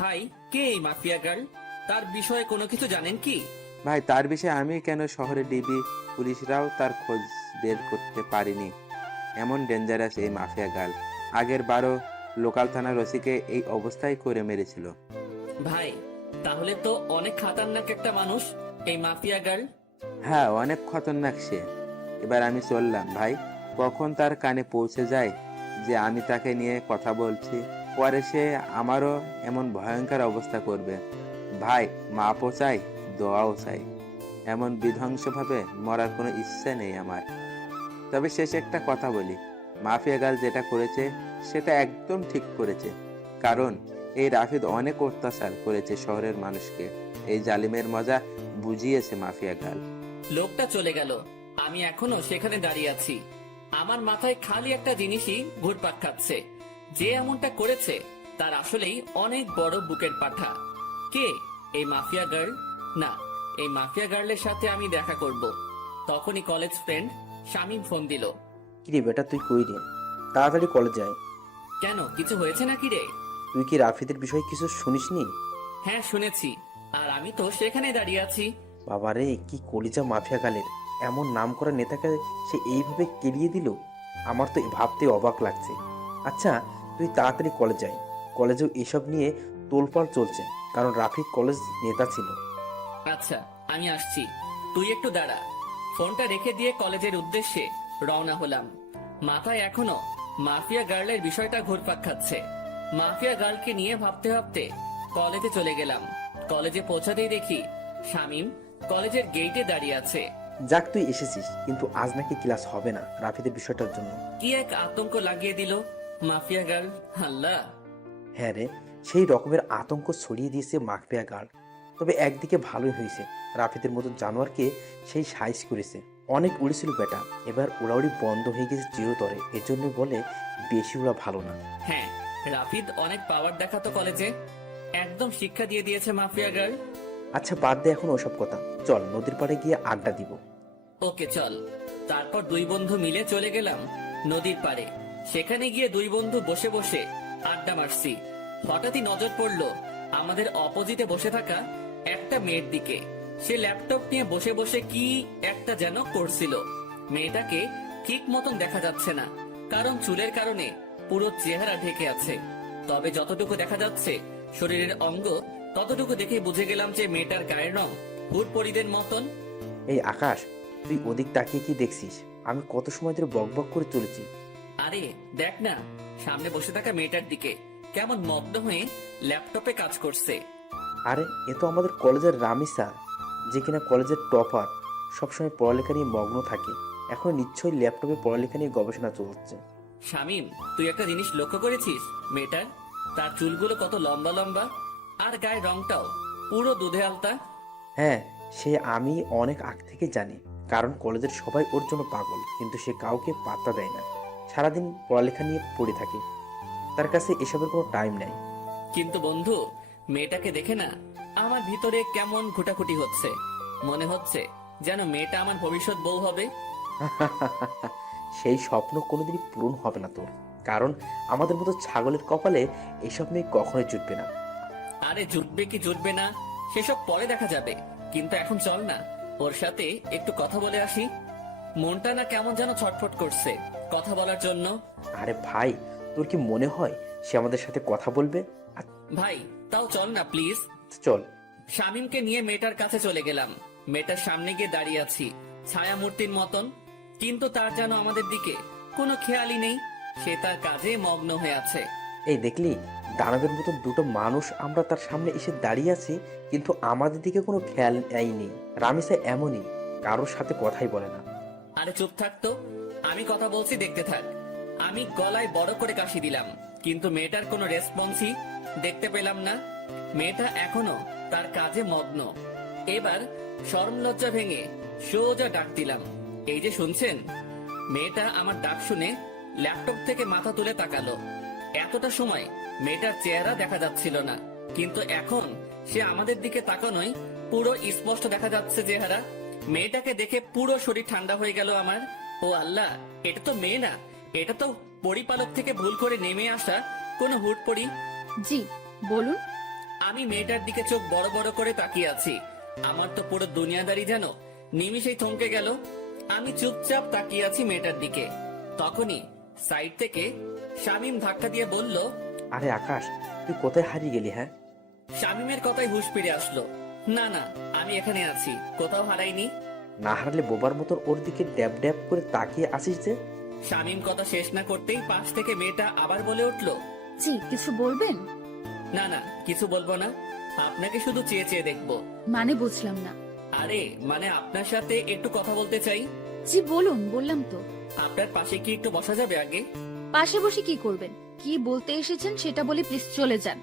ভাই, কে এই mafia girl? তার বিষয়ে কোনো কিছু জানেন কি? ভাই, তার বিষয়ে আমি কেন, শহরে ডিবি পুলিশরাও তার খোঁজ বের করতে পারেনি। এমন ডেঞ্জারাস এই মাফিয়া গার্ল। আগের বারও লোকাল থানার ওসিকে এই অবস্থায় করে মেরেছিল। ভাই, তাহলে তো অনেক খাতারনাক একটা মানুষ এই মাফিয়া গার্ল। হ্যাঁ, অনেক খতরনাক সে। এবার আমি চললাম ভাই। কখন তার কানে পৌঁছে যায় যে আমি তাকে নিয়ে কথা বলছি, পরে সে আমারও এমন ভয়ঙ্কর অবস্থা করবে। ভাই, মাপও চাই, দোয়াও চাই। এমন বিধ্বংসভাবে মরার কোনো ইচ্ছে নেই আমার। তবে শেষে একটা কথা বলি, মাফিয়া গার্ল যেটা করেছে সেটা একদম ঠিক করেছে। কারণ এই রাফিদ অনেক অত্যাচার করেছে শহরের মানুষকে। এই জালিমের মজা বুঝিয়েছে মাফিয়া গার্ল। লোকটা চলে গেল, আমি এখনো সেখানে দাঁড়িয়ে আছি। আমার মাথায় খালি একটা জিনিসই ঘুরপাক খাচ্ছে, যে এমনটা করেছে তার আসলেই অনেক বড় বুকের পাঠা। কে এই মাফিয়া গার্ল? না, এই মাফিয়া গার্লের সাথে আমি দেখা করব। তখনই কলেজ ফ্রেন্ড শামীম ফোন দিল। কিরে বেটা, তুই কই রে? তাড়াতাড়ি কলেজ যায়। কেন, কিছু হয়েছে নাকি রে? তুই কি রাফিদের বিষয়ে কিছু শুনিসনি? হ্যাঁ, শুনেছি, আর আমি তো সেখানে দাঁড়িয়ে আছি। বাবারে, কি কলিজা মাফিয়া গালের! এমন নাম করা নেতাকে সে এইভাবে কেলিয়ে দিল। আমার তো ভাবতে অবাক লাগছে। আচ্ছা, তুই তাড়াতাড়ি কলেজ যাই। কলেজেও এসব নিয়ে তোলপাড় চলছে, কারণ রাফিদ কলেজ নেতা ছিল। আচ্ছা, আমি আসছি, তুই একটু দাঁড়া। ফোনটা রেখে দিয়ে কলেজের উদ্দেশ্যে রওনা হলাম। মাথায় এখনো মাফিয়া গার্লের বিষয়টা ঘুরপাক খাচ্ছে। মাফিয়া গার্লকে নিয়ে ভাবতে ভাবতে কলেজে চলে গেলাম। কলেজে পৌঁছাতেই দেখি শামীম কলেজের গেটে দাঁড়িয়ে আছে। যাক, তুই এসেছিস, কিন্তু আজ নাকি ক্লাস হবে না রাফিদের বিষয়টার জন্য। কি এক আতঙ্ক লাগিয়ে দিল মাফিয়া গার্ল! আল্লাহ! হ্যাঁ রে, সেই রকমের আতঙ্ক ছড়িয়ে দিয়েছে মাফিয়া গার্ল। তবে একদিকে ভালোই হয়েছে, রাফিদের মতো জানোয়ারকে সেই সাইজ করেছে। অনেক উড়েছিল বেটা, এবার উড়াউড়ি বন্ধ হয়ে গেছে চিরতরে। এজন্য বলে বেশি উড়া ভালো না। হ্যাঁ, রাফিদ অনেক পাওয়ার দেখাতো কলেজে, একদম শিক্ষা দিয়ে দিয়েছে মাফিয়া গার্ল। আচ্ছা, বাদ দে এখন ওসব কথা। চল নদীর পাড়ে গিয়ে আড্ডা দিব। ওকে, চল। তারপর দুই বন্ধু মিলে চলে গেলাম নদীর পাড়ে। সেখানে গিয়ে দুই বন্ধু বসে বসে আড্ডা মারছি। হঠাৎই নজর পড়লো আমাদের অপোজিটে বসে থাকা একটা মেয়ের দিকে। সে ল্যাপটপ নিয়ে বসে বসে কি একটা যেন করছিল। মেয়েটাকে ঠিক মতন দেখা যাচ্ছে না, কারণ চুলের কারণে পুরো চেহারা ঢেকে আছে। তবে যতটুকু দেখা যাচ্ছে শরীরের অঙ্গ, ততটুকু দেখে বুঝে গেলাম যে মেয়েটার গায়ের রং হুড়পরিদের মতন। এই আকাশ, তুই ওদিক তাকিয়ে কি দেখছিস? আমি কত সময় ধরে বক বক করে চলেছি। আরে দেখ না, সামনে বসে থাকা মেয়েটার দিকে কেমন মগ্ন হয়ে ল্যাপটপে কাজ করছে। আরে, এ তো আমাদের কলেজের রামিসা, যে কিনা কলেজের টপার, সবসময় পড়ালেখা নিয়ে মগ্ন থাকে। এখন নিশ্চয়ই ল্যাপটপে পড়ালেখা নিয়ে গবেষণা চলছে। শামিম, তুই একটা জিনিস লক্ষ্য করেছিস মেয়েটার? তার চুলগুলো কত লম্বা লম্বা, আর গায়ের রংটাও পুরো দুধে আলতা। হ্যাঁ, সে আমি অনেক আগ থেকে জানি, কারণ কলেজের সবাই ওর জন্য পাগল, কিন্তু সে কাউকে পাত্তা দেয় না। সারাদিন পড়ালেখা নিয়ে পড়ে থাকে, তার কাছে এসবের কোনো টাইম নেই। কিন্তু বন্ধু, মেয়েটাকে দেখে না আমার ভিতরে কেমন খুঁটাখুটি হচ্ছে। মনে হচ্ছে যেন মেয়েটা আমার ভবিষ্যৎ বউ হবে। সেই স্বপ্ন কোনোদিনই পূরণ হবে না তোর, কারণ আমাদের মতো ছাগলের কপালে এসব মেয়ে কখনোই জুটবে না। আরে জুটবে কি জুটবে না সেসব পরে দেখা যাবে, কিন্তু এখন চল না, ওর সাথে একটু কথা বলে আসি। মনটা না কেমন যেন ছটফট করছে কথা বলার জন্য। আরে ভাই, তোর কি মনে হয় সে আমাদের সাথে কথা বলবে? ভাই, তাও চল না প্লিজ। চল। শামিমকে নিয়ে মেয়েটার কাছে চলে গেলাম। মেয়েটার সামনে গিয়ে দাঁড়িয়ে আছি ছায়া মূর্তির মতন, কিন্তু তার যেন আমাদের দিকে কোনো খেয়ালই নেই। সে তার কাজে মগ্ন হয়ে আছে। এই দেখলি, দানবের মতো দুটো মানুষ আমরা তার সামনে এসে দাঁড়িয়ে আছি, কিন্তু আমাদের দিকে কোনো খেয়াল নেই। রামিসা এমনই, কারোর সাথে কথাই বলে না। আরে চুপ থাকতো, আমি কথা বলছি, দেখতে থাক। আমি গলায় বড় করে কাশি দিলাম, কিন্তু মেয়েটার কোনো রেসপন্সই দেখতে পেলাম না। মেয়েটা এখনো তার কাজে মগ্ন। এবার শরম লজ্জা ভেঙে সোজা ডাক দিলাম, এই যে শুনছেন? মেয়েটা আমার ডাক শুনে ল্যাপটপ থেকে মাথা তুলে তাকালো। এতটা সময় মেয়েটার চেহারা দেখা যাচ্ছিল না, কিন্তু এখন সে আমাদের দিকে তাকানোই পুরো স্পষ্ট দেখা যাচ্ছে চেহারা। মেয়েটাকে দেখে পুরো শরীর ঠান্ডা হয়ে গেল আমার। ও আল্লাহ, এটা তো মেয়ে না, এটা তো পরিপালক থেকে ভুল করে নেমে আসা কোনো হুটপড়ি। জি বলুন। আমি মেয়েটার দিকে চোখ বড় বড় করে তাকিয়ে আছি। আমার তো পুরো দুনিয়াদারি যেন নিমিষেই থমকে গেল। আমি চুপচাপ তাকিয়ে আছি মেয়েটার দিকে। তখনই সাইড থেকে শামীম ধাক্কা দিয়ে বলল, আরে আকাশ, তুই কোথায় হারিয়ে গেলি? হ্যাঁ, শামীমের কথায় হুঁশ ফিরে আসলো। না না, আমি এখানে আছি, কোথাও হারাইনি। না হারালে বোবার মতন ওর দিকে ড্যাব ড্যাব করে তাকিয়ে আসিস যে। শামীম কথা শেষ না করতেই পাশ থেকে মেয়েটা আবার বলে উঠলো, জি কিছু বলবেন? না না, কিছু বলবো না, আপনাকে শুধু চেয়ে চেয়ে দেখবো। মানে বুঝলাম না। আরে মানে আপনার সাথে একটু কথা বলতে চাই। জি বলুন, বললাম তো। আপনার পাশে কি একটু বসা যাবে আগে? পাশে বসে কি করবেন? কি বলতে এসেছেন সেটা বলে প্লিজ চলে যান।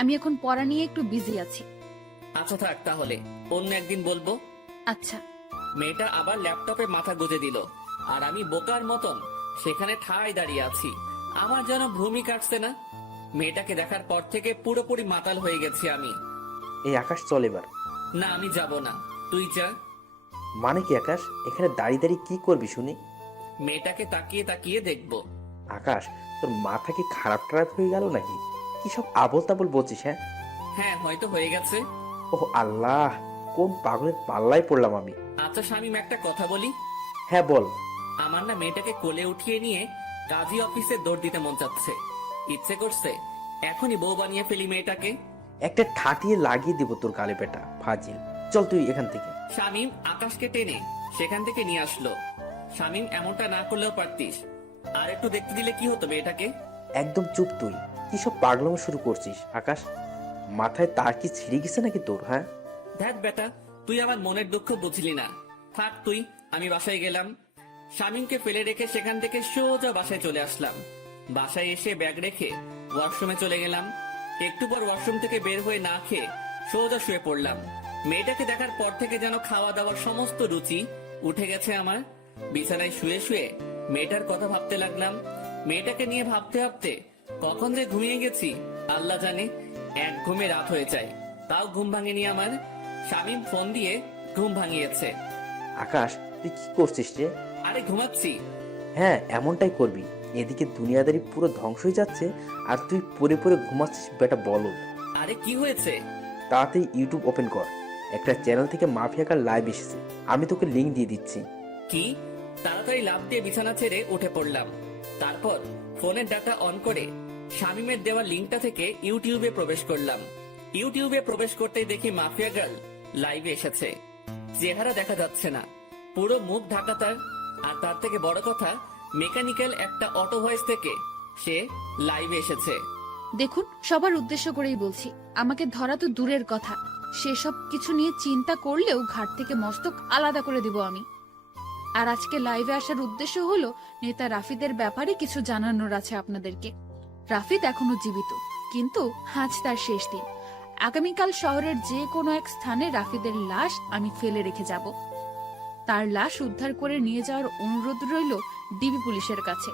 আমি এখন পড়া নিয়ে একটু বিজি আছি। আচ্ছা থাক, তাহলে অন্য একদিন বলবো। আচ্ছা। মেয়েটা আবার ল্যাপটপে মাথা গুজে দিল, আর আমি বোকার মতন সেখানে ঠায় দাঁড়িয়ে আছি। আমার যেন ভূমি কাটছে না। মেয়েটাকে দেখার পর থেকে পুরোপুরি মাতাল হয়ে গেছি আমি। এই আকাশ, চল এবার। না, আমি যাব না, তুই যা। মানে কি আকাশ, এখানে দাঁড়িয়ে দাঁড়িয়ে কি করবি শুনি? মেয়েটাকে তাকিয়ে তাকিয়ে দেখবো। আকাশ, তোর মাথা কি খারাপ টারাপ হয়ে গেল নাকি? কি সব আবল তাবল বলছিস? হ্যাঁ, হ্যাঁ হয়তো হয়ে গেছে। ওহ আল্লাহ, কোন পাগলের পাল্লায় পড়লাম আমি। আচ্ছা শামীম, একটা কথা বলি। হ্যাঁ বল। আমার না মেয়েটাকে কোলে উঠিয়ে নিয়ে কাজী অফিসে দৌড় দিতে মন চাচ্ছে। ইচ্ছে করছে এখনই বউ বানিয়ে ফেলি মেয়েটাকে। একটা ঠাটিয়ে লাগিয়ে দিব তোর গালে বেটা ফাজিল। চল তুই এখান থেকে। শামীম আকাশকে টেনে সেখান থেকে নিয়ে আসলো। শামীম, এমনটা না করলেও পারতিস, আর একটু দেখতে দিলে কি হতো মেয়েটাকে। একদম চুপ তুই। কি সব পাগলামো শুরু করছিস আকাশ? মাথায় তার কি ছিঁড়ে গেছে নাকি তোর? হ্যাঁ, দেখ বেটা, তুই আমার মনের দুঃখ বুঝলি না। থাক তুই, আমি বাসায় গেলাম। শামীমকে ফেলে রেখে সেখান থেকে সোজা বাসায় চলে আসলাম। বাসায় এসে ব্যাগ রেখে ওয়াশরুমে চলে গেলাম। একটু পর ওয়াশরুম থেকে বের হয়ে না খেয়ে সোজা শুয়ে পড়লাম। মেয়েটাকে দেখার পর থেকে যেন খাওয়া দাওয়ার সমস্ত রুচি উঠে গেছে আমার। বিছানায় শুয়ে শুয়ে মেয়েটার কথা ভাবতে লাগলাম। মেয়েটাকে নিয়ে ভাবতে ভাবতে কখন যে ঘুমিয়ে গেছি আল্লাহ জানে। এক ঘুমে রাত হয়ে যায়, তাও ঘুম ভাঙেনি আমার। শামীম ফোন দিয়ে ঘুম ভাঙিয়েছে। আকাশ তুই কি করছিস রে? আরে ঘুমাচ্ছি। হ্যাঁ, এমনটাই করবি। এদিকে দুনিয়াদারি পুরো ধ্বংস হয়ে যাচ্ছে আর তুই পরে পরে ঘুমাচ্ছিস বেটা বলদ। আরে কি হয়েছে? তাড়াতাড়ি ইউটিউব ওপেন কর। একটা চ্যানেল থেকে মাফিয়াকার লাইভ এসেছে, আমি তোকে লিংক দিয়ে দিচ্ছি। কি? তাড়াতাড়ি লাফ দিয়ে বিছানা ছেড়ে উঠে পড়লাম। তারপর ফোনের ডাটা অন করে শামীমের দেওয়া লিঙ্কটা থেকে ইউটিউবে প্রবেশ করলাম। ইউটিউবে প্রবেশ করতেই দেখি মাফিয়া গার্ল লাইভে এসেছে। চেহারা দেখা যাচ্ছে না, পুরো মুখ ঢাকা তার। আর তার থেকে বড় কথা, মেকানিক্যাল একটা অটো ভয়েস থেকে সে লাইভে এসেছে। দেখুন, সবার উদ্দেশ্য করেই বলছি, আমাকে ধরা তো দূরের কথা, সেসব কিছু নিয়ে চিন্তা করলেও ঘাট থেকে মস্তক আলাদা করে দিব আমি। আর আজকে লাইভে আসার উদ্দেশ্য হলো নেতা রাফিদের ব্যাপারে কিছু জানানোর আছে আপনাদেরকে। রাফিদ এখনো জীবিত, কিন্তু আজ তার শেষ দিন। আগামীকাল শহরের যে কোনো এক স্থানে রাফিদের লাশ আমি ফেলে রেখে যাব। তার লাশ উদ্ধার করে নিয়ে যাওয়ার অনুরোধ রইল ডিবি পুলিশের কাছে।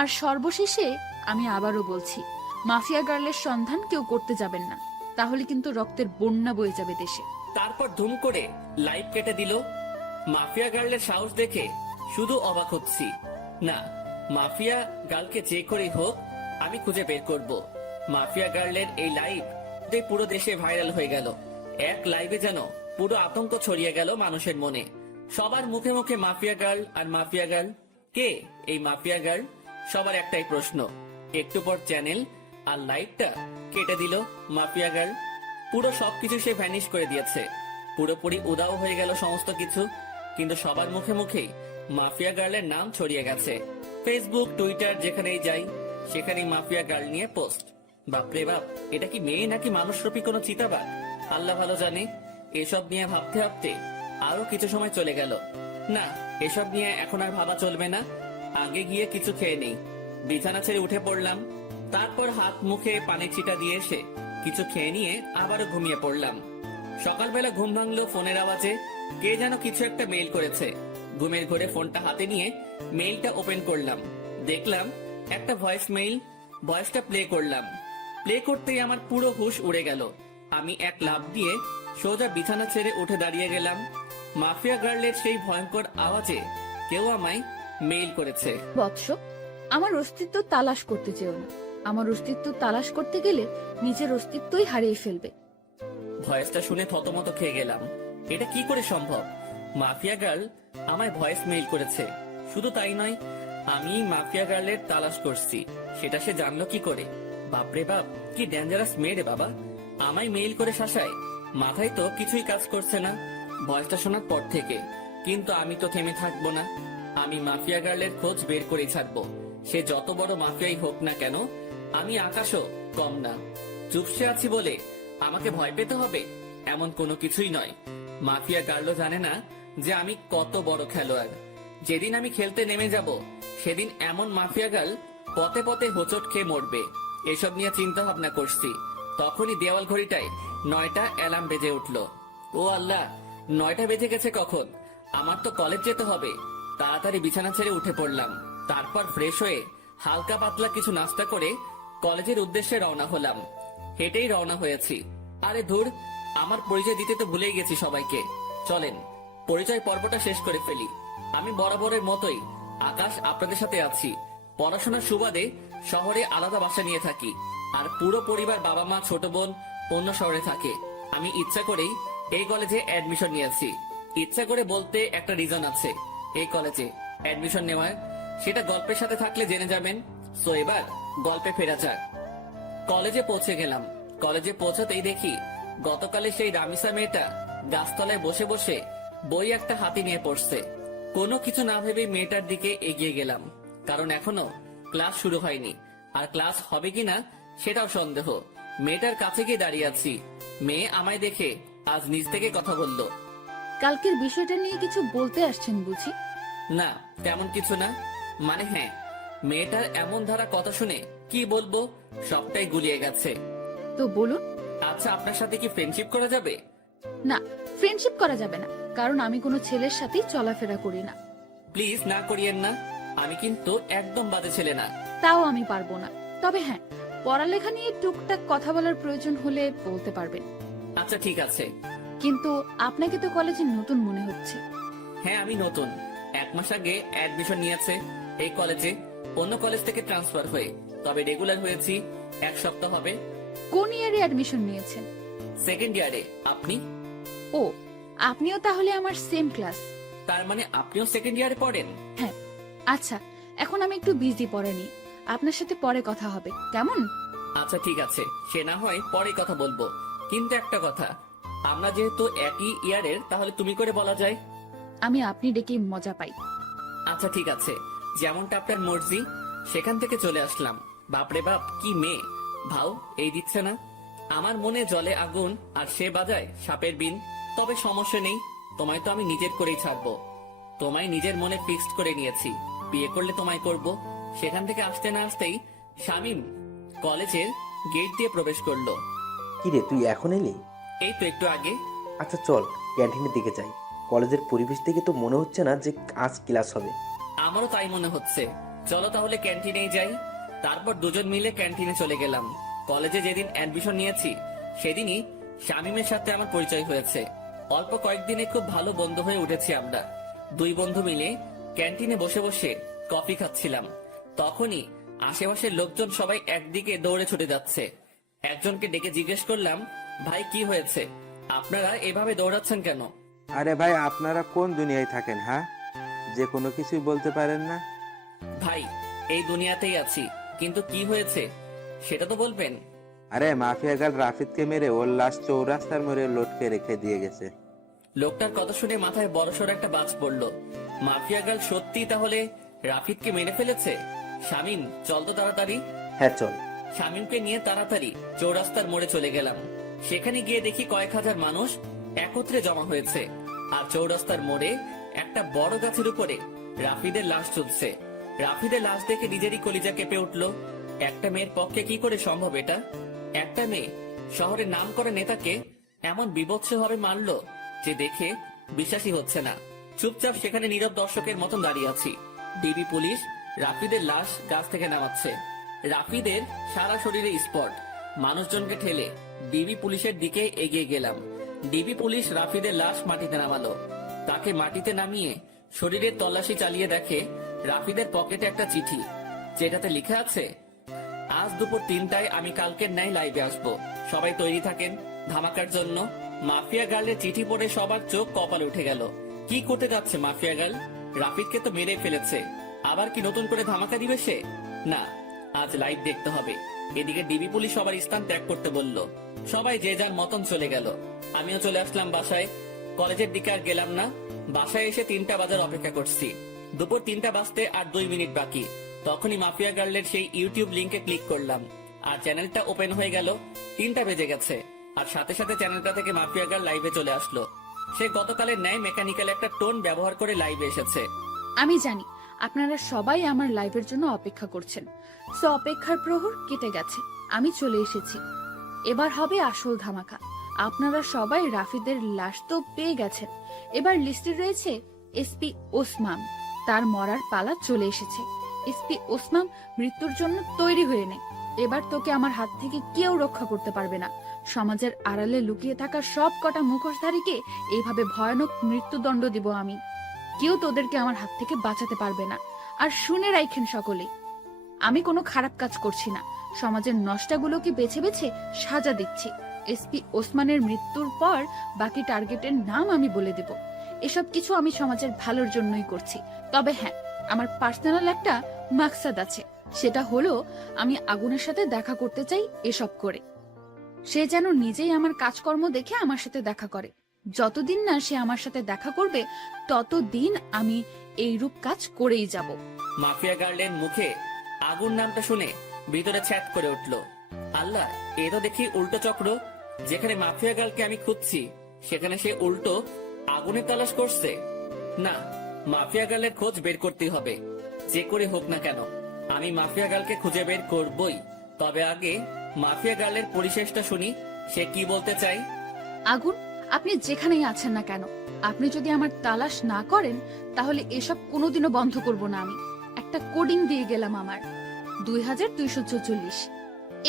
আর সর্বশেষে আমি আবারও বলছি, মাফিয়া গার্লের সন্ধান কেউ করতে যাবেন না, তাহলে কিন্তু রক্তের বন্যা বয়ে যাবে দেশে। তারপর ধুম করে লাইভ কেটে দিল। মাফিয়া গার্লের সাহস দেখে শুধু অবাক হচ্ছি। না, মাফিয়া গার্লকে যে করেই হোক আমি খুঁজে বের করব। মাফিয়া গার্লের এই লাইভ পুরো দেশে ভাইরাল হয়ে গেল। এক লাইভে যেন পুরো আতঙ্ক ছড়িয়ে গেল মানুষের মনে। সবার মুখে মুখে মাফিয়া গার্ল আর মাফিয়া গার্ল। কে এই মাফিয়া গার্ল? সবার একটাই প্রশ্ন। একটু পর চ্যানেল আর লাইভটা কেটে দিল মাফিয়া গার্ল। পুরো সবকিছু সে ভ্যানিশ করে দিয়েছে। পুরোপুরি উদাও হয়ে গেল সমস্ত কিছু। কিন্তু সবার মুখে মুখেই মাফিয়া গার্লের নাম ছড়িয়ে গেছে। ফেসবুক, টুইটার, যেখানেই যাই সেখানেই মাফিয়া গার্ল নিয়ে পোস্ট। বাপরে বাপ, এটা কি মেয়ে নাকি মানুষরূপী কোনো চিতাবাঘ? আল্লাহ ভালো জানে। এসব নিয়ে ভাবতে ভাবতে আরো কিছু সময় চলে গেল। না, এসব নিয়ে এখন আর ভাবা চলবে না, আগে গিয়ে কিছু খেয়ে নেই। বিছানা ছেড়ে উঠে পড়লাম। তারপর হাত মুখে পানি ছিটা দিয়ে এসে কিছু খেয়ে নিয়ে আবারও ঘুমিয়ে পড়লাম। সকালবেলা ঘুম ভাঙলো ফোনের আওয়াজে। কে যেন কিছু একটা মেইল করেছে। ঘুমের ঘরে ফোনটা হাতে নিয়ে মেইলটা ওপেন করলাম। দেখলাম একটা ভয়েস মেইল। ভয়েসটা প্লে করলাম। প্লে করতেই আমার পুরো হুঁশ উড়ে গেল। আমি এক লাফ দিয়ে সোজা বিছানা ছেড়ে উঠে দাঁড়িয়ে গেলাম। মাফিয়া গার্লের সেই ভয়ঙ্কর আওয়াজে কেউ আমায় মেইল করেছে। বৎস, আমার অস্তিত্ব তালাশ করতে চেও না। আমার অস্তিত্ব তালাশ করতে গেলে নিজের অস্তিত্বই হারিয়ে ফেলবে। ভয়েসটা শুনে থতমত খেয়ে গেলাম। এটা কি করে সম্ভব? মাফিয়া গার্ল আমায় ভয়েস মেইল করেছে। শুধু তাই নয়, আমি মাফিয়া গার্লের তালাশ করছি, সেটা সে জানলো কি করে? বাপরে বাপ, কি ডেঞ্জারাস মেয়ে রে বাবা! আমায় মেইল করে শাসায়। মাথায় তো কিছুই কাজ করছে না ভয়েসটা শোনার পর থেকে। কিন্তু আমি তো থেমে থাকবো না। আমি মাফিয়া গার্লের খোঁজ বের করেই ছাড়বো। সে যত বড় মাফিয়াই হোক না কেন, আমি আকাশও কম না। চুপসে আছি বলে আমাকে ভয় পেতে হবে এমন কোনো কিছুই নয়। মাফিয়া গার্লও জানে না যে আমি কত বড় খেলোয়াড়। যেদিন আমি খেলতে নেমে যাব, সেদিন এমন মাফিয়া গার্ল পথে পথে হোঁচট খেয়ে মরবে। এসব নিয়ে চিন্তা ভাবনা করছি, তখনই দেওয়াল ঘড়িটায় 9টা অ্যালার্ম বেজে উঠলো। ও আল্লাহ, 9টা বেজে গেছে কখন? আমার তো কলেজ যেতে হবে। তাড়াতাড়ি বিছানা ছেড়ে উঠে পড়লাম। তারপর ফ্রেশ হয়ে হালকা পাতলা কিছু নাস্তা করে কলেজের উদ্দেশ্যে রওনা হলাম। হেঁটেই রওনা হয়েছি। আরে ধুর, আমার পরিচয় দিতে তো ভুলেই গেছি সবাইকে। চলেন পরিচয় পর্বটা শেষ করে ফেলি। আমি বরাবরের মতোই আকাশ, আপনাদের সাথে আছি। পড়াশোনার সুবাদে শহরে আলাদা বাসা নিয়ে থাকি, আর পুরো পরিবার, বাবা মা ছোট বোন অন্য শহরে থাকে। আমি ইচ্ছা করেই এই কলেজে অ্যাডমিশন নিয়েছি। ইচ্ছা করে বলতে একটা রিজন আছে এই কলেজে অ্যাডমিশন নেওয়ার, সেটা গল্পের সাথে থাকলে জেনে যাবেন। সো এবার গল্পে ফেরা যাক। কলেজে পৌঁছে গেলাম। কলেজে পৌঁছাতেই দেখি গতকালে সেই রামিসা মেয়েটা গাছতলায় বসে বসে বই একটা হাতে নিয়ে পড়ছে। কোনো কিছু না ভেবে মেয়েটার দিকে এগিয়ে গেলাম, কারণ এখনো ক্লাস শুরু হয়নি, আর ক্লাস হবে কিনা সেটাও সন্দেহ। মেয়েটার কাছে গিয়ে দাঁড়িয়ে আছি। মেয়ে আমায় দেখে আজ নিজ থেকে কথা বলল। কালকের বিষয়টা নিয়ে কিছু বলতে আসছেন বুঝি? না, তেমন কিছু না। মানে হ্যাঁ, মেয়েটার এমন ধারা কথা শুনে কি বলবো, সবটাই গুলিয়ে গেছে। তো বলুন। আচ্ছা, আপনার সাথে কি ফ্রেন্ডশিপ করা যাবে? না, ফ্রেন্ডশিপ করা যাবে না, কারণ আমি কোনো ছেলের সাথেই চলাফেরা করি না। প্লিজ না করিয়েন না। আমি কিন্তু একদম বাজে ছেলে না। তাও আমি পারবো না। তবে হ্যাঁ, পড়ালেখা নিয়ে টুকটাক কথা বলার প্রয়োজন হলে বলতে পারবেন। আচ্ছা ঠিক আছে। কিন্তু আপনাকে তো কলেজে নতুন মনে হচ্ছে। হ্যাঁ, আমি নতুন। 1 মাস আগে অ্যাডমিশন নিয়েছে এই কলেজে, অন্য কলেজ থেকে ট্রান্সফার হয়ে। তবে রেগুলার হয়েছি 1 সপ্তাহ হবে। কোন ইয়ারে অ্যাডমিশন নিয়েছেন? সেকেন্ড ইয়ারে। আপনি? ও, আপনিও তাহলে আমার সেম ক্লাস। তার মানে আপনিও সেকেন্ড ইয়ারে পড়েন? হ্যাঁ। আচ্ছা, এখন আমি একটু বিজি, পড়ে নি। আপনার সাথে পরে কথা হবে, কেমন? আচ্ছা ঠিক আছে, সে না হয় পরে কথা বলবো। কিন্তু একটা কথা, আমরা যেহেতু একই ইয়ারের, তাহলে তুমি করে বলা যায়। আমি আপনি ডেকে মজা পাই। আচ্ছা ঠিক আছে, যেমনটা আপনার মর্জি। সেখান থেকে চলে আসলাম। বাপরে বাপ, কি মেয়ে! ভাও এই দিচ্ছে না। আমার মনে জলে আগুন, আর সে বাজায় সাপের বিন। তবে সমস্যা নেই, তোমায় তো আমি নিজের করেই ছাড়বো। তোমায় নিজের মনে ফিক্সড করে নিয়েছি, বিয়ে করলে তোমায় করব। সেখান থেকে আসতে না আসতেই শামীম কলেজের গেট দিয়ে প্রবেশ করলো। কিরে, তুই এখন এলি? এই তো একটু আগে। আচ্ছা চল ক্যান্টিনের দিকে যাই। কলেজের পরিবেশ দেখে তো মনে হচ্ছে না যে আজ ক্লাস হবে। আমারও তাই মনে হচ্ছে। চলো তাহলে ক্যান্টিনেই যাই। তারপর দুজন মিলে ক্যান্টিনে চলে গেলাম। কলেজে যেদিন অ্যাডমিশন নিয়েছি, সেদিনই শামীমের সাথে আমার পরিচয় হয়েছে। অল্প কয়েকদিনে খুব ভালো বন্ধু হয়ে উঠেছি আমরা। 2 বন্ধু মিলে ক্যান্টিনে বসে বসে কফি খাচ্ছিলাম। তখনই আশেপাশের লোকজন সবাই একদিকে দৌড়ে ছুটে যাচ্ছে। একজনকে ডেকে জিজ্ঞেস করলাম, ভাই কি হয়েছে? আপনারা এভাবে দৌড়াচ্ছেন কেন? আরে ভাই, আপনারা কোন দুনিয়ায় থাকেন? হ্যাঁ, যে কোনো কিছুই বলতে পারেন না? ভাই, এই দুনিয়াতেই আছি, কিন্তু কি হয়েছে সেটা তো বলবেন। আরে মাফিয়া গার্ল রাফিদকে মেরে ওর লাশ চৌরাস্তার মোড়ে লটকে রেখে দিয়ে গেছে। লোকটার কথা শুনে মাথায় বড়সড় একটা বাজ পড়লো। মাফিয়া গার্ল সত্যি তাহলে রাফিদকে মেরে ফেলেছে? শামীম, চল তো তাড়াতাড়ি। হ্যাঁ চল। শামীমকে নিয়ে তাড়াতাড়ি চৌরাস্তার মোড়ে চলে গেলাম। সেখানে গিয়ে দেখি কয়েক হাজার মানুষ একত্রে জমা হয়েছে, আর চৌরাস্তার মোড়ে একটা বড় গাছের উপরে রাফিদের লাশ ঝুলছে। রাফিদের লাশ দেখে নিজেরই কলিজা কেঁপে উঠলো। একটা মেয়ের পক্ষে কি করে সম্ভব এটা? একটা মেয়ে শহরের নামকরা নেতাকে এমন বিভৎসভাবে মারলো যে দেখে বিশ্বাসই হচ্ছে না। চুপচাপ সেখানে নীরব দর্শকের মতন দাঁড়িয়ে আছি। ডিবি পুলিশ রাফিদের লাশ গাছ থেকে নামাচ্ছে। রাফিদের সারা শরীরে স্পট। মানুষজনকে ঠেলে ডিবি পুলিশের দিকে এগিয়ে গেলাম। ডিবি পুলিশ রাফিদের লাশ মাটিতে নামালো। তাকে মাটিতে নামিয়ে শরীরের তল্লাশি চালিয়ে দেখে রাফিদের পকেটে একটা চিঠি। যেটাতে লেখা আছে আজ দুপুর 3টায় আমি কালকের ন্যায় লাইভে আসবো, সবাই তৈরি থাকেন ধামাকার জন্য। মাফিয়া গার্লের চিঠি পড়ে সবার চোখ কপালে উঠে গেল। কি করতে যাচ্ছে মাফিয়া গার্ল? রাফিদকে তো মেরে ফেলেছে, আবার কি নতুন করে ধামাকা দিবে সে? না, আজ লাইভ দেখতে হবে। এদিকে ডিবি পুলিশ সবার স্থান ত্যাগ করতে বলল। সবাই যে যার মতন চলে গেল। আমিও চলে আসলাম বাসায়। কলেজের দিকে আর গেলাম না। বাসায় এসে 3টা বাজার অপেক্ষা করছি। দুপুর 3টা বাজতে আর 2 মিনিট বাকি। তখনই মাফিয়া গার্লের সেই ইউটিউব লিংকে ক্লিক করলাম, আর চ্যানেলটা ওপেন হয়ে গেল। 3টা বেজে গেছে, আর সাথে সাথে চ্যানেলটা থেকে মাফিয়া গার্ল লাইভে চলে আসলো। সে গতকালের ন্যায় মেকানিক্যাল একটা টোন ব্যবহার করে লাইভে এসেছে। আমি জানি আপনারা সবাই আমার লাইভের জন্য অপেক্ষা করছেন, সো অপেক্ষার প্রহর কেটে গেছে, আমি চলে এসেছি। এবার হবে আসল ধামাকা। আপনারা সবাই রাফিদের লাশ তো পেয়ে গেছেন, এবার লিস্টে রয়েছে এসপি ওসমান। তার মরার পালা চলে এসেছে। এসপি ওসমান, মৃত্যুর জন্য তৈরি হয়ে নে। এবার তোকে আমার হাত থেকে কেউ রক্ষা করতে পারবে না। সমাজের আড়ালে লুকিয়ে থাকা সব কটা মুখোশধারীকে এইভাবে ভয়ানক মৃত্যুদণ্ড দিব আমি। কেউ তোদেরকে আমার হাত থেকে বাঁচাতে পারবে না। আর শুনে রাখেন সকলে, আমি কোনো খারাপ কাজ করছি না, সমাজের নষ্টাগুলোকে বেছে বেছে সাজা দিচ্ছি। এসপি ওসমানের মৃত্যুর পর বাকি টার্গেটের নাম আমি বলে দেব। এসব কিছু আমি সমাজের ভালোর জন্যই করছি। তবে হ্যাঁ, আমার পার্সোনাল একটা মাকসাদ আছে, সেটা হলো আমি আগুনের সাথে দেখা করতে চাই। এসব করে সে যেন নিজেই আমার কাজকর্ম দেখে আমার সাথে দেখা করে। যতদিন না সে আমার সাথে দেখা করবে, ততদিন আমি এইরূপ কাজ করেই যাব। মাফিয়া গার্লের মুখে আগুন নামটা শুনে ভিতরে ছ্যাট করে উঠলো। আল্লাহ, এ তো দেখি উল্টো চক্র। যেখানে মাফিয়া গার্লকে আমি খুঁজছি, সেখানে সে উল্টো আগুনের তালাশ করছে। না, মাফিয়া গার্লের খোঁজ বের করতেই হবে, যে করে হোক না কেন। আমি মাফিয়া গার্লকে খুঁজে বের করবই। তবে আগে মাফিয়া গার্লের পরিশেষটা শুনি, সে কি বলতে চাই। আগুন, আপনি যেখানেই আছেন না কেন, আপনি যদি আমার তালাশ না করেন, তাহলে এসব কোনোদিনও বন্ধ করব না আমি। একটা কোডিং দিয়ে গেলাম আমার, 2244।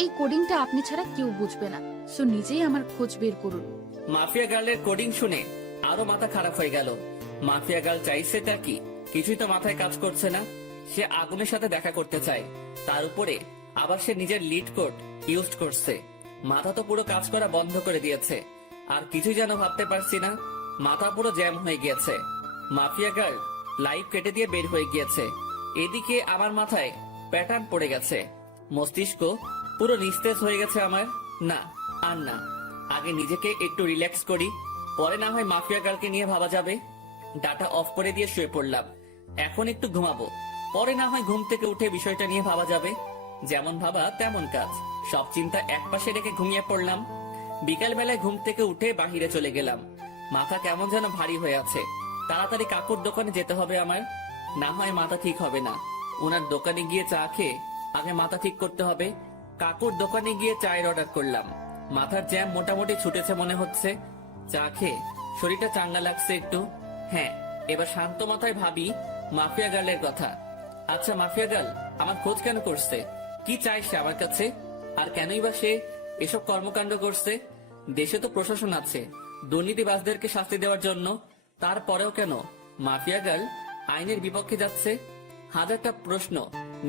এই কোডিংটা আপনি ছাড়া কেউ বুঝবে না, সো নিজেই আমার খোঁজ বের করুন। মাফিয়া গার্লের কোডিং শুনে আরো মাথা খারাপ হয়ে গেল। মাফিয়া গার্ল চাইছে তা কি? কিছুই তো মাথায় কাজ করছে না। সে আগুনের সাথে দেখা করতে চায়, তার উপরে আবার সে নিজের লিড কোড ইউজ করছে। মাথা তো পুরো কাজ করা বন্ধ করে দিয়েছে, আর কিছুই যেন ভাবতে পারছি না। মাথা পুরো জ্যাম হয়ে গিয়েছে। মাফিয়া গার্ল লাইভ কেটে দিয়ে বের হয়ে গিয়েছে। এদিকে আমার মাথায় প্যাটার্ন পড়ে গেছে, মস্তিষ্ক পুরো নিস্তেজ হয়ে গেছে আমার। না, আর না, আগে নিজেকে একটু রিল্যাক্স করি, পরে না হয় মাফিয়া গার্লকে নিয়ে ভাবা যাবে। ডাটা অফ করে দিয়ে শুয়ে পড়লাম। এখন একটু ঘুমাবো, পরে না হয় ঘুম থেকে উঠে বিষয়টা নিয়ে ভাবা যাবে। যেমন ভাবা তেমন কাজ, সব চিন্তা একপাশে রেখে ঘুমিয়ে পড়লাম। বিকাল বেলায় ঘুম থেকে উঠে বাহিরে চলে গেলাম। মাথা কেমন যেন ভারী হয়ে আছে। তাড়াতাড়ি কাকুর দোকানে যেতে হবে আমার, না হয় মাথা ঠিক হবে না। ওনার দোকানে গিয়ে চা খেয়ে আগে মাথা ঠিক করতে হবে। কাকুর দোকানে গিয়ে চায়ের অর্ডার করলাম। মাথার জ্যাম মোটামুটি ছুটেছে মনে হচ্ছে। চা খেয়ে শরীরটা চাঙ্গা লাগছে একটু। হ্যাঁ, এবার শান্ত মাথায় ভাবি মাফিয়া গার্লের কথা। আচ্ছা, মাফিয়া গার্ল আমার খোঁজ কেন করছে? কি চাই সে আমার কাছে? আর কেনই বা সে এসব কর্মকাণ্ড করছে? দেশে তো প্রশাসন আছে দুর্নীতিবাজদেরকে শাস্তি দেওয়ার জন্য, তারপরেও কেন মাফিয়া গার্ল আইনের বিপক্ষে যাচ্ছে? হাজারটা প্রশ্ন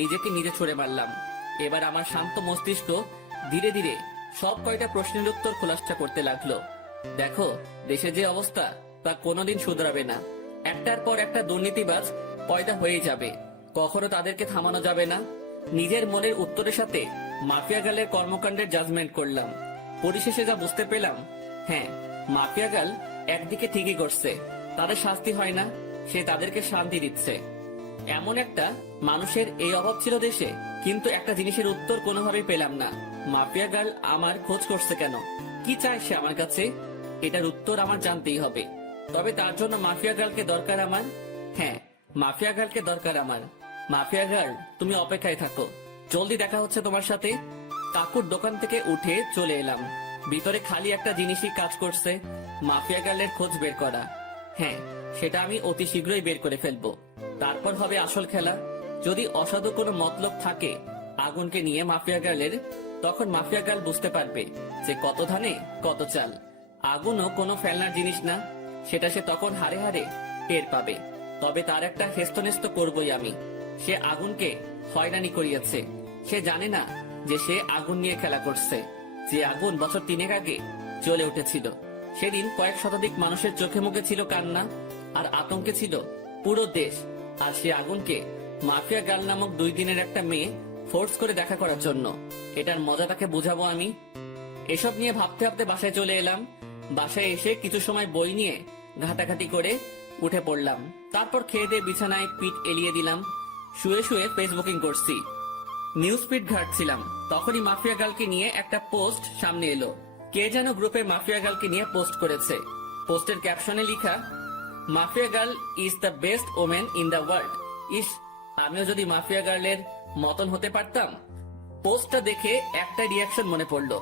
নিজেকে নিজে ছুড়ে মারলাম। এবার আমার শান্ত মস্তিষ্ক ধীরে ধীরে সব কয়টা প্রশ্নের উত্তর খোলাসা করতে লাগলো। দেখো, দেশে যে অবস্থা তা কোনোদিন শুধরাবে না। একটার পর একটা দুর্নীতিবাজ পয়দা হয়ে যাবে, কখনো তাদেরকে থামানো যাবে না। নিজের মনের উত্তরের সাথে মাফিয়া গার্লের কর্মকাণ্ডের জাজমেন্ট করলাম। পরিশেষে যা বুঝতে পেলাম, হ্যাঁ, মাফিয়া গার্ল একদিকে ঠিকই করছে, তাদের শাস্তি হয় না, সে তাদেরকে শান্তি দিচ্ছে। এমন একটা মানুষের এই অভাব ছিল দেশে, কিন্তু একটা জিনিসের উত্তর কোনোভাবেই পেলাম না। মাফিয়া গার্ল আমার খোঁজ করছে কেন? কি চায় সে আমার কাছে? এটার উত্তর আমার জানতেই হবে। তবে তার জন্য মাফিয়া গার্লকে দরকার আমার। হ্যাঁ, মাফিয়া গার্লকে দরকার আমার। মাফিয়া গার্ল, তুমি অপেক্ষায় থাকো, জলদি দেখা হচ্ছে তোমার সাথে। কাকুর দোকান থেকে উঠে চলে এলাম। ভিতরে খালি একটা জিনিসই কাজ করছে, মাফিয়া গার্লের খোঁজ বের করা। হ্যাঁ, সেটা আমি অতি শীঘ্রই বের করে ফেলবো। তারপর হবে আসল খেলা। যদি অসাধু কোনো মতলব থাকে আগুনকে নিয়ে মাফিয়া গার্লের, তখন মাফিয়া গার্ল বুঝতে পারবে যে কত ধানে কত চাল। আগুনও কোনো ফেলনার জিনিস না, সেটা সে তখন হারে হারে টের পাবে। তবে তার একটা হেস্তনেস্ত করবই আমি। সে আগুনকে হয়রানি করিয়েছে। সে জানে না যে সে আগুন নিয়ে খেলা করছে, যে আগুন বছর 3 আগে জ্বলে উঠেছিল। সেদিন কয়েক শতাধিক মানুষের চোখে মুখে ছিল কান্না, আর আতঙ্কে ছিল পুরো দেশ। আর সে আগুনকে মাফিয়া গার্ল নামক 2 দিনের একটা মেয়ে ফোর্স করে দেখা করার জন্য। এটার মজা তাকে বুঝাবো আমি। এসব নিয়ে ভাবতে ভাবতে বাসায় চলে এলাম। বাসায় এসে কিছু সময় বই নিয়ে ঘাটাঘাটি করে উঠে পড়লাম। তারপর খেয়ে দিয়ে বিছানায় পিঠ এলিয়ে দিলাম। শুয়ে শুয়ে ফেসবুকিং করছি, নিউজ ফিড ঘাটছিলাম। তখনই মাফিয়া গার্লকে নিয়ে একটা পোস্ট সামনে এলো। কে যেন গ্রুপে মাফিয়া গার্লকে নিয়ে পোস্ট করেছে। পোস্টের ক্যাপশনে লেখা, mafia girl is the best women in the world. ইস, আমিও যদি মাফিয়া গার্লের মতন হতে পারতাম। পোস্টটা দেখে একটা রিয়াকশন মনে পড়লো,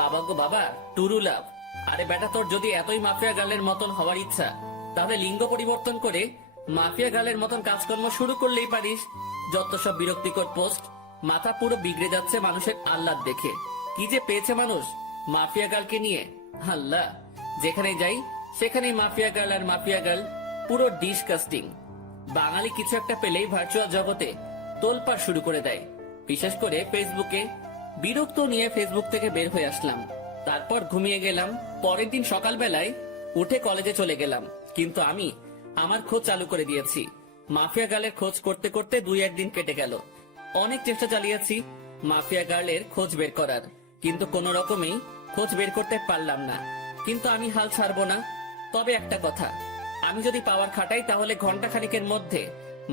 বাবা গো বাবা, টুরু লাভ। আরে বেটা, তোর যদি এতই মাফিয়া গার্লের মতন হওয়ার ইচ্ছা, তাহলে লিঙ্গ পরিবর্তন করে মাফিয়া গার্লের মতন কাজকর্ম শুরু করলেই পারিস। যত সব বিরক্তিকর পোস্ট, মাথা পুরো বিগড়ে যাচ্ছে মানুষের আহ্লাদ দেখে। কি যে পেয়েছে মানুষ মাফিয়া গার্লকে নিয়ে, আল্লাহ। যেখানে যাই সেখানেই মাফিয়া গার্ল আর মাফিয়া গার্ল, পুরো ডিসকাস্টিং। বাঙালি কিছু একটা পেলেই ভার্চুয়াল জগতে তোলপাড় শুরু করে দেয়, বিশেষ করে ফেসবুকে। বিরক্ত নিয়ে ফেসবুক থেকে বের হয়ে আসলাম। তারপর ঘুমিয়ে গেলাম। পরের দিন সকালবেলায় উঠে কলেজে চলে গেলাম। কিন্তু আমি আমার খোঁজ চালু করে দিয়েছি। মাফিয়া গার্লের খোঁজ করতে করতে 2-1 দিন কেটে গেল। অনেক চেষ্টা চালিয়েছি মাফিয়া গার্লের খোঁজ বের করার, কিন্তু কোনো রকমেই খোঁজ বের করতে পারলাম না। কিন্তু আমি হাল ছাড়বো না। তবে একটা কথা, আমি যদি পাওয়ার খাটাই তাহলে ঘন্টা খানিকের মধ্যে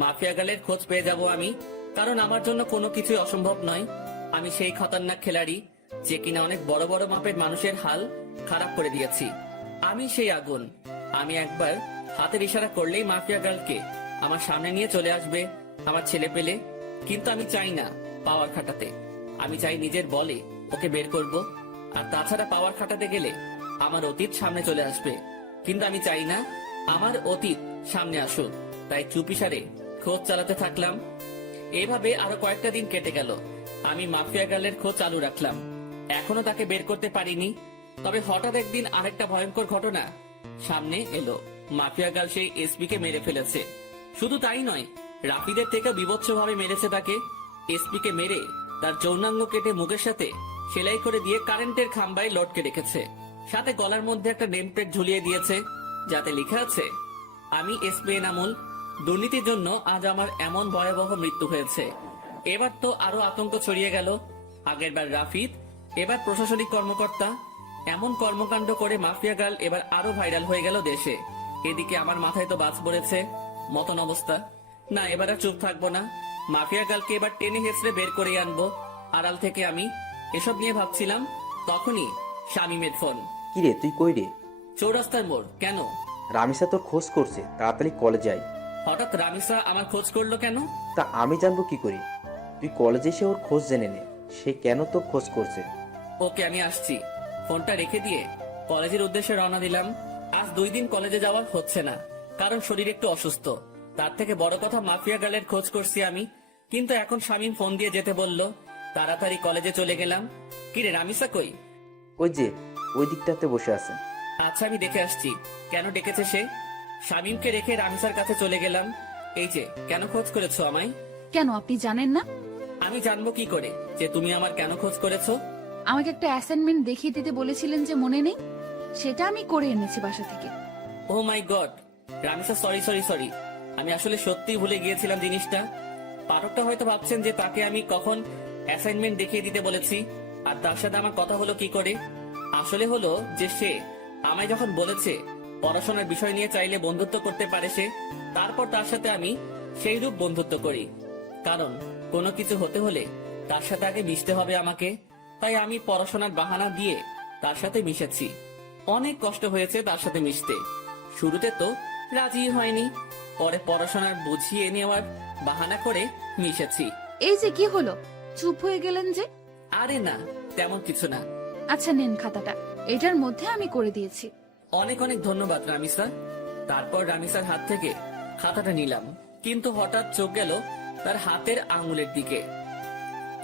মাফিয়া গার্লের খোঁজ পেয়ে যাব আমি। কারণ আমার জন্য কোনো কিছুই অসম্ভব নয়। আমি সেই খতরনাক খেলাড়ি যে কিনা অনেক বড় বড় মাপের মানুষের হাল খারাপ করে দিয়েছি। আমি সেই আগুন। আমি একবার হাতের ইশারা করলেই মাফিয়া গার্লকে আমার সামনে নিয়ে চলে আসবে আমার ছেলে পেলে। কিন্তু আমি চাই না পাওয়ার খাটাতে। আমি চাই নিজের বলে ওকে বের করব। আর তাছাড়া পাওয়ার খাটাতে গেলে আমার অতীত সামনে চলে আসবে। কিন্তু আমি চাই না আমার অতীত সামনে আসুক। তাই চুপিসারে খোঁজ চালাতে থাকলাম। এভাবে আরো কয়েকটা দিন কেটে গেল। আমি মাফিয়া গার্লের খোঁজ চালু রাখলাম। এখনো তাকে বের করতে পারিনি। তবে হঠাৎ একদিন আরেকটা ভয়ঙ্কর ঘটনা সামনে এলো। মাফিয়া গার্ল সেই এসপি কে মেরে ফেলেছে। শুধু তাই নয়, রাফিদের থেকে বিভৎসভাবে মেরেছে তাকে। এসপি কে মেরে তার যৌনাঙ্গ কেটে মুখের সাথে সেলাই করে দিয়ে কারেন্টের খাম্বায় লটকে রেখেছে। সাথে গলার মধ্যে একটা নেম প্লেট ঝুলিয়ে দিয়েছে, যাতে লেখা আছে, আমি এসপি এনামুল। দুর্নীতির জন্য আজ আমার এমন ভয়াবহ মৃত্যু হয়েছে। এবার তো আরো আতঙ্ক ছড়িয়ে গেল। আগেরবার রাফিদ, এবার প্রশাসনিক কর্মকর্তা। এমন কর্মকাণ্ড করে মাফিয়া গার্ল এবার আরো ভাইরাল হয়ে গেল দেশে। এদিকে আমার মাথায় তো বাজ পড়েছে মতন অবস্থা। না, এবার আর চুপ থাকবো না। মাফিয়া গার্লকে এবার টেনে হেঁচড়ে বের করে আনবো আড়াল থেকে। আমি এসব নিয়ে ভাবছিলাম, তখনই শামীমের ফোন। কিরে, তুই কই রে? চৌরাস্তার মোড়। কেন? রামিসা তোর খোঁজ করছে, তাড়াতাড়ি কলেজে আয়। হঠাৎ রামিসা আমার খোঁজ করলো কেন? তা আমি জানবো কি করি? তুই কলেজে এসে ওর খোঁজ জেনে নে, সে কেন তোর খোঁজ করছে। ওকে, আমি আসছি। ফোনটা রেখে দিয়ে কলেজের উদ্দেশ্যে রওনা দিলাম। আজ 2 দিন কলেজে যাওয়া হচ্ছে না, কারণ শরীর একটু অসুস্থ। তার থেকে বড় কথা, মাফিয়া গার্লের খোঁজ করছি আমি। কিন্তু এখন শামীম ফোন দিয়ে যেতে বলল। তাড়াতাড়ি কলেজে চলে গেলাম। কিরে, রামিসা কই? ওই যে ওই দিকটাতে বসে আছে। আচ্ছা, আমি দেখে আসছি কেন ডেকেছে সে। শামীমকে রেখে রামিসার কাছে চলে গেলাম। এই যে, কেন খোঁজ করেছো আমায়? কেন, আপনি জানেন না? আমি জানবো কি করে যে তুমি আমার কেন খোঁজ করেছো? আমাকে একটা অ্যাসাইনমেন্ট দেখিয়ে দিতে বলেছিলেন যে, মনে নেই? সেটা আমি করে এনেছি বাসা থেকে। Oh my god, Ramisa, sorry sorry sorry. আমি আসলে সত্যিই ভুলে গিয়েছিলাম জিনিসটা। পাঠকটা হয়তো ভাবছেন যে তাকে আমি কখন অ্যাসাইনমেন্ট দেখিয়ে দিতে বলেছি, আর তার সাথে আমার কথা হলো কি করে। আসলে হলো যে সে আমায় যখন বলেছে পড়াশোনার বিষয় নিয়ে চাইলে বন্ধুত্ব করতে পারে সে, তারপর তার সাথে আমি সেই রূপ বন্ধুত্ব করি। কারণ কোনো কিছু হতে হলে তার সাথে আগে মিশতে হবে আমাকে। তাই আমি পড়াশোনার বাহানা দিয়ে তার সাথে মিশেছি। অনেক কষ্ট হয়েছে তার সাথে মিশতে। শুরুতে তো রাজি হয়নি, পরে পড়াশোনার বুঝিয়ে নেওয়ার বাহানা করে মিশেছি। এই যে কি হলো, চুপ হয়ে গেলেন যে? আরে না, তেমন কিছু না। আচ্ছা, নেন খাতাটা, এটার মধ্যে আমি করে দিয়েছি। অনেক অনেক ধন্যবাদ রামিসা। তারপর রামিসার হাত থেকে খাতাটা নিলাম, কিন্তু হঠাৎ চোখ গেল তার হাতের আঙুলের দিকে।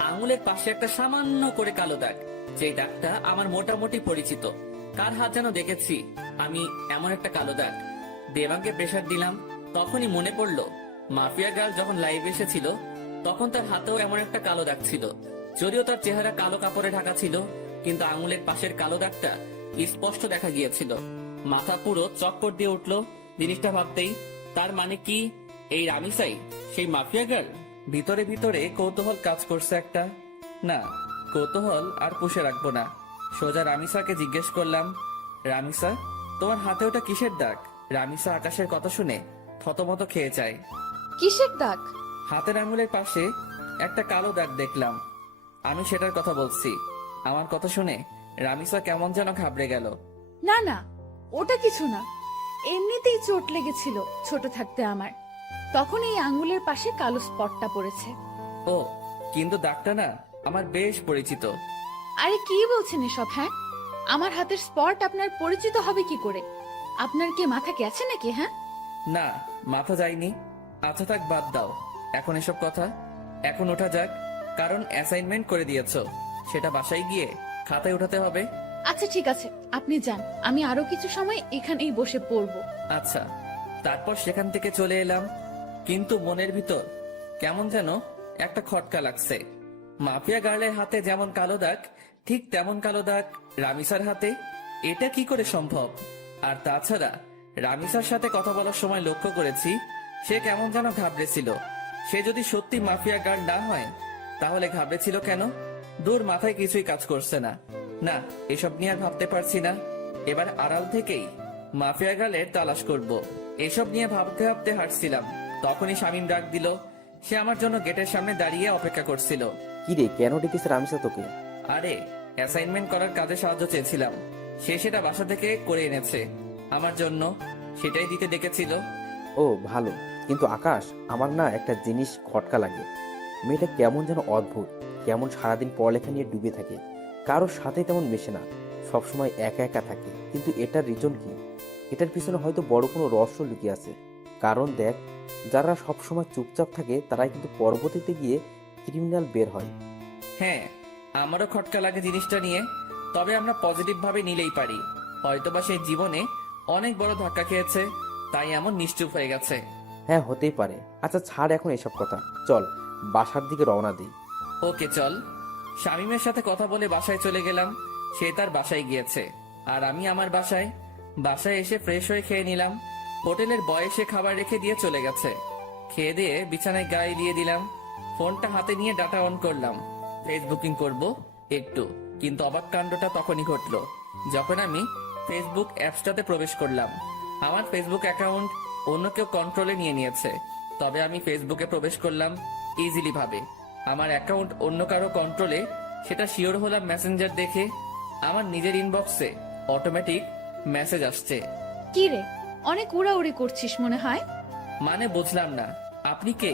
আঙুলের পাশে একটা সামান্য করে কালো দাগ, যে দাগটা আমার মোটামুটি পরিচিত। কার হাত যেন দেখেছি আমি এমন একটা কালো দাগ। দেবাঙ্গে প্রেসার দিলাম। তখনই মনে পড়লো মাফিয়া গার্ল যখন লাইভ এসেছিল তখন তার হাতেও এমন একটা কালো দাগ ছিল। যদিও তার চেহারা কালো কাপড়ে ঢাকা ছিল, কিন্তু আঙুলের পাশের কালো দাগটা স্পষ্ট দেখা গিয়েছিল। মাথা পুরো চক্কর দিয়ে উঠলো জিনিসটা ভাবতেই। তার মানে কি এই রামিসাই সেই মাফিয়া গার্ল? ভিতরে ভিতরে কৌতূহল কাজ করছে একটা। না, কৌতূহল আর পুষে রাখবো না। সোজা রামিসাকে জিজ্ঞেস করলাম, রামিসা, তোমার হাতে ওটা কিসের দাগ? রামিসা আকাশের কথা শুনে থতমত খেয়ে যায়। কিসের দাগ? হাতের আঙুলের পাশে একটা কালো দাগ দেখলাম। আমি সেটার কথা বলছি। আমার কথা শুনে রামিসা কেমন যেন ঘাবড়ে গেল। না না, ওটা কিছু না, এমনিতেই চোট লেগেছিল ছোট থাকতে আমার, তখন এই আঙ্গুলের পাশে কালো স্পটটা পড়েছে। ও, কিন্তু দাগটা না আমার বেশ পরিচিত। আরে কি বলছেন এসব? হ্যাঁ, আমার হাতের স্পট আপনার পরিচিত হবে কি করে? আপনার কি মাথা গেছে নাকি? হ্যাঁ, না, মাথা যায়নি। আচ্ছা থাক, বাদ দাও এখন এসব কথা। এখন ওঠা যাক, কারণ অ্যাসাইনমেন্ট করে দিয়েছো, সেটা বাসায় গিয়ে খাতায় উঠাতে হবে। আচ্ছা ঠিক আছে, আপনি যান, আমি আরো কিছু সময় এখানেই বসে পড়বো। আচ্ছা। তারপর সেখান থেকে চলে এলাম, কিন্তু মনের ভিতর কেমন যেন একটা খটকা লাগছে। মাফিয়া গার্লের হাতে যেমন কালো দাগ, ঠিক তেমন কালো দাগ রামিসার হাতে। এটা কি করে সম্ভব? আর তাছাড়া রামিসার সাথে কথা বলার সময় লক্ষ্য করেছি সে কেমন যেন ঘাবড়েছিল। সে যদি সত্যি মাফিয়া গার্ল না হয় তাহলে ঘাবড়েছিল কেন? দূর, মাথায় কিছুই কাজ করছে না। না, এসব নিয়ে আর ভাবতে পারছি না। এবার আড়াল থেকেই মাফিয়া গার্লের তালাশ করব। এসব নিয়ে ভাবতে ভাবতে হাঁটছিলাম, তখনই শামীম ডাক দিল। সে আমার জন্য গেটের সামনে দাঁড়িয়ে অপেক্ষা করছিল। কি রে, কেন ডেকেছে রামিসা তোকে? আরে, অ্যাসাইনমেন্ট করার কাজে সাহায্য চেয়েছিলাম, সে সেটা বাসা থেকে করে এনেছে আমার জন্য, সেটাই দিতে ডেকেছিল। ও ভালো, কিন্তু আকাশ, আমার না একটা জিনিস খটকা লাগে। মেয়েটা কেমন যেন অদ্ভুত, কেমন সারাদিন পড়ালেখা নিয়ে ডুবে থাকে, কারোর সাথে তেমন মেশে না, সবসময় একা একা থাকে। কিন্তু এটার রিজন কি? এটার পিছনে হয়তো বড় কোনো রহস্য লুকিয়ে আছে। কারণ দেখ, যারা সবসময় চুপচাপ থাকে তারাই কিন্তু পরবর্তীতে গিয়ে ক্রিমিনাল বের হয়। হ্যাঁ, আমারও খটকা লাগে জিনিসটা নিয়ে, তবে আমরা পজিটিভ ভাবে নিলেই পারি। হয়তোবা সে জীবনে অনেক বড় ধাক্কা খেয়েছে, তাই এমন নিশ্চুপ হয়ে গেছে। হ্যাঁ, হতেই পারে। আচ্ছা ছাড় এখন এসব কথা, চল বাসার দিকে রওনা দিই। ওকে চল। শামীমের সাথে কথা বলে বাসায় চলে গেলাম। সে তার বাসায় গিয়েছে, আর আমি আমার বাসায়। বাসায় এসে ফ্রেশ হয়ে খেয়ে নিলাম। হোটেলের বয় এসে খাবার রেখে দিয়ে চলে গেছে। খেয়ে দিয়ে বিছানায় গায়ে দিয়ে দিলাম। ফোনটা হাতে নিয়ে ডাটা অন করলাম, ফেসবুকিং করব একটু। কিন্তু অবাক কাণ্ডটা তখনই ঘটলো যখন আমি ফেসবুক অ্যাপসটাতে প্রবেশ করলাম। আমার ফেসবুক অ্যাকাউন্ট অন্য কেউ কন্ট্রোলে নিয়ে নিয়েছে, তবে আমি ফেসবুকে প্রবেশ করলাম ইজিলি ভাবে। আমার অ্যাকাউন্ট অন্য কারো কন্ট্রোলে, সেটা শিওর হলাম মেসেঞ্জার দেখে। আমার নিজের ইনবক্সে অটোমেটিক মেসেজ আসছে। কি রে, অনেক উড়াউড়ি করছিস মনে হয়। মানে বুঝলাম না, আপনি কে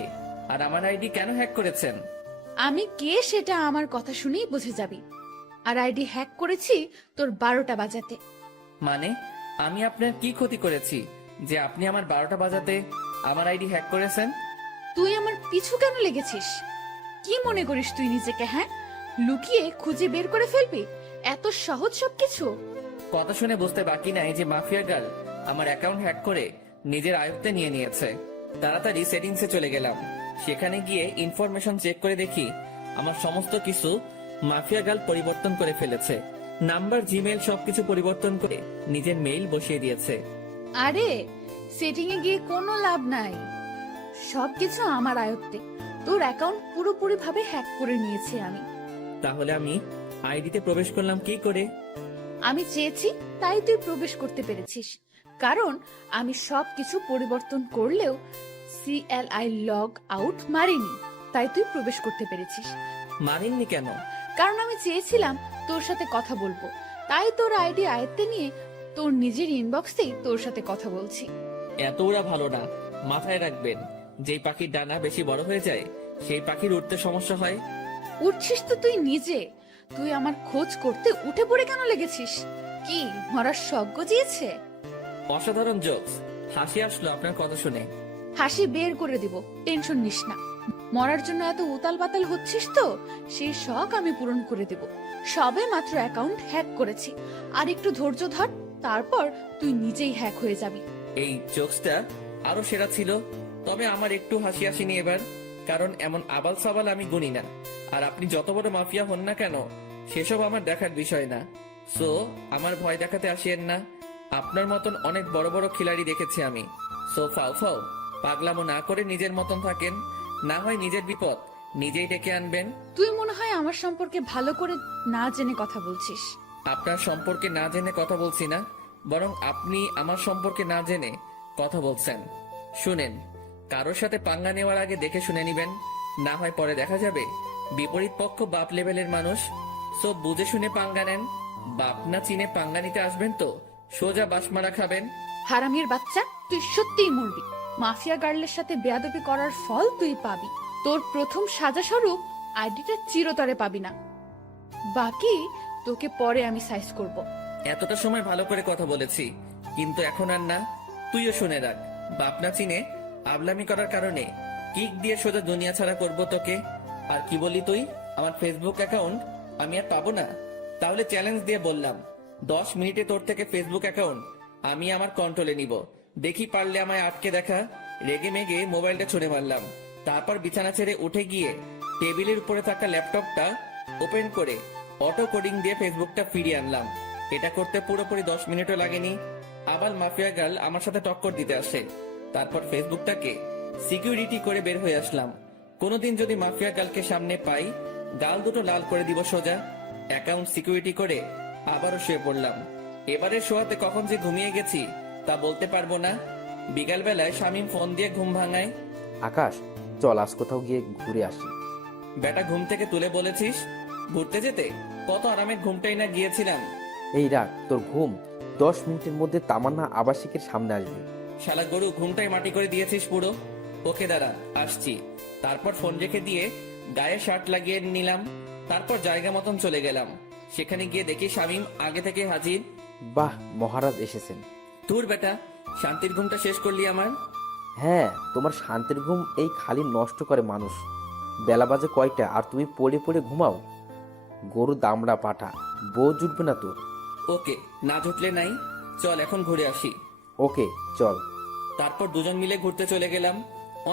আর আমার আইডি কেন হ্যাক করেছেন? আমি কে সেটা আমার কথা শুনেই বুঝে যাবি। আর আইডি হ্যাক করেছি তোর 12টা বাজাতে। মানে আমি আপনার কি ক্ষতি করেছি যে আপনি আমার 12টা বাজাতে আমার আইডি হ্যাক করেছেন? তুই আমার পিছু কেন লেগেছিস? কি মনে করিস তুই নিজেকে? হ্যাঁ, লুকিয়ে খুঁজে বের করে ফেলবি? এত সহজ সবকিছু? কথা শুনে বুঝতে বাকি নাই যে মাফিয়া গার্ল আমার অ্যাকাউন্ট হ্যাক করে নিজের আয়ত্তে নিয়ে নিয়েছে। তাড়াতাড়ি সেটিংসে চলে গেলাম। সেখানে গিয়ে ইনফরমেশন চেক করে দেখি আমার সমস্ত কিছু মাফিয়া গার্ল পরিবর্তন করে ফেলেছে। নাম্বার, জিমেল সবকিছু পরিবর্তন করে নিজের মেইল বসিয়ে দিয়েছে। আরে, সেটিং এ গিয়ে কোনো লাভ নাই, সবকিছু আমার আয়ত্তে। তোর অ্যাকাউন্ট পুরোপুরি ভাবে হ্যাক করে নিয়েছি আমি। তাহলে আমি আইডিতে প্রবেশ করলাম কি করে? আমি চেয়েছি তাই তুই প্রবেশ করতে পেরেছিস, কারণ আমি সবকিছু পরিবর্তন করলেও CLI লগ আউট মারিনি, তাই তুই প্রবেশ করতে পেরেছিস। মানেননি কেন? কারণ আমি চেয়েছিলাম তোর সাথে কথা বলবো, তাই তোর আইডি আয়ত্তে নিয়ে তোর নিজের ইনবক্সেই তোর সাথে কথা বলছি। এত ওরা ভালো না, মাথায় রাখবেন, যেই পাখির ডানা বেশি বড় হয়ে যায় সেই পাখির উঠতে সমস্যা হয়। উঠছিস তো তুই নিজে, তুই আমার খোঁজ করতে উঠে পড়ে কেন লেগেছিস? কি মরার শখ গজিয়েছে? অসাধারণ জোকস, হাসি আসলো আপনার কথা শুনে। হাসি বের করে দিব, টেনশন নিস না। মরার জন্য এত উতাল পাতাল হচ্ছিস তো, সেই শখ আমি পূরণ করে দেব। সবে মাত্র অ্যাকাউন্ট হ্যাক করেছি, আর একটু ধৈর্য ধর, তারপর তুই নিজেই হ্যাক হয়ে যাবি। এই জোকসটা আরো সেরা ছিল, তবে আমার একটু হাসি আসেনি এবার। কারণ এমন আবাল সাবাল আমি গুনি না। আর আপনি যত বড় মাফিয়া হন না কেন, সেসব আমার দেখার বিষয় না। সো আমার ভয় দেখাতে আসিয়েন না। আপনার মতন অনেক বড় বড় খিলাড়ি দেখেছি আমি। সো ফাও ফাও পাগলামো না করে নিজের মতন থাকেন, না হয় নিজের বিপদ নিজেই ডেকে আনবেন। তুই মনে হয় আমার সম্পর্কে ভালো করে না জেনে কথা বলছিস। আপনার সম্পর্কে না জেনে কথা বলছি না, বরং আপনি আমার সম্পর্কে না জেনে কথা বলছেন। শুনেন, কারোর সাথে পাঙ্গা নেওয়ার আগে দেখে শুনে নিবেন, না হয় পরে দেখা যাবে বিপরীত পক্ষ বাপ লেভেলের মানুষ। সব বুঝে শুনে পাঙ্গা নেন। বাপ না চিনে পাঙ্গা নিতে আসবেন তো সোজা বাসমারা খাবেন। হারামির বাচ্চা, তুই সত্যিই মরবি। মাফিয়া গার্লের সাথে বেয়াদবি করার ফল তুই পাবি। তোর প্রথম সাজা স্বরূপ আইডিটা চিরতরে পাবি না। বাকি তোকে পরে আমি সাইজ করব। এতটা সময় ভালো করে কথা বলেছি, কিন্তু এখন আর না। তুইও শুনে রাখ, বাপ না চিনে আবলামি করার কারণে কিক দিয়ে সোজা দুনিয়া ছাড়া করব তোকে। আর কি বলি তুই, আমার ফেসবুক অ্যাকাউন্ট আমি আর পাবো না? তাহলে চ্যালেঞ্জ দিয়ে বললাম, 10 মিনিটে তোর থেকে ফেসবুক অ্যাকাউন্ট আমি আমার কন্ট্রোলে নিব। দেখি পারলে আমায় আটকে দেখা। রেগে মেগে মোবাইলটা ছুঁড়ে মারলাম। তারপর বিছানা ছেড়ে উঠে গিয়ে টেবিলের উপরে থাকা ল্যাপটপটা ওপেন করে অটো কোডিং দিয়ে ফেসবুকটা ফিরিয়ে আনলাম। এটা করতে পুরোপুরি 10 মিনিটও লাগেনি। আবার মাফিয়া গার্ল আমার সাথে টক্কর দিতে আসে। তারপর ফেসবুকটাকে সিকিউরিটি করে বের হয়ে আসলাম। কোনোদিন যদি মাফিয়া গার্লকে সামনে পাই, গাল দুটো লাল করে দিব সোজা। অ্যাকাউন্ট সিকিউরিটি করে আবারও শুয়ে পড়লাম। এবারে শোয়াতে কখন যে ঘুমিয়ে গেছি তা বলতে পারবো না। বিকাল বেলায় শামীম ফোন দিয়ে ঘুম ভাঙায়। আকাশ, চল আজ কোথাও গিয়ে ঘুরে আসি। বেটা ঘুম থেকে তুলে বলেছিস ঘুরতে যেতে? কত আরামের ঘুমটাই না গিয়েছিলাম। এই রাখ তোর ঘুম, 10 মিনিটের মধ্যে তামান্না আবাসিকের সামনে আসবে। শালা গরু, ঘুমটাই মাটি করে দিয়েছিস পুরো। ওকে দাঁড়া, আসছি। তারপর ফোন রেখে দিয়ে গায়ে শার্ট লাগিয়ে নিলাম। তারপর জায়গা মতন চলে গেলাম। সেখানে গিয়ে দেখি শামীম আগে থেকে হাজির। বাহ, মহারাজ এসেছেন। তোর বেটা, শান্তির ঘুমটা শেষ করলি আমার। হ্যাঁ, তোমার শান্তির ঘুম এই খালি নষ্ট করে মানুষ। বেলা বাজে কয়টা আর তুমি পড়ে পড়ে ঘুমাও? গরু দামড়া পাঠা, বউ জুটবে না তোর। ওকে, না জুটলে নাই। চল এখন ঘুরে আসি। ওকে চল। তারপর দুজন মিলে ঘুরতে চলে গেলাম।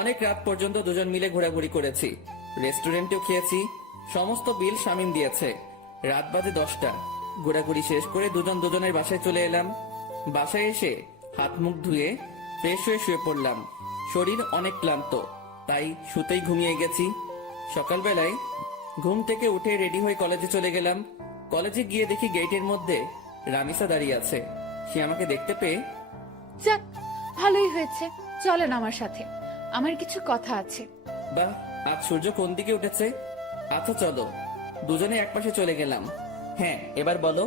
অনেক রাত পর্যন্ত দুজন মিলে ঘোরাঘুরি করেছি। রেস্টুরেন্টেও খেয়েছি। সমস্ত বিল শামীম দিয়েছে। রাত বাজে 10টা। ঘোরাঘুরি শেষ করে দুজন দুজনের বাসায় চলে এলাম। বাসায় এসে হাত মুখ ধুয়ে ফ্রেশ হয়ে শুয়ে পড়লাম। শরীর অনেক ক্লান্ত, তাই শুতেই ঘুমিয়ে গেছি। সকালবেলায় ঘুম থেকে উঠে রেডি হয়ে কলেজে চলে গেলাম। কলেজে গিয়ে দেখি গেটের মধ্যে রামিসা দাঁড়িয়ে আছে। সে আমাকে দেখতে পেয়ে, যাক, ভালোই হয়েছে, চলেন আমার সাথে, আমার কিছু কথা আছে। বাহ, আজ সূর্য কোন দিকে উঠেছে। আচ্ছা চলো। দুজনে একপাশে চলে গেলাম। হ্যাঁ, এবার বলো।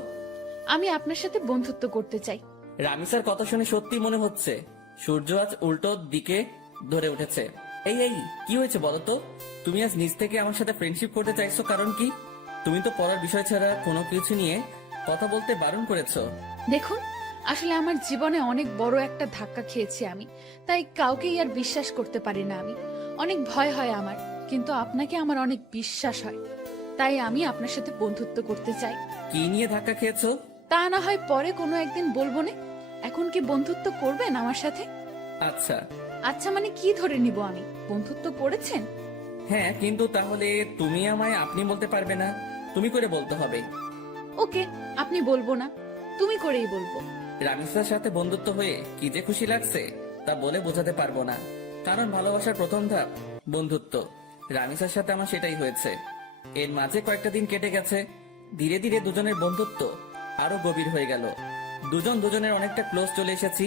আমি আপনার সাথে বন্ধুত্ব করতে চাই। রামিসার কথা শুনে সত্যি মনে হচ্ছে সূর্য আজ উল্টো দিকে ধরে উঠেছে। এই এই কি হয়েছে বলো তো? তুমি আজ নিজ থেকে আমার সাথে ফ্রেন্ডশিপ করতে চাইছো, কারণ কি? তুমি তো পড়ার বিষয় ছাড়া কোনো কিছু নিয়ে কথা বলতে বারণ করেছো। দেখুন, আসলে আমার জীবনে অনেক বড় একটা ধাক্কা খেয়েছি আমি, তাই কাউকেই আর বিশ্বাস করতে পারি না আমি। অনেক ভয় হয় আমার, কিন্তু আপনাকে আমার অনেক বিশ্বাস হয়। তাই আমি আপনার সাথে বন্ধুত্ব করতে চাই। কি নিয়ে ধাক্কা খেয়েছো? তা না হয় পরে কোনো একদিন বলবো না। এখন কি বন্ধুত্ব করবেন আমার সাথে? আচ্ছা। আচ্ছা মানে কি ধরে নিব আমি? বন্ধুত্ব করেছেন? হ্যাঁ, কিন্তু তাহলে তুমি আমায় আপনি বলতে পারবে না, তুমি করে বলতে হবে। ওকে, আপনি বলবো না, তুমি করেই বলবো। রামিসার সাথে বন্ধুত্ব হয়ে কি যে খুশি লাগছে তা বলে বোঝাতে পারবো না। কারণ ভালোবাসার প্রথম ধাপ বন্ধুত্ব। রামিসার সাথে আমার সেটাই হয়েছে। এর মাঝে কয়েকটা দিন কেটে গেছে। ধীরে ধীরে দুজনের বন্ধুত্ব আরো গভীর হয়ে গেল। দুজন দুজনের অনেকটা ক্লোজ চলে এসেছি।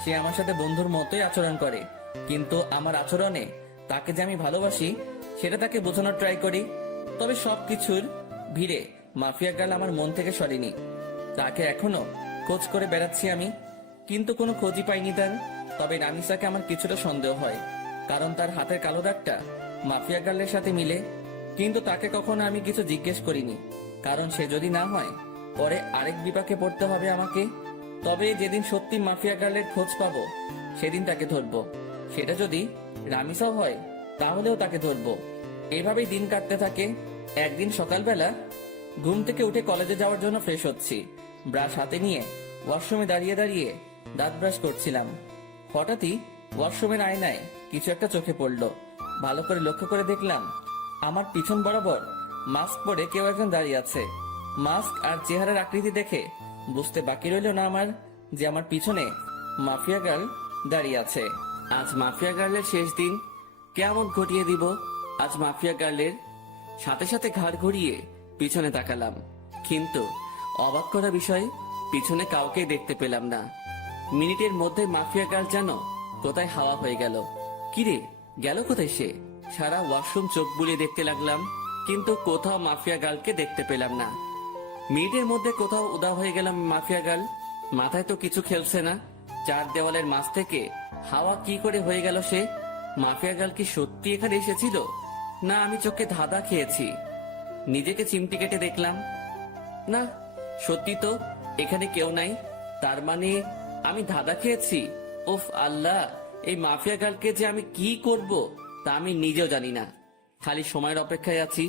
সে আমার সাথে বন্ধুর মতোই আচরণ করে, কিন্তু আমার আচরণে তাকে যে আমি ভালোবাসি সেটা তাকে বোঝানোর ট্রাই করি। তবে সবকিছুর ভিড়ে মাফিয়া গার্ল আমার মন থেকে সরেনি। তাকে এখনো খোঁজ করে বেড়াচ্ছি আমি, কিন্তু কোনো খোঁজই পাইনি তার। তবে রামিসাকে আমার কিছুটা সন্দেহ হয়, কারণ তার হাতের কালো দাগটা মাফিয়া গার্লের সাথে মিলে। কিন্তু তাকে কখনো আমি কিছু জিজ্ঞেস করিনি, কারণ সে যদি না হয় পরে আরেক বিপাকে পড়তে হবে আমাকে। তবে যেদিন সত্যি মাফিয়া গার্লের খোঁজ পাবো সেদিন তাকে ধরবো। সেটা যদি রামিসাও হয় তাহলেও তাকে ধরবো। এভাবেই দিন কাটতে থাকে। একদিন সকালবেলা ঘুম থেকে উঠে কলেজে যাওয়ার জন্য ফ্রেশ হচ্ছি। ব্রাশ হাতে নিয়ে ওয়াশরুমে দাঁড়িয়ে দাঁড়িয়ে দাঁত ব্রাশ করছিলাম। হঠাৎই ওয়াশরুমের আয়নায় কিছু একটা চোখে পড়লো। ভালো করে লক্ষ্য করে দেখলাম আমার পিছন বরাবর মাস্ক পরে কেউ একজন দাঁড়িয়ে আছে। মাস্ক আর চেহারার আকৃতি দেখে বুঝতে বাকি রইল না আমার যে আমার পিছনে মাফিয়া গার্ল দাঁড়িয়ে আছে। আজ মাফিয়া গার্লের শেষ দিন, কেমন ঘটিয়ে দিব। আজ মাফিয়া গার্লের সাথে সাথে ঘাড় ঘুরিয়ে পিছনে তাকালাম, কিন্তু অবাক করা বিষয়, পিছনে কাউকে দেখতে পেলাম না। মিনিটের মধ্যে মাফিয়া গার্ল যেন কোথায় হাওয়া হয়ে গেল। কিরে, গেল কোথায় সে? সারা ওয়াশরুম চোখ বুলিয়ে দেখতে লাগলাম, কিন্তু কোথাও মাফিয়া গার্লকে দেখতে পেলাম না। মিনিটের মধ্যে কোথাও উদা হয়ে গেলাম মাফিয়া গার্ল। মাথায় তো কিছু খেলছে না। চার দেওয়ালের মাঝ থেকে হাওয়া কি করে হয়ে গেল সে? মাফিয়া গার্ল কি সত্যি এখানে এসেছিল, না আমি চোখে ধাঁধা খেয়েছি? নিজেকে চিমটি কেটে দেখলাম, না সত্যি তো এখানে কেউ নাই। তার মানে আমি ধাঁধা খেয়েছি। উফ আল্লাহ, এই মাফিয়া গার্লকে যে আমি কি করব তা আমি নিজেও জানি না। খালি সময়ের অপেক্ষায় আছি,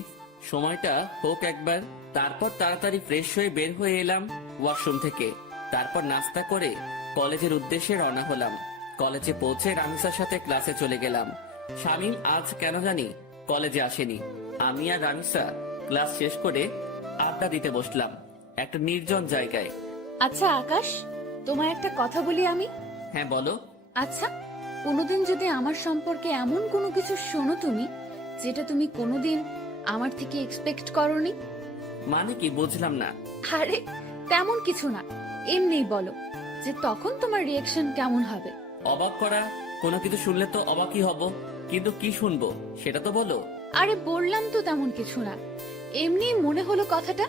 সময়টা হোক একবার। তারপর তাড়াতাড়ি ফ্রেশ হয়ে বের হয়ে এলাম ওয়াশরুম থেকে। তারপর নাস্তা করে কলেজের উদ্দেশ্যে রওনা হলাম। কলেজে পৌঁছে রামিসার সাথে ক্লাসে চলে গেলাম। শামীম আজ কেন জানি কলেজে আসেনি। আমি আর রামিসা ক্লাস শেষ করে আড্ডা দিতে বসলাম একটা নির্জন জায়গায়। আচ্ছা আকাশ, তোমার একটা কথা বলি আমি। হ্যাঁ বলো। আচ্ছা, কোনোদিন যদি আমার সম্পর্কে এমন কোনো কিছু শোনো তুমি, যেটা তুমি কোনোদিন আমার থেকে এক্সপেক্ট করনি। মানে কি, বুঝলাম না। আরে তেমন কিছু না, এমনিই বলো, যে তখন তোমার রিয়াকশন কেমন হবে। অবাক করা কোনো কিছু শুনলে তো অবাকই হব, কিন্তু কি শুনবো সেটা তো বলো। আরে বললাম তো তেমন কিছু না, এমনি মনে হলো কথাটা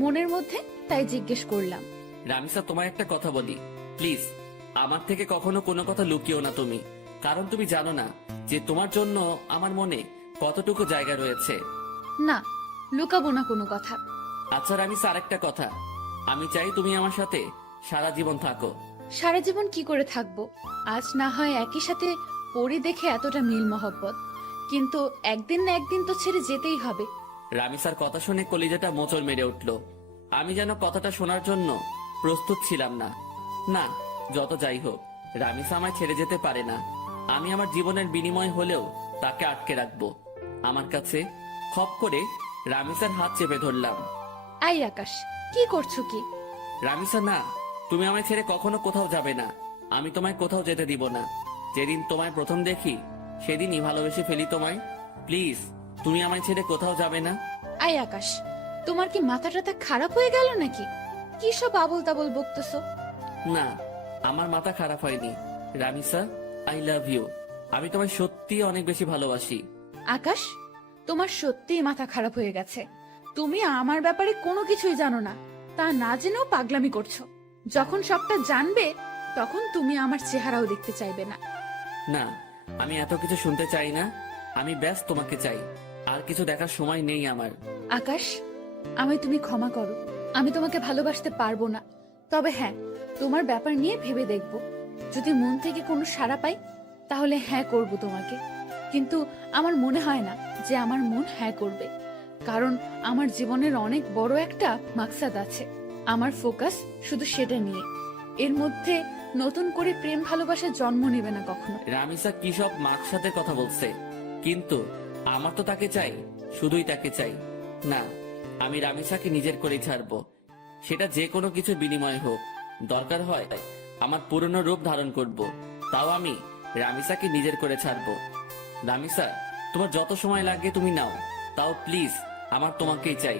মনের মধ্যে, তাই জিজ্ঞেস করলাম। রামিসা, তোমার একটা কথা বলি প্লিজ, আমার থেকে কখনো কোনো কথা লুকিও না তুমি। কারণ তুমি জানো না যে তোমার জন্য আমার মনে কতটুকু জায়গা রয়েছে। না, লুকাবো না কোনো কথা। আচ্ছা রামিসা, আরেকটা কথা, আমি চাই তুমি আমার সাথে সারা জীবন থাকো। সারা জীবন কি করে থাকবো? আজ না হয় একই সাথে পড়ি দেখে এতটা মিল মহব্বত, কিন্তু একদিন না একদিন তো ছেড়ে যেতেই হবে। রামিসার কথা শুনে কলিজাটা মোচড় মেরে উঠল। আমি যেন কথাটা শোনার জন্য প্রস্তুত ছিলাম না। না, যত যাই হোক, রামিসা আমায় ছেড়ে যেতে পারে না। আমি আমার জীবনের বিনিময় হলেও তাকে আটকে রাখবো আমার কাছে। খপ করে রামিসার হাত চেপে ধরলাম। আই আকাশ, কি করছো কি? রামিসা, না, তুমি আমায় ছেড়ে কখনো কোথাও যাবে না। আমি তোমায় কোথাও যেতে দিব না। যেদিন তোমায় প্রথম দেখি সেদিনই ভালোবেসে ফেলি তোমায়। প্লিজ, তুমি আমায় ছেড়ে কোথাও যাবে না। আই আকাশ, তোমার কি মাথা টাথা খারাপ হয়ে গেল নাকি? কি সব আবল তাবল বকতেছো? না, আমার মাথা খারাপ হয়নি। Ramisa, I love you. আমি তোমায় সত্যি অনেক বেশি ভালোবাসি। আকাশ, তোমার সত্যিই মাথা খারাপ হয়ে গেছে। তুমি আমার ব্যাপারে কোনো কিছুই জানো না, তা না জেনেও পাগলামি করছো। যখন সবটা জানবে তখন তুমি আমার চেহারাও দেখতে চাইবে না। না, আমি এত কিছু শুনতে চাই না। আমি ব্যাস তোমাকে চাই, আর কিছু দেখার সময় নেই আমার। আকাশ, আমায় তুমি ক্ষমা করো, আমি তোমাকে ভালোবাসতে পারবো না। তবে হ্যাঁ, তোমার ব্যাপার নিয়ে ভেবে দেখব। যদি মন থেকে কোনো সাড়া পাই তাহলে হ্যাঁ করব তোমাকে। কিন্তু আমার মনে হয় না যে আমার মন হ্যাঁ করবে, কারণ আমার জীবনের অনেক বড় একটা মাকসাদ আছে। আমার ফোকাস শুধু সেটা নিয়ে। এর মধ্যে নতুন করে প্রেম ভালোবাসা জন্ম নেবে না কখনো। রামিসা কি সব মাকসাদের কথা বলছে, কিন্তু আমার তো তাকে চাই, শুধুই তাকে চাই। না, আমি রামিসাকে নিজের করে ছাড়বো, সেটা যে কোনো কিছু বিনিময় হোক। দরকার হয় আমার পুরনো রূপ ধারণ করব, তাও আমি রামিসাকে নিজের করে ছাড়বো। রামিসা, তোমার যত সময় লাগে তুমি নাও, তাও প্লিজ আমার তোমাকেই চাই।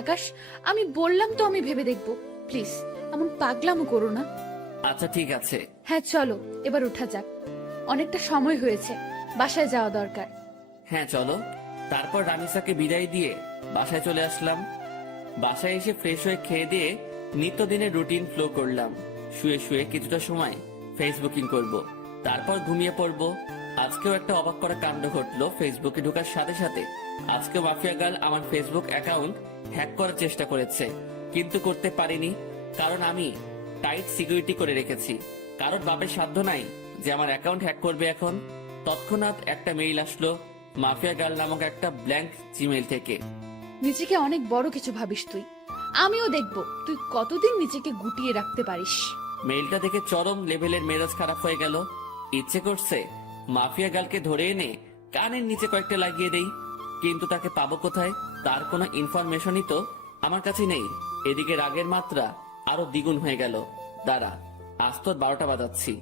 আকাশ, আমি বললাম তো আমি ভেবে দেখব। প্লিজ এমন পাগলামো করো না। আচ্ছা ঠিক আছে। হ্যাঁ চলো, এবার উঠা যাক, অনেকটা সময় হয়েছে, বাসায় যাওয়া দরকার। হ্যাঁ চলো। তারপর রামিসাকে বিদায় দিয়ে বাসায় চলে আসলাম। বাসায় এসে ফ্রেশ হয়ে খেয়ে দিয়ে নিত্যদিনের রুটিন ফ্লো করলাম। শুয়ে শুয়ে কিছুটা সময় ফেসবুকিং করব, তারপর ঘুমিয়ে পড়ব। আজকেও একটা অবাক করা কাণ্ড ঘটলো ফেসবুকে ঢোকার সাথে সাথে। আজকে মাফিয়া গার্ল আমার ফেসবুক অ্যাকাউন্ট হ্যাক করার চেষ্টা করেছে, কিন্তু করতে পারিনি, কারণ আমি টাইট সিকিউরিটি করে রেখেছি। কারোর বাপের সাধ্য নাই যে আমার অ্যাকাউন্ট হ্যাক করবে এখন। তৎক্ষণাৎ একটা মেইল আসলো মাফিয়া গার্ল নামক একটা ব্ল্যাঙ্ক জিমেইল থেকে। নিজেকে অনেক বড় কিছু ভাবিস তুই, আমিও দেখব তুই কতদিন নিজেকে গুটিয়ে রাখতে পারিস। মেইলটা দেখে চরম লেভেলের মেজাজ খারাপ হয়ে গেল। ইচ্ছে করছে মাফিয়া গার্লকে ধরে এনে কানের নিচে কয়েকটা লাগিয়ে দেই, কিন্তু তাকে পাবো কোথায়? তার কোনো ইনফরমেশনই তো আমার কাছে নেই। এদিকে রাগের মাত্রা আরো দ্বিগুণ হয়ে গেল। দাঁড়া, আজ তোর 12টা বাজাচ্ছি।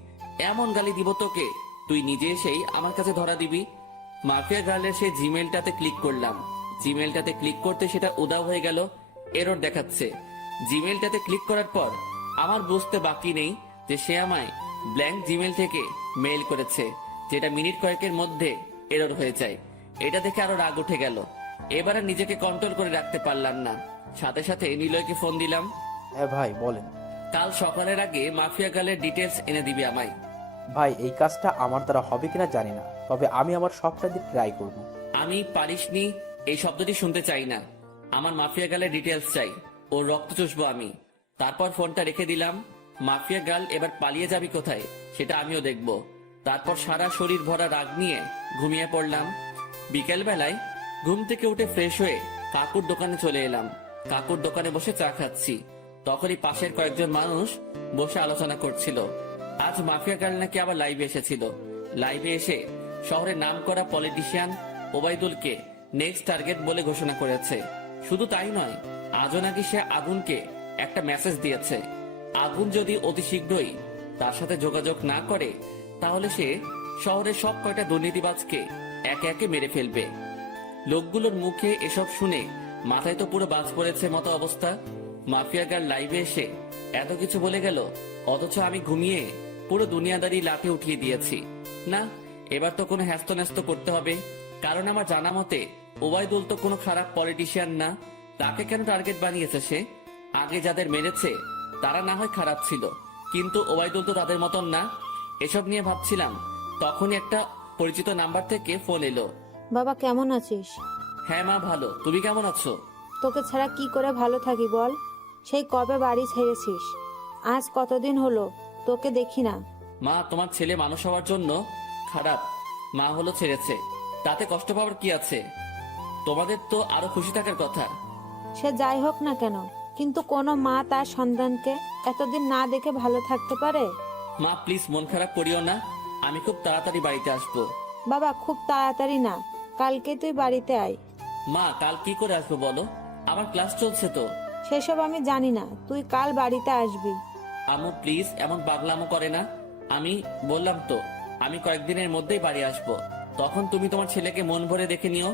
এমন গালি দিব তোকে, তুই নিজে এসেই আমার কাছে ধরা দিবি। মাফিয়া গার্লের সেই জিমেলটাতে ক্লিক করলাম। জিমেলটাতে ক্লিক করতে সেটা উদাও হয়ে গেল, এরর দেখাচ্ছে। জিমেলটাতে ক্লিক করার পর আমার বুঝতে বাকি নেই যে সে আমায় ব্ল্যাঙ্ক জিমেল থেকে মেইল করেছে, যেটা মিনিট কয়েকের মধ্যে এরর হয়ে যায়। এটা দেখে আরো রাগ উঠে গেল। এবারে নিজেকে কন্ট্রোল করে রাখতে পারলাম না, সাথে সাথে নিলয়কে ফোন দিলাম। হ্যাঁ ভাই বলেন। কাল সকালের আগে মাফিয়া গার্লের ডিটেলস এনে দিবি আমায়। ভাই এই কাজটা আমার দ্বারা হবে কিনা জানি না, তবে আমি আমার সবটা দিয়ে ট্রাই করব। আমি পারিসনি এই শব্দটি শুনতে চাই না। আমার মাফিয়া গার্লের ডিটেলস চাই, ওর রক্ত চুষবো আমি। তারপর ফোনটা রেখে দিলাম। মাফিয়া গার্ল এবার পালিয়ে যাবি কোথায় সেটা আমিও দেখব। তারপর সারা শরীর ভরা রাগ নিয়ে ঘুমিয়ে পড়লাম। বিকেল বেলায় ঘুম থেকে উঠে ফ্রেশ হয়ে কাকুর দোকানে চলে এলাম। কাকুর দোকানে বসে চা খাচ্ছি, তখনই পাশের কয়েকজন মানুষ বসে আলোচনা করছিল। আজ মাফিয়া গার্ল নাকি আবার লাইভে এসেছিল। লাইভে এসে শহরের নামকরা পলিটিশিয়ান ওবায়দুলকে নেক্সট টার্গেট বলে ঘোষণা করেছে। শুধু তাই নয়, আজও নাকি সে আগুনকে একটা মেসেজ দিয়েছে। আগুন যদি অতি শীঘ্রই তার সাথে যোগাযোগ না করে, তাহলে সে শহরের সব কয়টা দুর্নীতিবাজকে একে একে মেরে ফেলবে। লোকগুলোর মুখে এসব শুনে মাথায় তো পুরো বাজ পড়েছে মতো অবস্থা। মাফিয়া গার্ল লাইভে এসে এত কিছু বলে গেল, অথচ আমি ঘুমিয়ে পুরো দুনিয়াদারি লাঠে উঠিয়ে দিয়েছি। না, এবার তো কোনো হ্যাস্ত করতে হবে, কারণ আমার জানা মতে ওবায়দুল তো কোনো খারাপ পলিটিশিয়ান না। তাকে কেন টার্গেট বানিয়েছে সে? আগে যাদের মেরেছে তারা না হয় খারাপ ছিল, কিন্তু ওবায়দুল তো তাদের মতন না। এসব নিয়ে ভাবছিলাম, তখনই একটা পরিচিত নাম্বার থেকে ফোন এলো। বাবা কেমন আছিস? হ্যাঁ মা, ভালো। তুমি কেমন আছো? তোকে ছাড়া কি করে ভালো থাকি বল? সেই কবে বাড়ি ছেড়েছিস? আজ কতদিন হলো তোকে দেখি না। মা, তোমার ছেলে মানুষ হওয়ার জন্য খারাপ, মা হলো ছেড়েছে, তাতে কষ্ট পাওয়ার কি আছে? তোমাদের তো আরো খুশি থাকার কথা। সে যাই হোক না কেন, কিন্তু কোনো মা তার সন্তানকে এতদিন না দেখে ভালো থাকতে পারে? মা প্লিজ মন খারাপ করিও না, আমি খুব তাড়াতাড়ি বাড়িতে আসবো। বাবা খুব তাড়াতাড়ি না, কালকে তুই বাড়িতে আয়। মা, কাল কি করে আসবো বলো? আমার ক্লাস চলছে তো। সেসব আমি জানি না, তুই কাল বাড়িতে আসবি। আম্মু প্লিজ এমন পাগলামো করে না। আমি বললাম তো, আমি কয়েকদিনের মধ্যেই বাড়ি আসবো, তখন তুমি তোমার ছেলেকে মন ভরে দেখে নিও।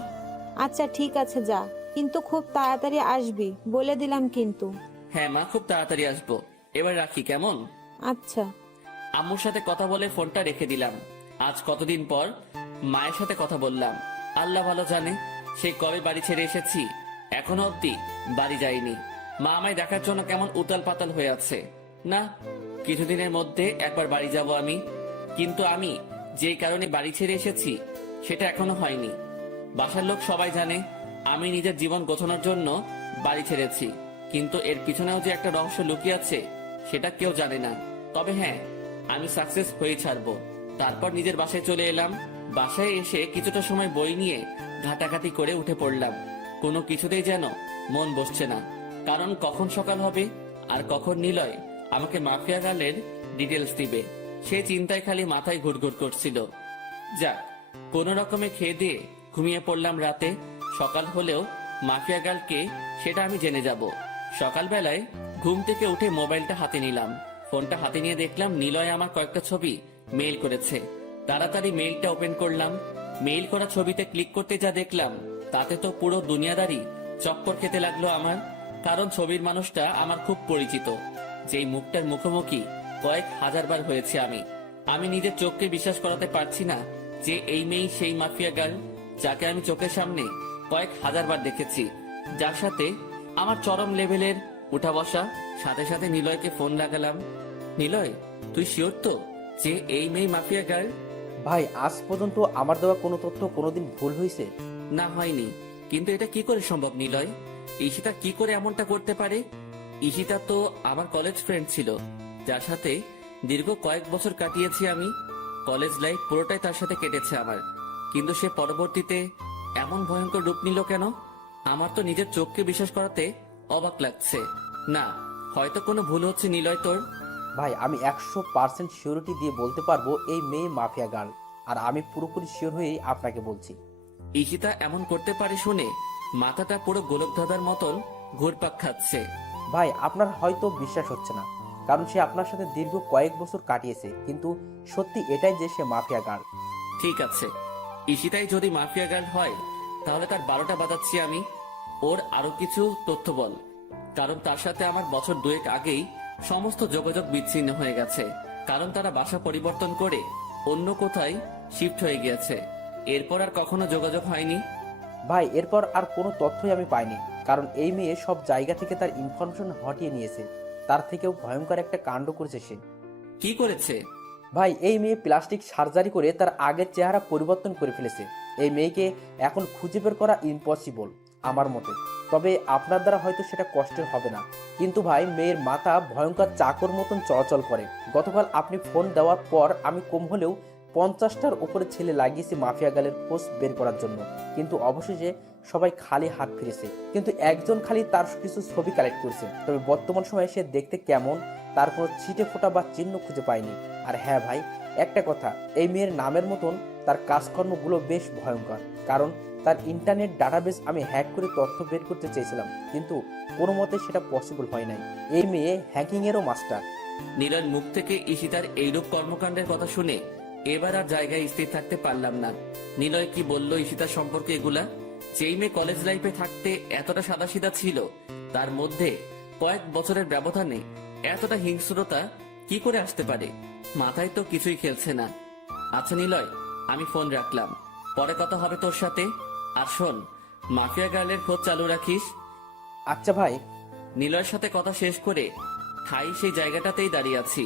আচ্ছা ঠিক আছে যা, কিন্তু খুব তাড়াতাড়ি আসবি বলে দিলাম কিন্তু। হ্যাঁ মা, খুব তাড়াতাড়ি আসবো। এবার রাখি কেমন? আচ্ছা। আম্মুর সাথে কথা বলে ফোনটা রেখে দিলাম। আজ কতদিন পর মায়ের সাথে কথা বললাম। আল্লাহ ভালো জানে সেই কবে বাড়ি ছেড়ে এসেছি, এখনো অব্দি বাড়ি যাইনি। মা আমায় দেখার জন্য কেমন উতাল পাতাল হয়ে আছে। না, কিছুদিনের মধ্যে একবার বাড়ি যাব আমি। কিন্তু আমি যেই কারণে বাড়ি ছেড়ে এসেছি সেটা এখনো হয়নি। বাসার লোক সবাই জানে আমি নিজের জীবন গোছানোর জন্য বাড়ি ছেড়েছি, কিন্তু এর পিছনেও যে একটা রহস্য লুকিয়ে আছে সেটা কেউ জানে না। তবে হ্যাঁ, আমি সাকসেস হয়ে ছাড়বো। তারপর নিজের বাসায় চলে এলাম। বাসায় এসে কিছুটা সময় বই নিয়ে ঘাটাঘাটি করে উঠে পড়লাম। কোনো কিছুতেই যেন মন বসছে না, কারণ কখন সকাল হবে আর কখন নিলয় আমাকে মাফিয়া গার্লের ডিটেলস দিবে, সে চিন্তায় খালি মাথায় ঘুরঘুর করছিল। যাক, কোনো রকমে খেয়ে দিয়ে ঘুমিয়ে পড়লাম রাতে। সকাল হলেও মাফিয়া গার্লকে সেটা আমি জেনে যাব। সকালবেলায় ঘুম থেকে উঠে মোবাইলটা হাতে নিলাম। ফোনটা হাতে নিয়ে দেখলাম নিলয় আমার কয়েকটা ছবি মেইল করেছে। তাড়াতাড়ি মেইলটা ওপেন করলাম। মেইল করা ছবিতে ক্লিক করতে যা দেখলাম, তাতে তো পুরো দুনিয়াদারি চক্কর খেতে লাগলো আমার। কারণ ছবির মানুষটা আমার খুব পরিচিত, যেই মুখটার মুখোমুখি কয়েক হাজারবার হয়েছে আমি। আমি নিজের চোখকে বিশ্বাস করাতে পারছি না যে এই মেয়েই সেই মাফিয়া গার্ল যাকে আমি চোখের সামনে কয়েক হাজারবার দেখেছি, যার সাথে আমার চরম লেভেলের উঠা বসা। সাথে সাথে নিলয়কে ফোন লাগালাম। নিলয়, তুই শিওর তো যে এই মেয়ে মাফিয়া গার্ল? ভাই আজ পর্যন্ত আমার দেওয়া কোনো তথ্য কোনোদিন ভুল হয়েছে? না, হয়নি। কিন্তু এটা কি করে সম্ভব নিলয়? ঈশিতা কি করে এমনটা করতে পারে? ঈশিতা তো আমার কলেজ ফ্রেন্ড ছিল, যার সাথে দীর্ঘ কয়েক বছর কাটিয়েছি আমি। কলেজ লাইফ পুরোটাই তার সাথে কেটেছে আমার। কিন্তু সে পরবর্তীতে এমন ভয়ঙ্কর রূপ নিল কেন? আমার তো নিজের চোখকে বিশ্বাস করাতে অবাক লাগছে। না, হয়তো কোনো ভুল হচ্ছে নিলয় তোর। ভাই আমি 100% সিউরিটি দিয়ে বলতে পারবো এই মেয়ে মাফিয়া গার্ল। আর আমি পুরোপুরি শিওর হয়েই আপনাকে বলছি। ঈশিতা এমন করতে পারে শুনে মাথাটা পুরো গোলক ধাঁধার মতন ঘুরপাক খাচ্ছে। ভাই আপনার হয়তো বিশ্বাস হচ্ছে না, কারণ সে আপনার সাথে দীর্ঘ কয়েক বছর কাটিয়েছে, কিন্তু সত্যি এটাই যে সে মাফিয়া গার্ল। ঠিক আছে, ঈশিতাই যদি মাফিয়া গার্ল হয় তাহলে তার 12টা বাজাচ্ছি আমি। ওর আরো কিছু তথ্য বল, কারণ তার সাথে আমার বছর 2 আগেই সমস্ত যোগাযোগ বিচ্ছিন্ন হয়ে গেছে, কারণ তারা বাসা পরিবর্তন করে অন্য কোথায় শিফট হয়ে গিয়েছে। এরপর আর কখনো যোগাযোগ হয়নি। ভাই এরপর আর কোনো তথ্যই আমি পাইনি, কারণ এই মেয়ে সব জায়গা থেকে তার ইনফরমেশন হটিয়ে নিয়েছে। তার থেকেও ভয়ঙ্কর একটা কাণ্ড করেছে সে। কি করেছে? ভাই এই মেয়ে প্লাস্টিক সার্জারি করে তার আগের চেহারা পরিবর্তন করে ফেলেছে। এই মেয়েকে এখন খুঁজে বের করা ইম্পসিবল আমার মতে, তবে আপনার দ্বারা হয়তো সেটা কষ্টের হবে না। কিন্তু ভাই মেয়ের মাথা ভয়ঙ্কর চাকর মতন চলাচল করে। গতকাল আপনি ফোন দেওয়ার পর আমি কম হলেও 50টার উপরে ছেলে লাগিয়েছি মাফিয়া গালের খোঁজ বের করার জন্য, কিন্তু অবশেষে সবাই খালি হাত ফিরেছে। কিন্তু একজন খালি তার কিছু ছবি কালেক্ট করেছে, তবে বর্তমান সময়ে সে দেখতে কেমন তার কোনো ছিটে ফোঁটা বা চিহ্ন খুঁজে পায়নি। আর হ্যাঁ ভাই, একটা কথা, এই মেয়ের নামের মতন তার কাজকর্মগুলো বেশ ভয়ঙ্কর, কারণ তার ইন্টারনেট ডাটাবেস আমি হ্যাক করে তথ্য বের করতে চেয়েছিলাম, কিন্তু কোনো মতে সেটা পসিবল হয় নাই। এই মেয়ে হ্যাকিংয়েরও মাস্টার। নীলার মুখ থেকে ঈশিতার এইরূপ কর্মকাণ্ডের কথা শুনে এবার আর জায়গায় স্থির থাকতে পারলাম না। নিলয় কি বললো ঈশিতার সম্পর্কে এগুলা? যেই মেয়ে কলেজ লাইফে থাকতে এতটা সাদাসিধা ছিল, তার মধ্যে কয়েক বছরের ব্যবধানে এতটা হিংস্রতা কি করে আসতে পারে? মাথায় তো কিছুই খেলছে না। আচ্ছা নিলয়, আমি ফোন রাখলাম, পরে কথা হবে তোর সাথে। আর শোন, মাফিয়া গার্লের খোঁজ চালু রাখিস। আচ্ছা ভাই। নিলয়ের সাথে কথা শেষ করে ঠাই সেই জায়গাটাতেই দাঁড়িয়ে আছি।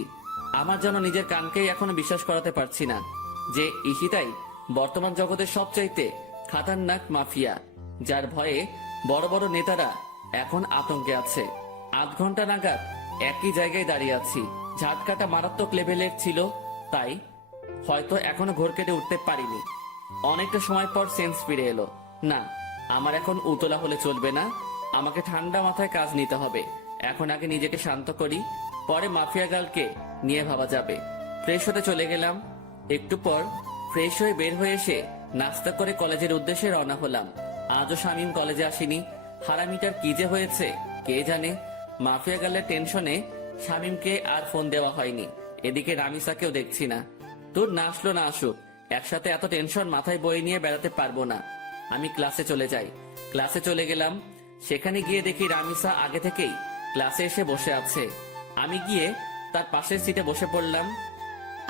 আমার যেন নিজের কানকেই এখনো বিশ্বাস করাতে পারছি না যে ঈশিতাই বর্তমান জগতের সবচাইতে খাতারনাক মাফিয়া, যার ভয়ে বড় বড় নেতারা এখন আতঙ্কে আছে। 8 ঘন্টা নাগাদ একই জায়গায় দাঁড়িয়ে আছি। ঝাটকাটা মারাত্মক লেভেলের ছিল, তাই হয়তো এখনো ঘোর কেটে উঠতে পারিনি। অনেকটা সময় পর সেন্স ফিরে এলো। না, আমার এখন উতলা হলে চলবে না, আমাকে ঠান্ডা মাথায় কাজ নিতে হবে। এখন আগে নিজেকে শান্ত করি, পরে মাফিয়া গার্লকে নিয়ে ভাবা যাবে। ফ্রেশ হতে চলে গেলাম। একটু পর ফ্রেশ হয়ে বের হয়ে এসে নাস্তা করে কলেজের উদ্দেশ্যে রওনা হলাম। আজও শামীম কলেজে আসেনি। হারামিটার কি যে হয়েছে কে জানে। মাফিয়া গার্লের টেনশনে শামীমকে আর ফোন দেওয়া হয়নি। এদিকে রামিসাকেও দেখছি না। তোর না আসলো না আসুক, একসাথে এত টেনশন মাথায় বয়ে নিয়ে বেড়াতে পারবো না। আমি ক্লাসে চলে যাই। ক্লাসে চলে গেলাম। সেখানে গিয়ে দেখি রামিসা আগে থেকেই ক্লাসে এসে বসে আছে। আমি গিয়ে তার পাশের সিটে বসে পড়লাম।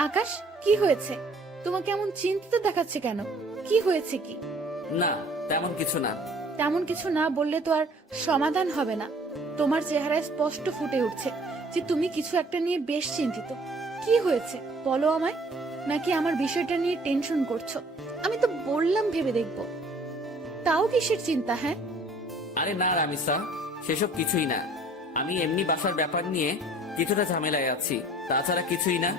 আকাশ, কি হয়েছে? তোমাকে এমন চিন্তিত দেখাচ্ছে কেন? কি হয়েছে কি? না, তেমন কিছু না। তেমন কিছু না বললে তো আর সমাধান হবে না। তোমার চেহারায় স্পষ্ট ফুটে উঠছে যে তুমি কিছু একটা নিয়ে বেশ চিন্তিত। কি হয়েছে বলো আমায়? নাকি আমার বিষয়টা নিয়ে টেনশন করছো? আমি তো বললাম ভেবে দেখবো। তাও কিসের চিন্তা? হ্যাঁ, আরে না রামিসা, সেসব কিছুই না। আমি এমনি বাসার ব্যাপার নিয়ে কিছুটা ঝামেলায় আছি, তাছাড়া কিছুই না।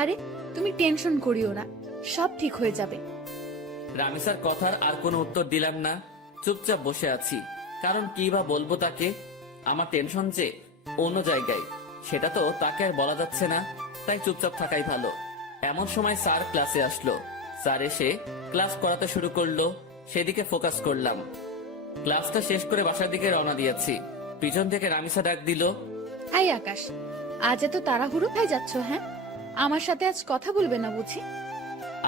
আরে তুমি টেনশন করিও না, সব ঠিক হয়ে যাবে। রামিসার কথার আর কোনো উত্তর দিলাম না, চুপচাপ বসে আছি। কারণ কি বা বলবো তাকে? আমার টেনশন যে অন্য জায়গায়, সেটা তো তাকে আর বলা যাচ্ছে না, তাই চুপচাপ থাকাই ভালো। এমন সময় স্যার ক্লাসে আসলো। স্যার এসে ক্লাস করাতে শুরু করলো, সেদিকে ফোকাস করলাম। ক্লাসটা শেষ করে বাসার দিকে রওনা দিয়েছি। পিছন থেকে রামিসা ডাক দিল, হাই আকাশ, আজ এত তাড়াহুড়ো খাই যাচ্ছ? হ্যাঁ, আমার সাথে আজ কথা বলবে না বুঝি?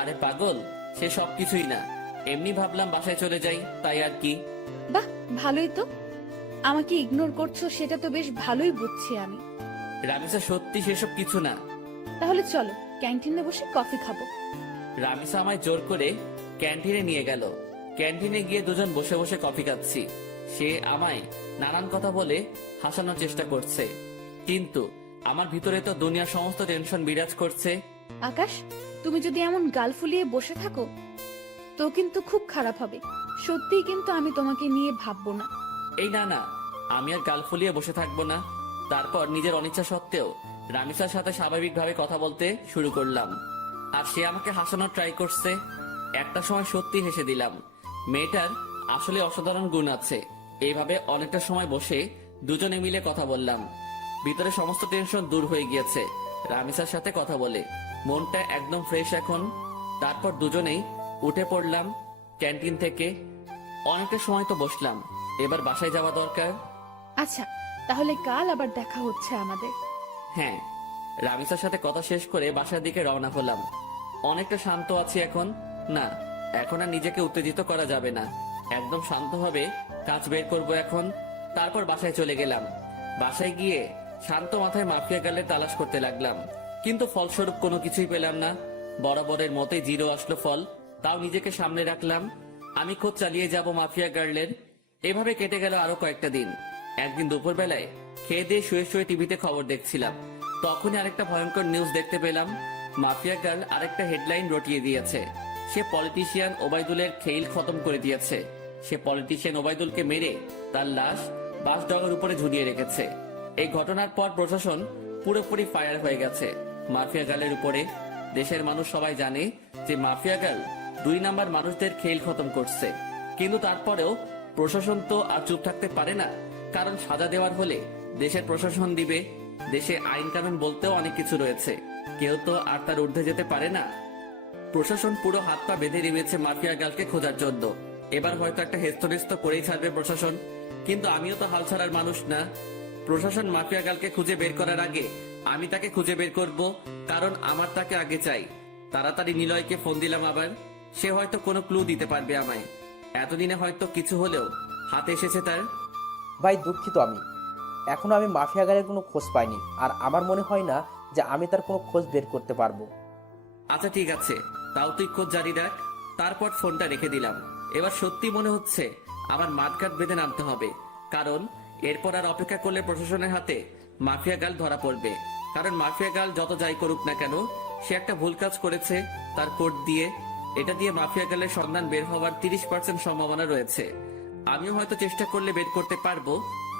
আরে পাগল, সে সব কিছুই না, এমনি ভাবলাম বাসায় চলে যাই, তাই আর কি। বাহ, ভালোই তো। আমাকে ইগনোর করছো সেটা তো বেশ ভালোই বুঝছি আমি। রামিসা সত্যি সেসব কিছু না। তাহলে চলো ক্যান্টিনে বসে কফি খাবো। রামিসা আমায় জোর করে ক্যান্টিনে নিয়ে গেল। ক্যান্টিনে গিয়ে দুজন বসে বসে কফি খাচ্ছি। সে আমায় নানান কথা বলে হাসানোর চেষ্টা করছে, কিন্তু আমার ভিতরে তো দুনিয়ার সমস্ত টেনশন বিরাজ করছে। আকাশ, তুমি যদি এমন গাল ফুলিয়ে বসে থাকো তো কিন্তু খুব খারাপ হবে। সত্যিই কিন্তু আমি তোমাকে নিয়ে ভাববো না। এই না না, আমি আর গাল ফুলিয়ে বসে থাকবো না। তারপর নিজের অনিচ্ছা সত্ত্বেও রামিসার সাথে স্বাভাবিকভাবে কথা বলতে শুরু করলাম। আর সে আমাকে হাসানোর ট্রাই করছে। একটা সময় সত্যি হেসে দিলাম। মেয়েটার আসলে অসাধারণ গুণ আছে। এইভাবে অনেকটা সময় বসে দুজনে মিলে কথা বললাম। ভিতরে সমস্ত টেনশন দূর হয়ে গিয়েছে রামিসার সাথে কথা বলে। মনটা একদম ফ্রেশ এখন। তারপর দুজনেই উঠে পড়লাম ক্যান্টিন থেকে। অনেকটা সময় তো বসলাম, এবার বাসায় যাওয়া দরকার। আচ্ছা, তাহলে কাল আবার দেখা হচ্ছে আমাদের। হ্যাঁ, রামিসার সাথে কথা শেষ করে বাসার দিকে রওনা হলাম। অনেকটা শান্ত আছি এখন। না, এখন আর নিজেকে উত্তেজিত করা যাবে না, একদম শান্তভাবে কাজ বের করব এখন। তারপর বাসায় চলে গেলাম। বাসায় গিয়ে শান্ত মাথায় মাফিয়া গার্লের তালাশ করতে লাগলাম, কিন্তু ফলস্বরূপ কোনো কিছুই পেলাম না। বরাবরের মতোই জিরো আসলো ফল, তাও নিজেকে সামনে রাখলাম। আমি খোঁজ চালিয়ে যাব মাফিয়া গার্লের। এভাবে কেটে গেল আরো কয়েকটা দিন। একদিন দুপুরবেলায় খেয়ে দিয়ে শুয়ে শুয়ে টিভিতে খবর দেখছিলাম, তখনই আরেকটা ভয়ঙ্কর নিউজ দেখতে পেলাম। মাফিয়া গার্ল আরেকটা হেডলাইন রটিয়ে দিয়েছে। সে পলিটিশিয়ান ওবায়দুলের খেইল খতম করে দিয়েছে। সে পলিটিশিয়ান ওবায়দুলকে মেরে তার লাশ বাসডগার উপরে ঝুলিয়ে রেখেছে। এই ঘটনার পর প্রশাসন পুরোপুরি ফায়ার হয়ে গেছে মাফিয়া গার্লের উপরে। দেশের মানুষ সবাই জানে যে মাফিয়া গার্ল 2 নাম্বার মানুষদের খেইল খতম করছে, কিন্তু তারপরেও প্রশাসন তো আর চুপ থাকতে পারে না। কারণ সাজা দেওয়ার হলে দেশের প্রশাসন দিবে। দেশে আইন কানুন বলতেও অনেক কিছু রয়েছে, কেউ তো আর তার ঊর্ধ্বে যেতে পারে না। প্রশাসন পুরো হাত পা বেঁধে নেমেছে মাফিয়া গার্লকে খোঁজার জন্য। এবার হয়তো একটা হেস্তনেস্ত করেই ছাড়বে প্রশাসন, কিন্তু আমিও তো হাল ছাড়ার মানুষ না। প্রশাসন মাফিয়া গার্লকে খুঁজে বের করার আগে আমি তাকে খুঁজে বের করব, কারণ আমার তাকে আগে চাই। তাড়াতাড়ি নিলয়কে ফোন দিলাম আবার। সে হয়তো কোনো ক্লু দিতে পারবে আমায়। এতদিনে হয়তো কিছু হলেও হাতে এসেছে তার। ভাই দুঃখিত, এখনো আমি মাফিয়া গাড়ির কোনো খোঁজ পাইনি, আর আমার মনে হয় না যে আমি তার কোনো খোঁজ বের করতে পারবো। আচ্ছা ঠিক আছে, তাও তুই খোঁজ জারি রাখ। তারপর ফোনটা রেখে দিলাম। এবার সত্যি মনে হচ্ছে আমার মাঠঘাট বেঁধে নামতে হবে, কারণ এরপর আর অপেক্ষা করলে প্রশাসনের হাতে মাফিয়া গার্ল ধরা পড়বে। কারণ মাফিয়া গার্ল যত যাই করুক না কেন, সে একটা ভুল কাজ করেছে তার কোড দিয়ে। এটা দিয়ে মাফিয়া গার্লের সন্ধান বের হওয়ার 30% সম্ভাবনা রয়েছে। আমিও হয়তো চেষ্টা করলে বের করতে পারবো,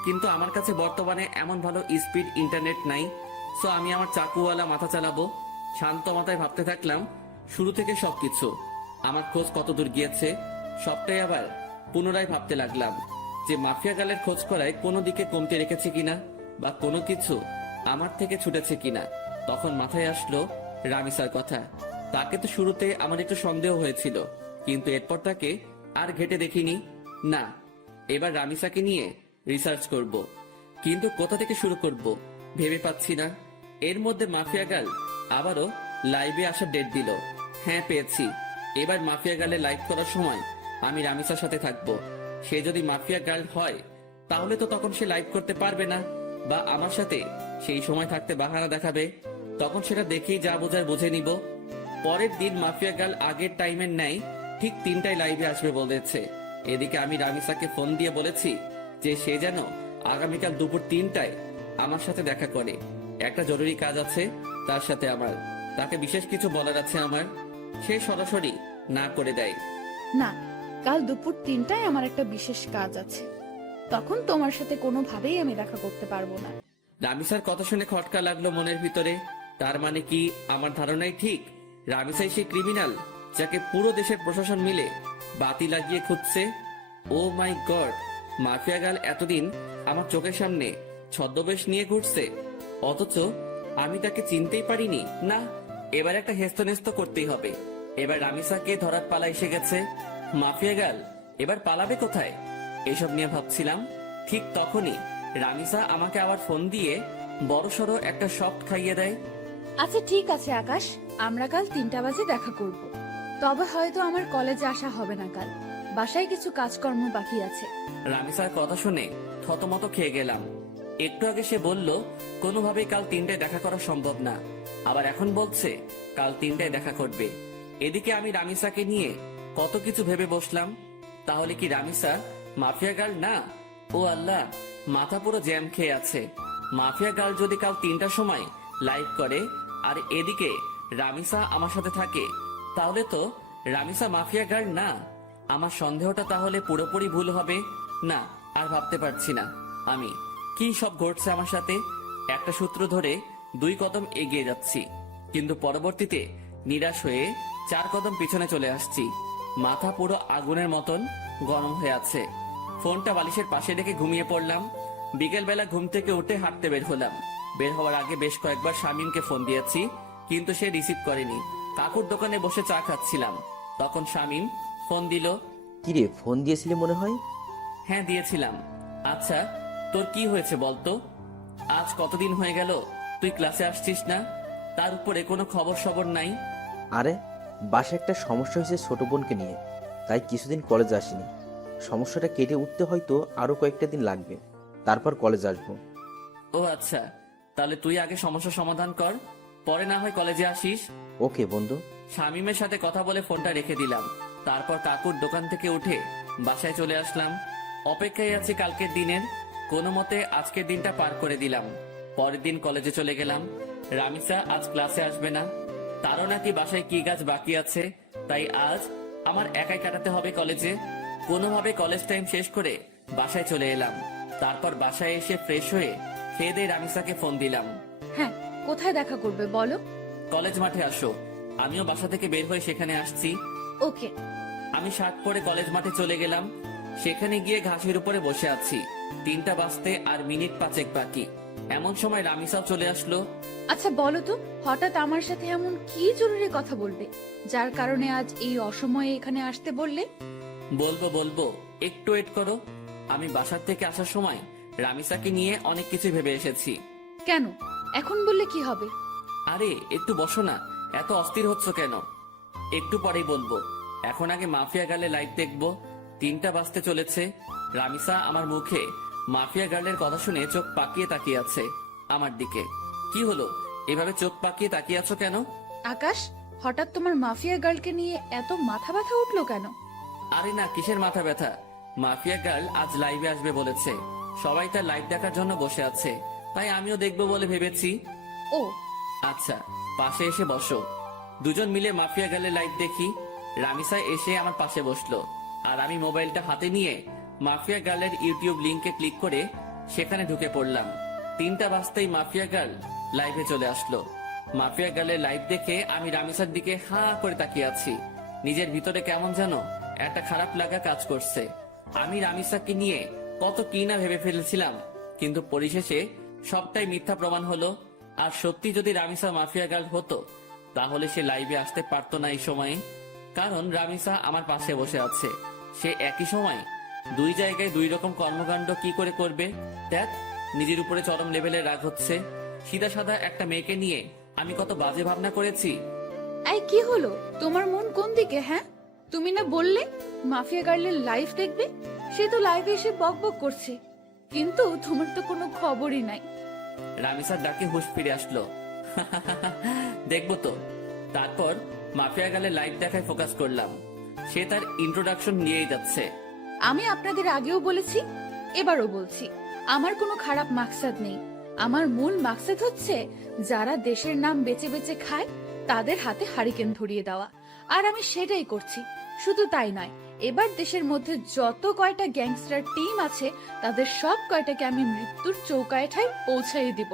কিন্তু আমার কাছে বর্তমানে এমন ভালো স্পিড ইন্টারনেট নাই। সো আমি আমার চাকুওয়ালা মাথা চালাবো। শান্ত মাথায় ভাবতে থাকলাম শুরু থেকে সবকিছু। আমার খোঁজ কতদূর গিয়েছে সবটাই আবার পুনরায় ভাবতে লাগলাম যে মাফিয়া গার্লের খোঁজ করায় কোনো দিকে কমতে রেখেছে কিনা, বা কোনো কিছু আমার থেকে ছুটেছে কিনা। তখন মাথায় আসলো রামিসার কথা। তাকে তো শুরুতে আমার একটু সন্দেহ হয়েছিল, কিন্তু এরপর তাকে আর ঘেটে দেখিনি। না, এবার রামিসাকে নিয়ে রিসার্চ করব, কিন্তু কোথা থেকে শুরু করব ভেবে পাচ্ছি না। এর মধ্যে মাফিয়া গার্ল আবারও লাইভে আসার ডেট দিল। হ্যাঁ পেয়েছি। এবার মাফিয়া গার্লে লাইভ করার সময় আমি রামিসার সাথে থাকবো। সে যদি মাফিয়া গার্ল হয় তাহলে তো তখন সে লাইভ করতে পারবে না, বা আমার সাথে সেই সময় থাকতে বাহানা দেখাবে। তখন সেটা দেখেই যা বোঝার বুঝে নিব। পরের দিন মাফিয়া গার্ল আগের টাইমের ন্যায় ঠিক 3টায় লাইভে আসবে বলেছে। এদিকে আমি রামিসাকে ফোন দিয়ে বলেছি যে সে যেন আগামীকাল দুপুর 3টায় আমার সাথে দেখা করে। একটা জরুরি কাজ আছে তার সাথে আমার, তাকে বিশেষ কিছু বলার আছে আমার। সে সরাসরি না করে দেয়। না, কাল দুপুর 3টায় আমার একটা বিশেষ কাজ আছে, তখন তোমার সাথে কোনোভাবেই আমি দেখা করতে পারবো না। রামিসার কথা শুনে খটকা লাগলো মনের ভিতরে। তার মানে কি আমার ধারণাই ঠিক? রামিসাই সে ক্রিমিনাল যাকে পুরো দেশের প্রশাসন মিলে বাতি লাগিয়ে খুঁজছে। ও মাই গড, মাফিয়া গার্ল এতদিন আমার চোখের সামনে ছদ্মবেশ নিয়ে ঘুরছে, অথচ আমি তাকে চিনতেই পারিনি। না, এবার একটা হেস্তনেস্ত করতেই হবে। এবার রামিসাকে ধরার পালা এসে গেছে। মাফিয়া গার্ল এবার পালাবে কোথায় এসব নিয়ে ভাবছিলাম। ঠিক তখনই রামিসা আমাকে আবার ফোন দিয়ে বড়সড় একটা শক খাইয়ে দেয়। আচ্ছা ঠিক আছে আকাশ, আমরা কাল 3টা বাজে দেখা করব। তবে হয়তো আমার কলেজে আসা হবে না কাল, বাসায় কিছু কাজকর্ম বাকি আছে। রামিসার কথা শুনে থতমত খেয়ে গেলাম। একটু আগে সে বলল কোনোভাবেই কাল 3টায় দেখা করা সম্ভব না, আবার এখন বলছে কাল 3টায় দেখা করবে। এদিকে আমি রামিসাকে নিয়ে কত কিছু ভেবে বসলাম। তাহলে কি রামিসা মাফিয়া গার্ল না? ও আল্লাহ, মাথা পুরো জ্যাম খেয়ে আছে। মাফিয়া গার্ল যদি কাল 3টার সময় লাইভ করে আর এদিকে রামিসা আমার সাথে থাকে, তাহলে তো রামিসা মাফিয়া গার্ল না। আমার সন্দেহটা তাহলে পুরোপুরি ভুল হবে না। আর ভাবতে পারছি না আমি কি সব ঘটছে আমার সাথে। একটা সূত্র ধরে 2 কদম এগিয়ে যাচ্ছি, কিন্তু পরবর্তীতে নিরাশ হয়ে 4 কদম পিছনে চলে আসছি। মাথা পুরো আগুনের মতন গরম হয়ে আছে। ফোনটা বালিশের পাশে রেখে ঘুমিয়ে পড়লাম। বিকেলবেলা ঘুম থেকে উঠে হাঁটতে বের হলাম। বের হওয়ার আগে বেশ কয়েকবার শামীমকে ফোন দিয়েছি, কিন্তু সে রিসিভ করেনি। কাকুর দোকানে বসে চা খাচ্ছিলাম, তখন শামীম ফোন দিল। কিরে, ফোন দিয়েছিলি মনে হয়? হ্যাঁ দিয়েছিলাম। আচ্ছা, তোর কি হয়েছে বলতো? আজ কতদিন হয়ে গেল তুই ক্লাসে আসছিস না, তার উপরে কোনো খবর সবর নাই। আরে, বাসায় একটা সমস্যা হয়েছে ছোট বোনকে নিয়ে, তাই কিছুদিন কলেজ আসিনি। সমস্যাটা কেটে উঠতে হয়তো আরো কয়েকটা দিন লাগবে, তারপর কলেজ আসবো। ও আচ্ছা, তাহলে তুই আগে সমস্যা সমাধান কর, পরে না হয় কলেজে আসিস। ওকে বন্ধু। শামীমের সাথে কথা বলে ফোনটা রেখে দিলাম। তারপর কাকুর দোকান থেকে উঠে বাসায় চলে আসলাম। অপেক্ষায় আছি কালকের দিনের, কোনো মতে আজকের দিনটা পার করে দিলাম। পরের দিন কলেজে চলে গেলাম। রামিসা আজ ক্লাসে আসবে না, তারও নাকি বাসায় কি কাজ বাকি আছে, তাই আজ আমার একাই কাটাতে হবে কলেজে। কোনোভাবে কলেজ টাইম শেষ করে বাসায় চলে এলাম। তারপর বাসায় এসে ফ্রেশ হয়ে খেয়ে দিয়ে রামিসাকে ফোন দিলাম। হ্যাঁ, কোথায় দেখা করবে বলো? কলেজ মাঠে আসো। আমিও বাসা থেকে বের হয়ে সেখানে আসছি। ওকে। আমি শার্ট পরে কলেজ মাঠে চলে গেলাম। সেখানে গিয়ে ঘাসের উপরে বসে আছি। 3টা বাজতে আর মিনিট 5 বাকি। এমন সময় রামিসাও চলে আসলো। আচ্ছা বলো তো, হঠাৎ আমার সাথে এমন কি জরুরি কথা বলবে, যার কারণে আজ এই অসময়ে এখানে আসতে বললে? বলবো, একটু ওয়েট করো। আমি বাসার থেকে আসার সময় রামিসাকে নিয়ে অনেক কিছু ভেবে এসেছি। কেন, এখন বললে কি হবে? আরে একটু বসো না, এত অস্থির হচ্ছ কেন? একটু পরেই বলবো। এখন আগে মাফিয়া গার্লে লাইভ দেখবো। 3টা বাজতে চলেছে। রামিসা আমার মুখে মাফিয়া গার্লের কথা শুনে চোখ পাকিয়ে তাকিয়ে আছে আমার দিকে। কি হলো, এভাবে চোখ পাকিয়ে তাকিয়ে আছো কেন? আকাশ, হঠাৎ তোমার মাফিয়া গার্লকে নিয়ে এত মাথা ব্যথা উঠলো কেন? আরে না, কিসের মাথা ব্যথা? মাফিয়া গার্ল আজ লাইভে আসবে বলেছে। সবাই তার লাইভ দেখার জন্য বসে আছে, তাই আমিও দেখবো বলে ভেবেছি। ও আচ্ছা, পাশে এসে বসো। দুজন মিলে মাফিয়া গার্লের লাইভ দেখি। রামিসা এসে আমার পাশে বসলো, আর আমি মোবাইলটা হাতে নিয়ে মাফিয়া গার্লের ইউটিউব লিংকে ক্লিক করে সেখানে ঢুকে পড়লাম। 3টা বাজতেই মাফিয়া গার্ল লাইভে চলে আসলো। মাফিয়া গার্লের লাইভ দেখে আমি রামিসার দিকে হা করে তাকিয়ে আছি। নিজের ভিতরে কেমন যেন একটা খারাপ লাগা কাজ করছে। আমি রামিসাকে নিয়ে কত কি না ভেবে ফেলেছিলাম, কিন্তু পরিশেষে সবটাই মিথ্যা প্রমাণ হলো। আর সত্যি যদি রামিসা মাফিয়া গার্ল হতো, তাহলে সে লাইভে আসতে পারতো না এই সময়ে। কারণ রামিসা আমার পাশে বসে আছে। সে একই সময় 2 জায়গায় 2 রকম কর্মকাণ্ড কি করে করবে? দেখ, নিজের উপরে চরম লেভেলের রাগ হচ্ছে। সিধা সাদা একটা মেয়েকে নিয়ে আমি কত বাজে ভাবনা করেছি। এই কি হলো, তোমার মন কোন দিকে? হ্যাঁ, তুমি না বললে মাফিয়া গার্লের লাইভ দেখবে? সে তো লাইভে এসে বকবক করছে, কিন্তু তোমার তো কোনো খবরই নাই। রামিসার ডাকে হুঁশ ফিরে আসলো। দেখবো তো। তারপর মাফিয়া গার্লের লাইভ দেখায় ফোকাস করলাম। সে তার ইন্ট্রোডাকশন নিয়েই যাচ্ছে। আমি আপনাদের আগেও বলেছি, এবারও বলছি, আমার কোনো খারাপ মাকসাদ নেই। আমার মূল মাকসাদ হচ্ছে যারা দেশের নাম বেচে বেচে খায় তাদের হাতে হারিকেন ধরিয়ে দেওয়া, আর আমি সেটাই করছি। শুধু তাই নয়, এবার দেশের মধ্যে যত কয়টা গ্যাংস্টার টিম আছে তাদের সব কয়টাকে আমি মৃত্যুর চৌকাঠে পৌঁছাই দিব।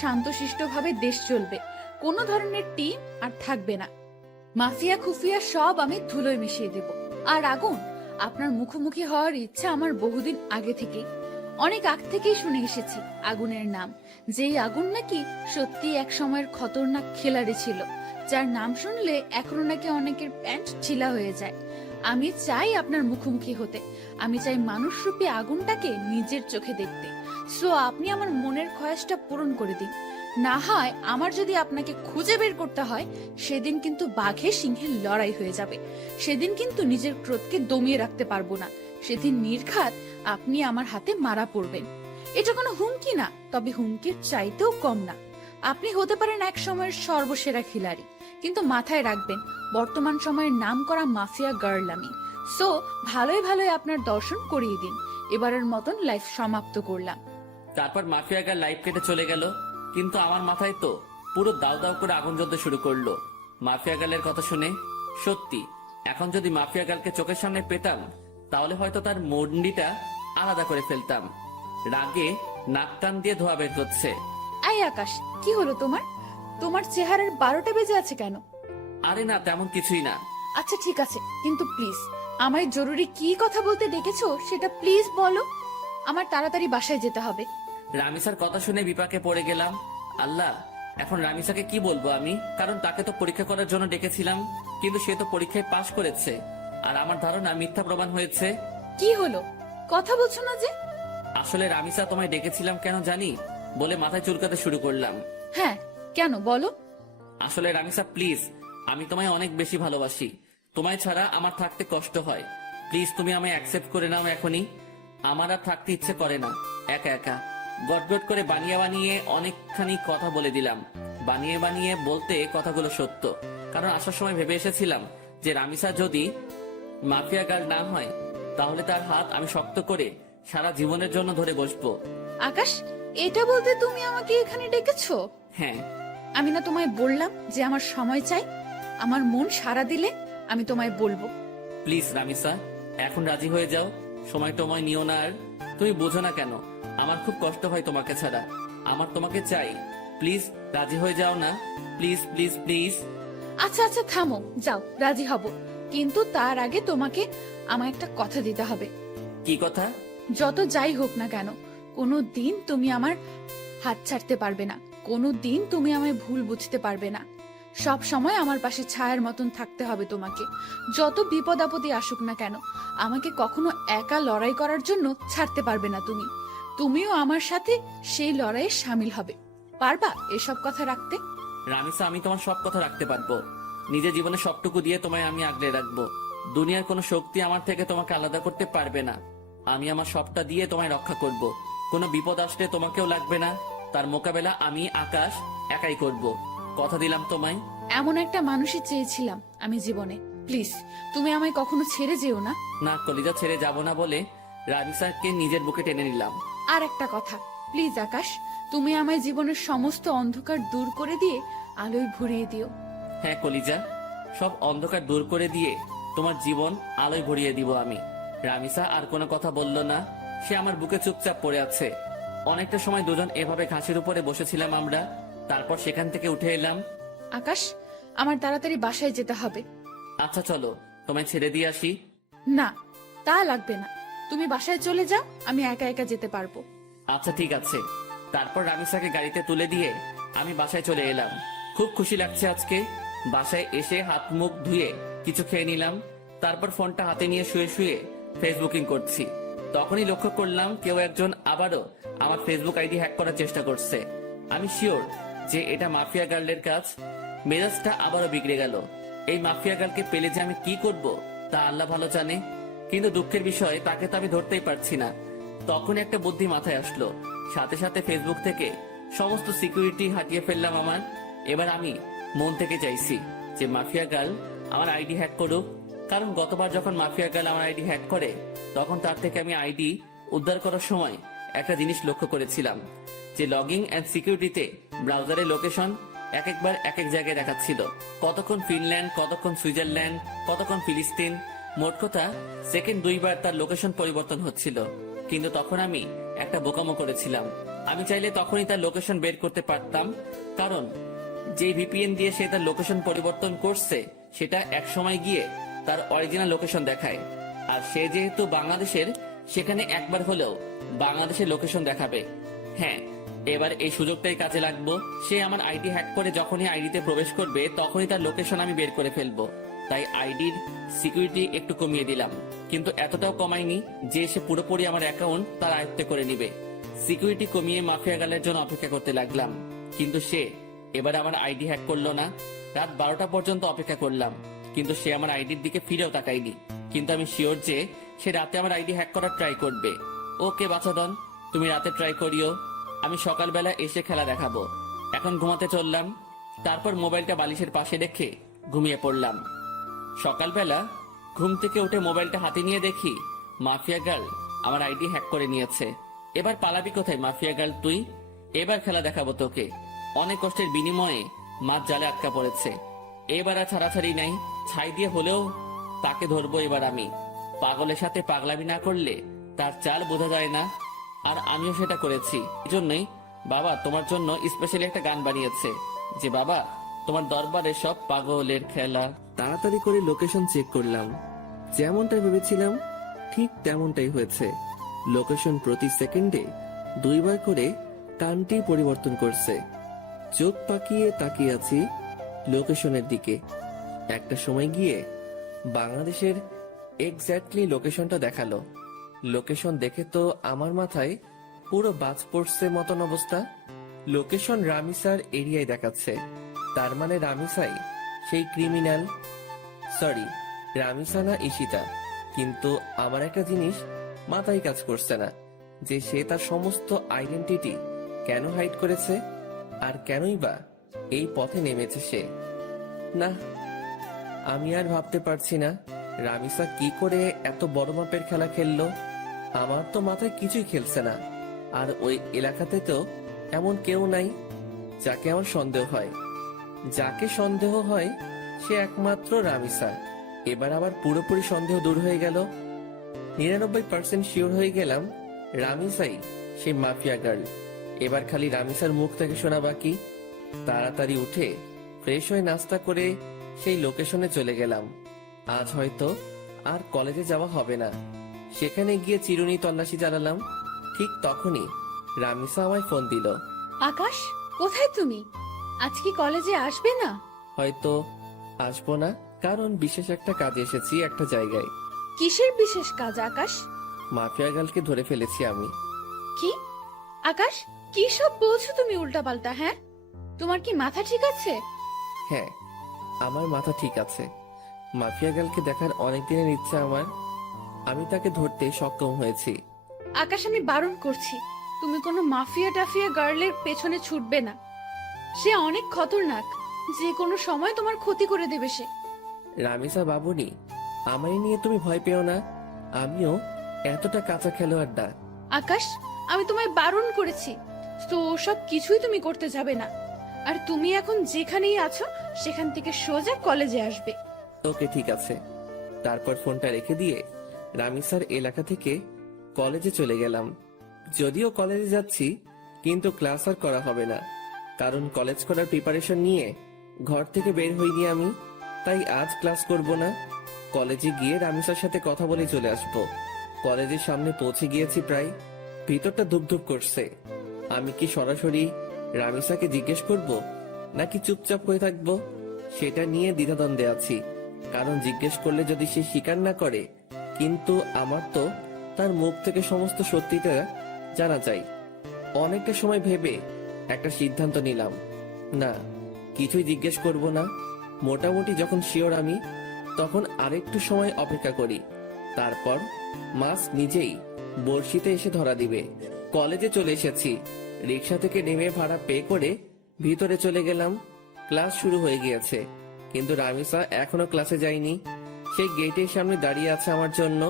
শান্তশিষ্টভাবে দেশ চলবে, কোনো ধরনের টিম আর থাকবে না। মাফিয়া খুফিয়া সব আমি ধুলোয় মিশিয়ে দেব। আর আগুন, আপনার মুখোমুখি হওয়ার ইচ্ছা আমার বহুদিন আগে থেকেই, অনেক আগ থেকেই শুনে এসেছি আগুনের নাম। যেই আগুন নাকি সত্যি এক সময়ের খতরনাক খেলাড়ি ছিল, যার নাম শুনলে এখনো নাকি অনেকের প্যান্ট ঢিলা হয়ে যায়। আমি চাই আপনার মুখোমুখি হতে, আমি চাই মানুষরূপী আগুনটাকে নিজের চোখে দেখতে। সো আপনি আমার মনের খয়াসটা পূরণ করে দিন। না হয় আমার যদি আপনাকে খুঁজে বের করতে হয়, সেদিন কিন্তু বাঘে সিংহের লড়াই হয়ে যাবে। সেদিন কিন্তু নিজের ক্রোধকে দমিয়ে রাখতে পারবো না। সেদিন নির্ঘাত আপনি আমার হাতে মারা পড়বেন। এটা কোনো হুমকি না, তবে হুমকির চাইতেও কম না। আপনি হতে পারেন এক সময়ের সর্বসেরা খিলাড়ি, কিন্তু মাথায় রাখবেন বর্তমান সময়ের নাম করা মাফিয়া গার্ল আমি। সো ভালোই ভালোই আপনার দর্শন করিয়ে দিন। এবারের মতন লাইফ সমাপ্ত করলাম। তারপর মাফিয়া গার্ল লাইভ কেটে চলে গেল, কিন্তু আমার মাথায় তো পুরো দাও দাও করে আগুন জ্বলতে শুরু করলো মাফিয়া গার্লের কথা শুনে। সত্যি, এখন যদি মাফিয়া গার্লকে চোখের সামনে পেতাম, তাহলে হয়তো তার মন্ডিটা আলাদা করে ফেলতাম। রাগে নাক টান দিয়ে ধোয়া বের হচ্ছে। এই আকাশ, কি হলো তোমার? তোমার চেহারার 12টা বেজে আছে কেন? আরে না, তেমন কিছুই না। আচ্ছা ঠিক আছে, কিন্তু প্লিজ আমায় জরুরি কি কথা বলতে ডেকেছো সেটা প্লিজ বলো। আমার তাড়াতাড়ি বাসায় যেতে হবে। রামিসার কথা শুনে বিপাকে পড়ে গেলাম। আল্লাহ, এখন রামিসাকে কি বলবো আমি? কারণ তাকে তো পরীক্ষা করার জন্য ডেকেছিলাম, কিন্তু সে তো পরীক্ষায় পাশ করেছে, আর আমার ধারণা মিথ্যা প্রমাণ হয়েছে। কি হলো, কথা বলছো না যে? আসলে রামিসা, তোমায় ডেকেছিলাম কেন জানি বলে মাথায় চুলকাতে শুরু করলাম। হ্যাঁ, কেন বলো? আসলে রামিসা প্লিজ, আমি তোমায় অনেক বেশি ভালোবাসি। তোমায় ছাড়া আমার থাকতে কষ্ট হয়। প্লিজ তুমি আমায় অ্যাকসেপ্ট করে নাও এখনই। আমার আর থাকতে ইচ্ছে করে না একা একা। গটগট করে বানিয়ে বানিয়ে অনেকখানি কথা বলে দিলাম। বানিয়ে বানিয়ে বলতে কথাগুলো সত্য, কারণ আসার সময় ভেবে এসেছিলাম যে রামিসা যদি মাফিয়া গার্ল না হয় তাহলে তার হাত আমি শক্ত করে সারা জীবনের জন্য ধরে বসবো। আকাশ, এটা বলতে তুমি আমাকে এখানে ডেকেছো? হ্যাঁ, আমি না তোমায় বললাম যে আমার সময় চাই? আমার মন সাড়া দিলে আমি তোমায় বলবো। প্লিজ রামিসা, এখন রাজি হয়ে যাও। সময় টময় নিও না আর। তুমি বোঝো না কেন আমার খুব কষ্ট হয় তোমাকে ছাড়া। আমার তোমাকে চাই। প্লিজ রাজি হয়ে যাও না। Please please please. আচ্ছা আচ্ছা, থামো, যাও, রাজি হব, কিন্তু তার আগে তোমাকে আমায় একটা কথা দিতে হবে। কি কথা? যত যাই হোক না কেন, কোনো দিন তুমি আমার হাত ছাড়তে পারবে না, কোনো দিন তুমি আমায় ভুল বুঝতে পারবে না। সব সময় আমার পাশে ছায়ার মতন থাকতে হবে তোমাকে। যত বিপদ আপদে আসুক না কেন, আমাকে কখনো একা লড়াই করার জন্য ছাড়তে পারবে না তুমি। তুমিও আমার সাথে সেই লড়াইয়ে সামিল হবে। পারবা এসব কথা রাখতে? রামিসা, আমি তোমার সব কথা রাখতে পারবো। নিজের জীবনে সবটুকু দিয়ে তোমায় আমি আগলে রাখবো। দুনিয়ার কোনো শক্তি আমার থেকে তোমাকে আলাদা করতে পারবে না। আমি আমার সবটা দিয়ে তোমায় রক্ষা করব। কোনো বিপদ আসলে তোমাকেও লাগবে না। তার মোকাবেলা আমি আকাশ একাই করব। কথা দিলাম তোমায়। এমন একটা মানুষই চেয়েছিলাম আমি জীবনে। প্লিজ, তুমি আমায় কখনো ছেড়ে যেও না। না, কলিজা ছেড়ে যাব না বলে রামিসাকে নিজের বুকে টেনে নিলাম। আর একটা কথা, প্লিজ আকাশ, তুমি আমায় জীবনের সমস্ত অন্ধকার দূর করে দিয়ে আলোয় ভরিয়ে দিও। হ্যাঁ কলিজা, সব অন্ধকার দূর করে দিয়ে তোমার জীবন আলোয় ভরিয়ে দিব আমি। রামিসা আর কোনো কথা বলল না। সে আমার বুকে চুপচাপ পড়ে আছে। অনেকটা সময় দুজন এভাবে ঘাসের উপরে বসেছিলাম আমরা। তারপর সেখান থেকে উঠে এলাম। আকাশ, আমার তাড়াতাড়ি বাসায় যেতে হবে। আচ্ছা চলো, তোমায় ছেড়ে দিয়ে আসি। না, তা লাগবে না, তুমি বাসায় চলে যাও, আমি একা একা যেতে পারবো। আচ্ছা ঠিক আছে। তারপর রামিসাকে গাড়িতে তুলে দিয়ে আমি বাসায় চলে এলাম। খুব খুশি লাগছে আজকে। বাসায় এসে হাত মুখ ধুয়ে কিছু খেয়ে নিলাম। তারপর ফোনটা হাতে নিয়ে শুয়ে শুয়ে ফেসবুকিং করছি। তখনই লক্ষ্য করলাম কেউ একজন আবারও আমার ফেসবুক আইডি হ্যাক করার চেষ্টা করছে। আমি শিওর যে এটা মাফিয়া গার্লের কাজ। মেজাজটা আবারও বিগড়ে গেল। এই মাফিয়া গার্লকে পেলে যে আমি কি করব তা আল্লাহ ভালো জানে। কিন্তু দুঃখের বিষয়, তাকে তো আমি ধরতেই পারছি না। তখন একটা বুদ্ধি মাথায় আসলো। সাথে সাথে ফেসবুক থেকে সমস্ত সিকিউরিটি হাটিয়ে ফেললাম আমার। এবার আমি মন থেকে চাইছি যে মাফিয়া গার্ল আমার আইডি হ্যাক করুক। কারণ গতবার যখন মাফিয়া গার্ল আমার আইডি হ্যাক করে, তখন তার থেকে আমি আইডি উদ্ধার করার সময় একটা জিনিস লক্ষ্য করেছিলাম, যে লগিং এন্ড সিকিউরিটিতে ব্রাউজারের লোকেশন একবার এক এক জায়গায় দেখাচ্ছিল। কতক্ষণ ফিনল্যান্ড, কতক্ষণ সুইজারল্যান্ড, কতক্ষণ ফিলিস্তিন। মোট কথা সেকেন্ড 2 বার তার লোকেশন পরিবর্তন হচ্ছিল। কিন্তু তখন আমি একটা বোকামো করেছিলাম। আমি চাইলে তখনই তার লোকেশন বের করতে পারতাম, কারণ যে ভিপিএন দিয়ে সে তার লোকেশন পরিবর্তন করছে সেটা এক সময় গিয়ে তার অরিজিনাল লোকেশন দেখায়। আর সে যেহেতু বাংলাদেশের, সেখানে একবার হলেও বাংলাদেশের লোকেশন দেখাবে। হ্যাঁ, এবার এই সুযোগটাই কাজে লাগবো। সে আমার আইডি হ্যাক করে যখনই আইডিতে প্রবেশ করবে তখনই তার লোকেশন আমি বের করে ফেলবো। তাই আইডির সিকিউরিটি একটু কমিয়ে দিলাম, কিন্তু এতটাও কমাইনি যে সে পুরোপুরি আমার অ্যাকাউন্ট তার আয়ত্তে করে নিবে। সিকিউরিটি কমিয়ে মাফিয়া গার্লের জন্য অপেক্ষা করতে লাগলাম, কিন্তু সে এবার আমার আইডি হ্যাক করলো না। রাত 12টা পর্যন্ত অপেক্ষা করলাম, কিন্তু সে আমার আইডির দিকে ফিরেও তাকায়নি। কিন্তু আমি শিওর যে সে রাতে আমার আইডি হ্যাক করার ট্রাই করবে। ওকে বাছাধন, তুমি রাতে ট্রাই করিও, আমি সকালবেলা এসে খেলা দেখাবো। এখন ঘুমাতে চললাম। তারপর মোবাইলটা বালিশের পাশে রেখে ঘুমিয়ে পড়লাম। সকালবেলা ঘুম থেকে উঠে মোবাইলটা হাতে নিয়ে দেখি মাফিয়া গার্ল আমার আইডি হ্যাক করে নিয়েছে। এবার পালাবি কোথায় মাফিয়া গার্ল তুই? এবার খেলা দেখাবো তোকে। অনেক কষ্টের বিনিময়ে মাছ জালে আটকা পড়েছে। এবার আর ছাড়াছাড়ি নাই। ছাই দিয়ে হলেও তাকে ধরবো এবার আমি। পাগলের সাথে পাগলামি না করলে তার চাল বোঝা যায় না। আর আমিও সেটা করেছি। এজন্যই বাবা তোমার জন্য স্পেশালি একটা গান বানিয়েছে, যে বাবা তোমার দরবারে সব পাগলের খেলা। তাড়াতাড়ি করে লোকেশন চেক করলাম। যেমনটা ভেবেছিলাম ঠিক তেমনটাই হয়েছে। লোকেশন প্রতি সেকেন্ডে 2 বার করে কান্ট্রি পরিবর্তন করছে। চোখ পাকিয়ে তাকিয়ে আছি লোকেশনের দিকে। একটা সময় গিয়ে বাংলাদেশের এক্স্যাক্টলি লোকেশনটা দেখালো। লোকেশন দেখে তো আমার মাথায় পুরো বাজ পড়ছে মতন অবস্থা। লোকেশন রামিসার এরিয়ায় দেখাচ্ছে, তার মানে রামিসাই সেই ক্রিমিনাল। সরি, রামিসা না ঈশিতা। কিন্তু আমার একটা জিনিস মাথায় কাজ করছে না, যে সে তার সমস্ত আইডেন্টিটি কেন হাইড করেছে, আর কেনই বা এই পথে নেমেছে সে। না, আমি আর ভাবতে পারছি না রামিসা কি করে এত বড় মাপের খেলা খেললো। আমার তো মাথায় কিছুই খেলছে না। আর ওই এলাকাতে তো এমন কেউ নাই যাকে আমার সন্দেহ হয়। যাকে সন্দেহ হয় সে একমাত্র রামিসা। এবার আবার পুরোপুরি সন্দেহ দূর হয়ে গেল। 99% শিওর হয়ে গেলাম রামিসাই সেই মাফিয়া গার্ল। এবার খালি রামিসার মুখ থেকে শোনা বাকি। তাড়াতাড়ি উঠে ফ্রেশ হয়ে নাস্তা করে সেই লোকেশনে চলে গেলাম। আজ হয়তো আর কলেজে যাওয়া হবে না। সেখানে গিয়ে চিরুনি তল্লাশি চালালাম। ঠিক তখনই রামিসা আমায় ফোন দিল। আকাশ, কোথায় তুমি? আজ কি কলেজে আসবে না? হয়তো আসবো না, কারণ বিশেষ একটা কাজে এসেছি একটা জায়গায়। কিসের বিশেষ কাজ আকাশ? মাফিয়া গার্লকে ধরে ফেলেছি আমি। কি আকাশ, কি সব বলছো তুমি উল্টাপাল্টা? হ্যাঁ, তোমার কি মাথা ঠিক আছে? হ্যাঁ, আমার মাথা ঠিক আছে। মাফিয়া গার্লকে দেখার অনেক দিনের ইচ্ছা আমার। আমি তাকে ধরতে সক্ষম হয়েছি। আকাশ, আমি বারণ করছি, তুমি কোনো মাফিয়া টাফিয়া গার্লের পেছনে ছুটবে না। সে অনেক খতরনাক, যে কোনো সময় তোমার ক্ষতি করে দেবে সে। রামিসা বাবুনি, আমায় নিয়ে তুমি ভয় পেও না। আমিও এতটা কাঁচা খেলোয়াড় না। আকাশ, আমি তোমায় বারণ করেছি, তো সব কিছুই তুমি করতে যাবে না। আর তুমি এখন যেখানেই আছো সেখান থেকে সোজা কলেজে আসবে। ওকে, ঠিক আছে। তারপর ফোনটা রেখে দিয়ে রামিসার এলাকা থেকে কলেজে চলে গেলাম। যদিও কলেজে যাচ্ছি, কিন্তু ক্লাস আর করা হবে না, কারণ কলেজ করার প্রিপারেশন নিয়ে ঘর থেকে বের হইনি আমি। তাই আজ ক্লাস করব না। কলেজে গিয়ে রামিসার সাথে কথা বলে চলে আসব। কলেজের সামনে পৌঁছে গিয়েছি প্রায়। ভিতরটা ধুপধুপ করছে। আমি কি সরাসরি রামিসাকে জিজ্ঞেস করব, নাকি চুপচাপ হয়ে থাকবো, সেটা নিয়ে দ্বিধাদ্বন্দ্বে আছি। কারণ জিজ্ঞেস করলে যদি সে স্বীকার না করে, কিন্তু আমার তো তার মুখ থেকে সমস্ত সত্যিটা জানা চাই। অনেকটা সময় ভেবে একটা সিদ্ধান্ত নিলাম, না, কিছুই জিজ্ঞেস করব না। মোটামুটি যখন শিওর আমি, তখন আরেকটু সময় অপেক্ষা করি। তারপর মাস নিজেই বড়শিতে এসে ধরা দিবে। কলেজে চলে এসেছি। রিক্সা থেকে নেমে ভাড়া পে করে ভিতরে চলে গেলাম। ক্লাস শুরু হয়ে গিয়েছে, কিন্তু রামিসা এখনো ক্লাসে যায়নি। সেই গেটের সামনে দাঁড়িয়ে আছে আমার জন্য।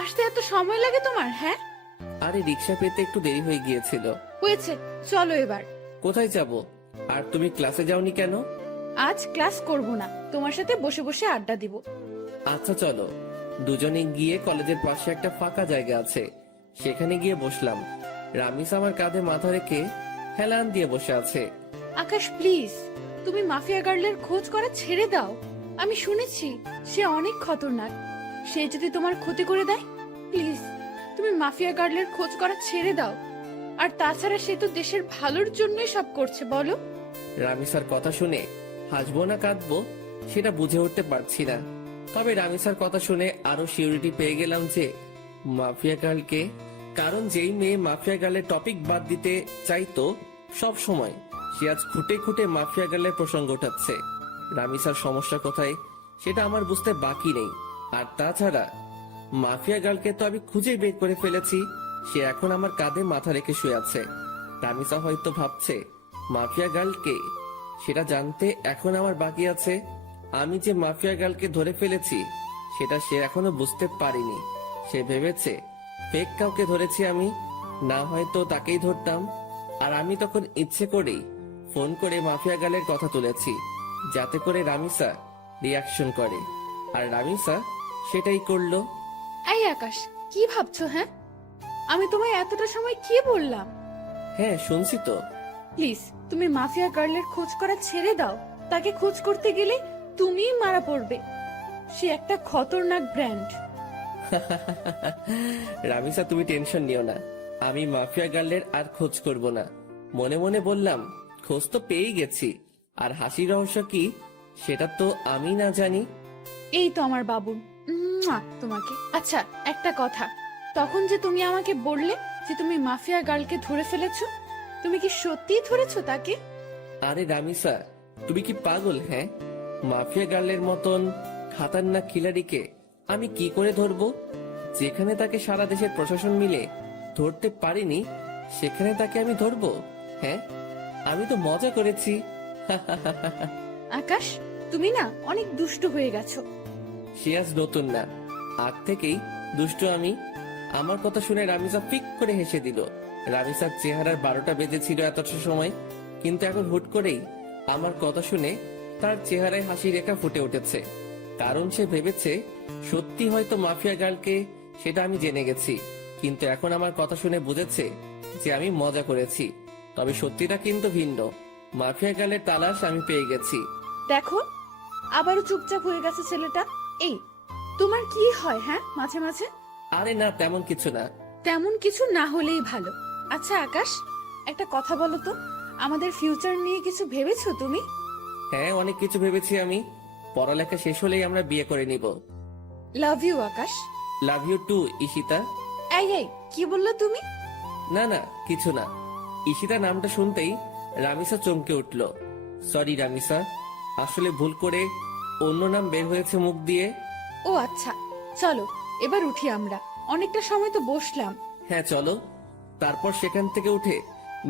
আসতে এত সময় লাগে তোমার? হ্যাঁ, আরে রিক্সা পেতে একটু দেরি হয়ে গিয়েছিল। হয়েছে, চলো এবার। কোথায় যাব? আর তুমি ক্লাসে যাওনি কেন? আজ ক্লাস করব না, তোমার সাথে বসে বসে আড্ডা দিব। আচ্ছা চলো। দুজনে গিয়ে কলেজের পাশে একটা ফাঁকা জায়গা আছে, সেখানে গিয়ে বসলাম। রামিস আমার কাঁধে মাথা রেখে হেলান দিয়ে বসে আছে। আকাশ প্লিজ, তুমি মাফিয়া গার্লের খোঁজ করা ছেড়ে দাও। আমি শুনেছি সে অনেক খতরনাক। সে যদি তোমার ক্ষতি করে দেয়, প্লিজ তুমি মাফিয়া গার্লের খোঁজ করা ছেড়ে দাও। আর তাছাড়া সে তো দেশের ভালোর জন্যই সব করছে, বলো। রামিসার কথা শুনে হাসবো না কাঁদবো সেটা বুঝে উঠতে পারছি না। তবে রামিসার কথা শুনে আরো সিউরিটি পেয়ে গেলাম যে মাফিয়া গার্লকে। কারণ যেই মেয়ে মাফিয়া গার্লের টপিক বাদ দিতে চাইতো সব সময়, সে আজ খুঁটে খুঁটে মাফিয়া গার্লের প্রসঙ্গ উঠাচ্ছে। রামিসার সমস্যা কোথায় সেটা আমার বুঝতে বাকি নেই। আর তাছাড়া মাফিয়া গার্লকে তো আমি খুঁজেই বের করে ফেলেছি। সে এখন আমার কাঁধে মাথা রেখে শুয়ে আছে। রামিসা হয়তো ভাবছে মাফিয়া গার্লকে, সেটা জানতে এখন আমার বাকি আছে। আমি যে মাফিয়া গার্লকে ধরে ফেলেছি সেটা সে এখনো বুঝতে পারিনি। সে ভেবেছে ফেক কাউকে ধরেছি আমি, না হয়তো তাকেই ধরতাম। আর আমি তখন ইচ্ছে করেই ফোন করে মাফিয়া গার্লের কথা তুলেছি, যাতে করে রামিসা রিয়াকশন করে। আর রামিসা সেটাই করলো। এই আকাশ, কি ভাবছো? হ্যাঁ, আমি তোমায় এতটা সময় কি বললাম? হ্যাঁ, শুনছি তো। প্লিজ তুমি মাফিয়া গার্লের খোঁজ করা ছেড়ে দাও। তাকে খোঁজ করতে গেলে তুমিই মারা পড়বে। সে একটা খতরনাক ব্র্যান্ড। রামিসা, তুমি টেনশন নিও না। আমি মাফিয়া গার্লের আর খোঁজ করব না। মনে মনে বললাম, খোঁজ তো পেয়েই গেছি, আর হাসির রহস্য কি সেটা তো আমি না জানি। এই তো আমার বাবু, তোমাকে। আচ্ছা, একটা কথা, তখন যে তুমি আমাকে বললে যে তুমি মাফিয়া গার্লকে ধরে ফেলেছো, তুমি কি সত্যিই ধরেছো তাকে? আরে রামিসা, তুমি কি পাগল? হ্যাঁ, মাফিয়া গার্লের মতন খাতারনাক খিলাড়িকে আমি কি করে ধরবো? যেখানে তাকে সারা দেশের প্রশাসন মিলে ধরতে পারিনি, সেখানে তাকে আমি ধরবো? হ্যাঁ, আমি তো মজা করেছি। আকাশ, তুমি না অনেক দুষ্ট হয়ে গেছো। সে আজ নতুন না, আগ থেকেই দুষ্ট আমি। আমার কথা শুনে রামিসা ফিক করে হেসে দিল। রামিসার চেহারার 12টা বেজেছিল এতটা সময়, কিন্তু এখন হুট করেই আমার কথা শুনে তার চেহারায় হাসি রেখা ফুটে উঠেছে। কারণ সে ভেবেছে সত্যি হয়তো মাফিয়া গার্লকে সেটা আমি জেনে গেছি, কিন্তু এখন আমার কথা শুনে বুঝেছে যে আমি মজা করেছি। তবে সত্যিটা কিন্তু ভিন্ন, মাফিয়া গার্লের তালাশ আমি পেয়ে গেছি। দেখো, আবারও চুপচাপ হয়ে গেছে ছেলেটা। এই, তোমার কি হয় হ্যাঁ মাঝে মাঝে? আরে না, তেমন কিছু না। তেমন কিছু না হলেই ভালো। আচ্ছা আকাশ, একটা কথা বলো তো, আমাদের ফিউচার নিয়ে কিছু ভেবেছো তুমি? হ্যাঁ, অনেক কিছু ভেবেছি আমি। পড়ালেখা শেষ হলেই আমরা বিয়ে করে নিব। Love you Akash. Love you too Ishita. এই এই, কি বললে তুমি? না না, কিছু না। ঈশিতা নামটা শুনতেই রামিসা চমকে উঠল। সরি রামিসা, আসলে ভুল করে অন্য নাম বের হয়েছে মুখ দিয়ে। ও আচ্ছা, চলো এবার উঠি আমরা, অনেকটা সময় তো বসলাম। হ্যাঁ চলো। তারপর সেখান থেকে উঠে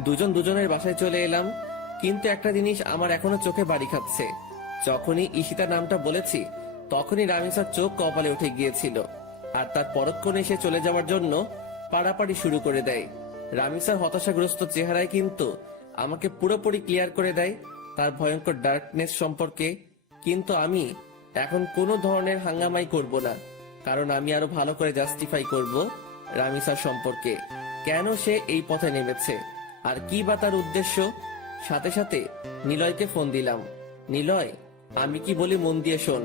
দুজন দুজনের বাসায় চলে এলাম। কিন্তু একটা জিনিস আমার এখনো চোখে বাড়ি খাচ্ছে। যখনই ঈশিতা নামটা বলেছি, তখনই রামিসার চোখ কপালে উঠে গিয়েছিল, আর তার পরক্ষণে সে চলে যাওয়ার জন্য পাড়াপাড়ি শুরু করে দেয়। রামিসার হতাশাগ্রস্ত চেহারায় কিন্তু আমাকে পুরোপুরি ক্লিয়ার করে দেয় তার ভয়ঙ্কর ডার্কনেস সম্পর্কে। কিন্তু আমি এখন কোনো ধরনের হাঙ্গামাই করব না, কারণ আমি আরো ভালো করে জাস্টিফাই করব রামিসার সম্পর্কে, কেন সে এই পথে নেমেছে আর কি বা তার উদ্দেশ্য। সাথে সাথে নিলয়কে ফোন দিলাম। নিলয়, আমি কি বলি মন দিয়ে শোন।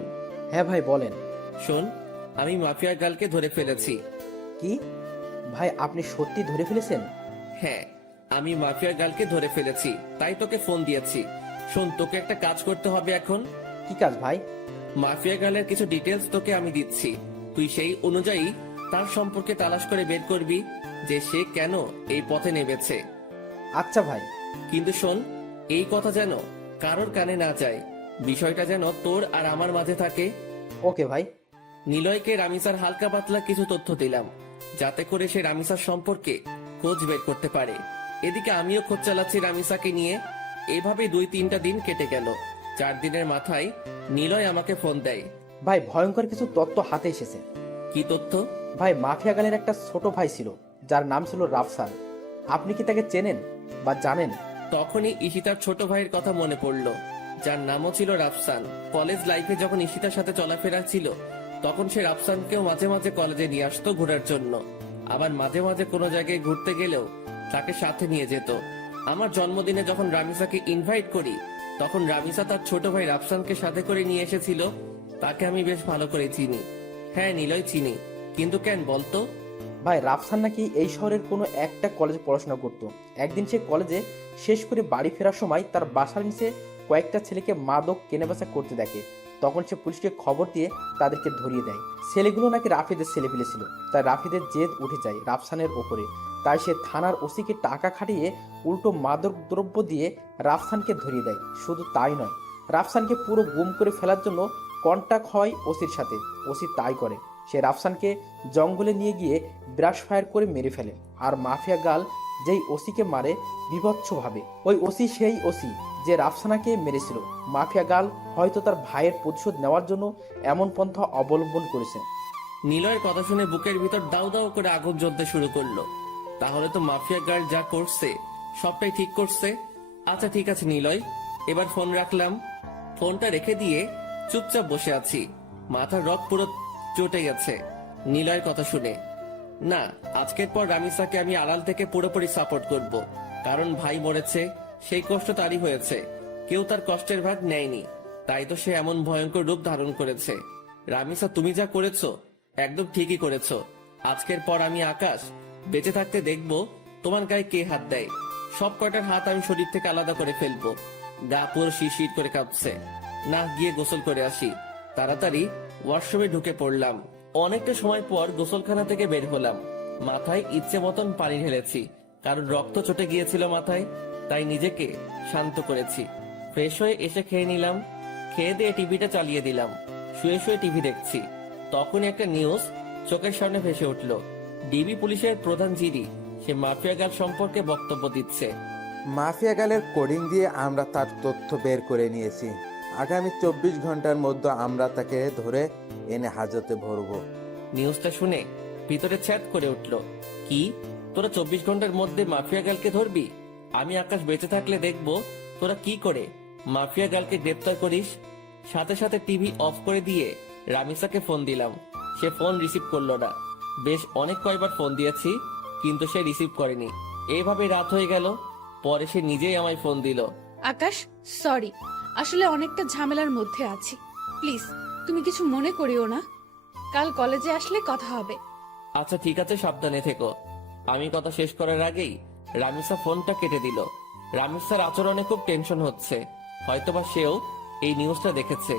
হ্যাঁ ভাই বলেন। শোন, আমি মাফিয়া গার্লকে ধরে ফেলেছি। কি ভাই, আপনি সত্যি ধরে ফেলেছেন? হ্যাঁ, আমি মাফিয়া গার্লকে ধরে ফেলেছি, তাই তোকে ফোন দিয়েছি। শোন, তোকে একটা কাজ করতে হবে এখন। কি কাজ ভাই? মাফিয়া গার্লের কিছু ডিটেলস তোকে আমি দিচ্ছি, তুই সেই অনুযায়ী তার সম্পর্কে তালাশ করে বের করবি যে সে কেন এই পথে নেমেছে। আচ্ছা ভাই। কিন্তু শোন, এই কথা যেন কারোর কানে না যায়, বিষয়টা যেন তোর আর আমার মাঝে থাকে। ওকে ভাই। নিলয়কে রামিসার হালকা পাতলা কিছু তথ্য দিলাম, যাতে করে সে রামিসার সম্পর্কে খোঁজ বের করতে পারে। এদিকে আমিও খোঁজ চালাচ্ছি রামিসাকে নিয়ে। এভাবে 2-3টা দিন কেটে গেল। 4 দিনের মাথায় নিলয় আমাকে ফোন দেয়। ভাই ভয়ঙ্কর কিছু তথ্য হাতে এসেছে। কি তথ্য? ভাই মাফিয়া গালের একটা ছোট ভাই ছিল, যার নাম ছিল রাফসান। আপনি কি তাকে চেনেন বা জানেন? তখনই ঈশিতার ছোট ভাইয়ের কথা মনে পড়লো, যার নামও ছিল রাফসান। কলেজ লাইফে যখন ঈশিতার সাথে চলাফেরা ছিল, তখন সে রাফসানকেও মাঝে মাঝে কলেজে নিয়ে আসতো ঘোরার জন্য। আবার মাঝে মাঝে কোনো জায়গায় ঘুরতে গেলেও তাকে সাথে নিয়ে যেত। আমার জন্মদিনে যখন রামিসাকে ইনভাইট করি, তখন রামিসা তার ছোট ভাই রাফসানকে সাথে করে নিয়ে এসেছিল। তাকে আমি বেশ ভালো করে চিনি। হ্যাঁ নিলয়, চিনি। কিন্তু কেন বলতো? ভাই রাফসান নাকি এই শহরের কোনো একটা কলেজে পড়াশোনা করত। একদিন সে কলেজে শেষ করে বাড়ি ফেরার সময় তার বাসার নিচে কয়েকটা ছেলেকে মাদক কেনাবেচা করতে দেখে। তখন সে পুলিশকে খবর দিয়ে তাদেরকে ধরিয়ে দেয়। ছেলেগুলো নাকি রাফিদের ছেলে ছিল, তাই রাফিদের জেদ উঠে যায় রাফসানের ওপরে। তাই সে থানার ওসিকে টাকা খাটিয়ে উল্টো মাদক দ্রব্য দিয়ে রাফসানকে ধরিয়ে দেয়। শুধু তাই নয়, রাফসানকে পুরো গুম করে ফেলার জন্য কন্টাক্ট হয় ওসির সাথে। ওসি তাই করে, সে রাফসানকে জঙ্গলে নিয়ে গিয়ে ব্রাশ ফায়ার করে মেরে ফেলে। আর মাফিয়া গার্ল যেই ওসিকে মারে বিভৎসভাবে, ওই ওসি সেই ওসি যে রাফসানাকে মেরেছিল। মাফিয়া গার্ল হয়তো তার ভাইয়ের প্রতিশোধ নেওয়ার জন্য এমন পন্থা অবলম্বন করেছে। নিলয়ের কথা শুনে বুকের ভিতর দাউ দাউ করে আগুন জ্বলতে শুরু করলো। তাহলে তো মাফিয়া গার্ল যা করছে সবটাই ঠিক করছে। আচ্ছা ঠিক আছে নিলয়, এবার ফোন রাখলাম। ফোনটা রেখে দিয়ে চুপচাপ বসে আছি। মাথার রক পুরো চটে গেছে নিলয়ের কথা শুনে। না, আজকের পর রামিসাকে আমি আড়াল থেকে পুরোপুরি সাপোর্ট করব, কারণ ভাই মরেছে, সেই কষ্ট তারই হয়েছে, কেউ তার কষ্টের ভাগ নেয়নি, তাই তো সে এমন ভয়ঙ্কর রূপ ধারণ করেছে। রামিসা, তুমি যা করেছো একদম ঠিকই করেছো। আজকের পর আমি আকাশ বেঁচে থাকতে দেখব তোমার গায়ে কে হাত দেয়। সব কয়টার হাত আমি শরীর থেকে আলাদা করে ফেলবো। গা পুরো শিরশির করে কাঁপছে। না গিয়ে গোসল করে আসি। তাড়াতাড়ি ওয়াশরুমে ঢুকে পড়লাম। অনেকটা সময় পর গোসলখানা থেকে বের হলাম। মাথায় ইচ্ছে মতন পানি ঢেলেছি, কারণ রক্ত চটে গিয়েছিল মাথায়, তাই নিজেকে শান্ত করেছি। ফ্রেশ হয়ে এসে খেয়ে নিলাম। খেয়ে দিয়ে টিভিটা চালিয়ে দিলাম। শুয়ে শুয়ে টিভি দেখছি। তখন একটা নিউজ চোখের সামনে ভেসে উঠল। ডিবি পুলিশের প্রধান জিডি সে মাফিয়া গাল সম্পর্কে বক্তব্য দিচ্ছে। মাফিয়া গালের কোডিং দিয়ে আমরা তার তথ্য বের করে নিয়েছি। আগামী 24 ঘন্টার মধ্যে আমরা তাকে ধরে এনে হাজতে ভরবো। নিউজটা শুনে ভিতরে ছ্যাদ করে উঠল। কি, তোরা 24 ঘন্টার মধ্যে মাফিয়া গালকে ধরবি? আমি আকাশ বেঁচে থাকলে দেখবো তোরা কি করে মাফিয়া গালকে গ্রেপ্তার করিস। সাথে সাথে টিভি অফ করে দিয়ে রামিসাকে ফোন দিলাম। সে ফোন রিসিভ করলো না। বেশ অনেক কয়বার ফোন দিয়েছি, কিন্তু সে রিসিভ করেনি। এইভাবে রাত হয়ে গেল। পরে সে নিজেই আমায় ফোন দিল। আকাশ, সরি, আসলে অনেকটা ঝামেলার মধ্যে আছি। প্লিজ তুমি কিছু মনে করিও না। কাল কলেজে আসলে কথা হবে। আচ্ছা ঠিক আছে, সাবধানে থেকো। আমি কথা শেষ করার আগেই রামিসা ফোনটা কেটে দিল। রামিসার আচরণে খুব টেনশন হচ্ছে। হয়তোবা সেও এই নিউজটা দেখেছে,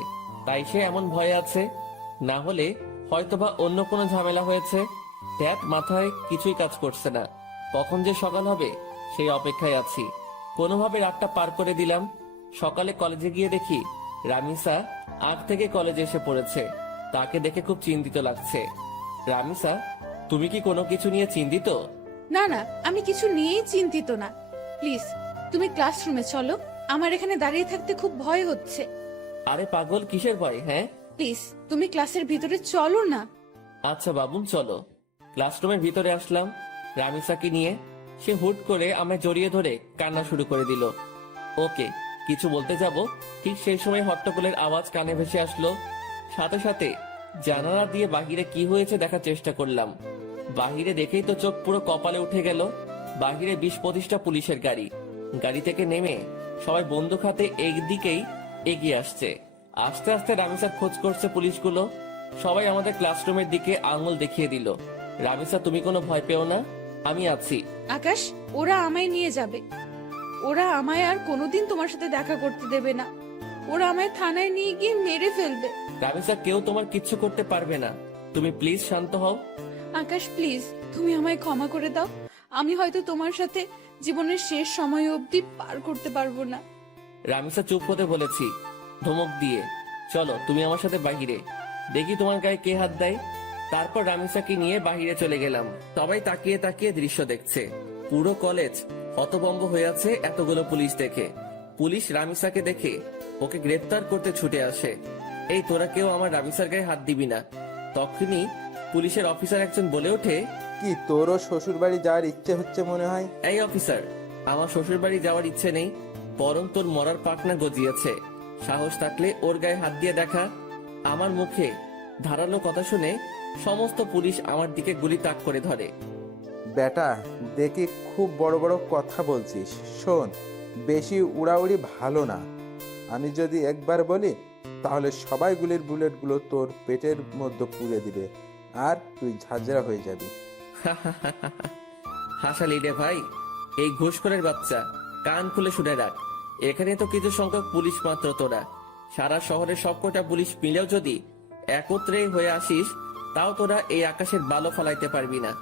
তাই সে এমন ভয়ে আছে। না হলে হয়তোবা অন্য কোনো ঝামেলা হয়েছে। ট্যাট মাথায় কিছুই কাজ করছে না। কখন যে সকাল হবে সেই অপেক্ষায় আছি। কোনোভাবে রাতটা পার করে দিলাম। সকালে কলেজে গিয়ে দেখি রামিসা আগ থেকে কলেজে এসে পড়েছে। তাকে দেখে খুব চিন্তিত লাগছে। রামিসা, তুমি কি কোনো কিছু নিয়ে চিন্তিত? না না, আমি কিছু নিয়েই চিন্তিত না। প্লিজ তুমি ক্লাসরুমে চলো, আমার এখানে দাঁড়িয়ে থাকতে খুব ভয় হচ্ছে। আরে পাগল, কিসের ভয়? হ্যাঁ প্লিজ তুমি ক্লাসের ভিতরে চলো না। আচ্ছা বাবুন, চলো। ক্লাসরুমের ভিতরে আসলাম রামিসাকে নিয়ে। সে হুট করে আমায় জড়িয়ে ধরে কান্না শুরু করে দিল। ওকে কিছু বলতে যাব, ঠিক সেই সময় হট্টগোলের আওয়াজ কানে ভেসে আসলো। সাথে সাথে জানালা দিয়ে বাহিরে কি হয়েছে দেখার চেষ্টা করলাম। বাহিরে দেখেই তো চোখ পুরো কপালে উঠে গেল। বাহিরে 20-25টা পুলিশের গাড়ি। গাড়ি থেকে নেমে সবাই বন্দুক হাতে একদিকেই এগিয়ে আসছে। আস্তে আস্তে রামিসার খোঁজ করছে পুলিশগুলো। সবাই আমাদের ক্লাসরুমের দিকে আঙুল দেখিয়ে দিল। রামিসা, তুমি কোনো ভয় পেও না, আমি আছি। আকাশ, ওরা আমায় নিয়ে যাবে। ওরা আমায় আর কোনোদিন তোমার সাথে দেখা করতে দেবে না। ওরা আমায় থানায় নিয়ে গিয়ে মেরে ফেলবে। রামিসা, কেউ তোমার কিচ্ছু করতে পারবে না। তুমি প্লিজ শান্ত হও। আকাশ প্লিজ, তুমি আমায় ক্ষমা করে দাও। আমি হয়তো তোমার সাথে জীবনের শেষ সময় অবধি পার করতে পারবো না। রামিসা, চুপ হতে বলেছি ধমক দিয়ে। চলো তুমি আমার সাথে বাহিরে, দেখি তোমার গায়ে কে হাত দেয়। তারপর রামিসাকে নিয়ে বাহিরে চলে গেলাম। সবাই তাকিয়ে তাকিয়ে দৃশ্য দেখছে। পুরো কলেজ হতভম্ব হয়ে আছে এতগুলো পুলিশ দেখে। পুলিশ রামিসাকে দেখে ওকে গ্রেফতার করতে ছুটে আসে। এই তোরা কেউ আমার রামিসার গায়ে হাত দিবি না। তখনই পুলিশের অফিসার একজন বলে ওঠে, কি তোরও শ্বশুর বাড়ি যাওয়ার ইচ্ছে হচ্ছে মনে হয়? এই অফিসার, আমার শ্বশুর বাড়ি যাওয়ার ইচ্ছে নেই, বরং তোর মরার পাকনা গজিয়েছে। সাহস থাকলে ওর গায়ে হাত দিয়ে দেখা। আমার মুখে ধারালো কথা শুনে সমস্ত পুলিশ আমার দিকে গুলি তাক করে ধরে। বেটা, দেখি খুব বড় বড় কথা বলছিস। শোন, বেশি উড়াউড়ি ভালো না। আমি যদি একবার বলি তাহলে সবাই গুলির বুলেটগুলো তোর পেটের মধ্যে পুড়ে দিবে আর তুই ঝাঁঝরা হয়ে যাবি। হাসালি রে ভাই, এই ঘুষখোরের বাচ্চা, কান খুলে শুনে রাখ। এখানে তো কিছু সংখ্যক পুলিশ মাত্র তোরা। সারা শহরের সবকটা পুলিশ মিলেও যদি একত্রে হয়ে আসিস, তাও তোরা এই আকাশের বালো ফালাইতে পারবি না।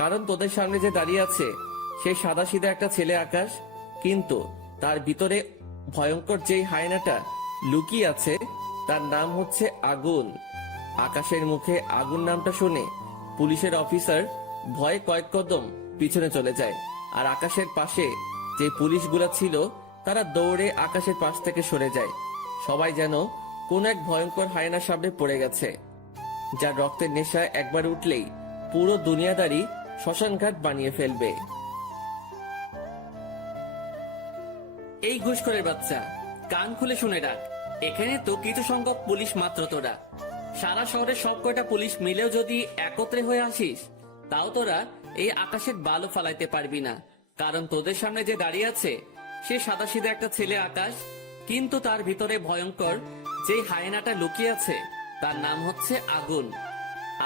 কারণ তোদের সামনে যে দাঁড়িয়ে আছে সে সাদাসিধা একটা ছেলে আকাশ, কিন্তু তার ভিতরে ভয়ঙ্কর যেই হায়নাটা লুকিয়ে আছে তার নাম হচ্ছে আগুন। আকাশের মুখে আগুন নামটা শুনে পুলিশের অফিসার ভয়ে কয়েক কদম পিছনে চলে যায়। আর আকাশের পাশে যে পুলিশগুলা ছিল তারা দৌড়ে আকাশের পাশ থেকে সরে যায়। সবাই যেন কোন এক ভয়ঙ্কর হায়নার সামনে পড়ে গেছে, যার রক্তের নেশায় একবার উঠলেই পুরো দুনিয়াদারি শ্মশানঘাট বানিয়ে ফেলবে। এই ঘুষখোরের বাচ্চা, কান খুলে শুনে রাখ। এখানে তো কিছু সংখ্যক পুলিশ মাত্র তোরা। সারা শহরের সব কয়টা পুলিশ মিলেও যদি একত্রে হয়ে আসিস, তাও তোরা এই আকাশের বালো ফালাইতে পারবি না। কারণ তোদের সামনে যে দাঁড়িয়ে আছে সে সাদাসিধা একটা ছেলে আকাশ, কিন্তু তার ভিতরে ভয়ঙ্কর যে হায়নাটা লুকিয়ে আছে তার নাম হচ্ছে আগুন।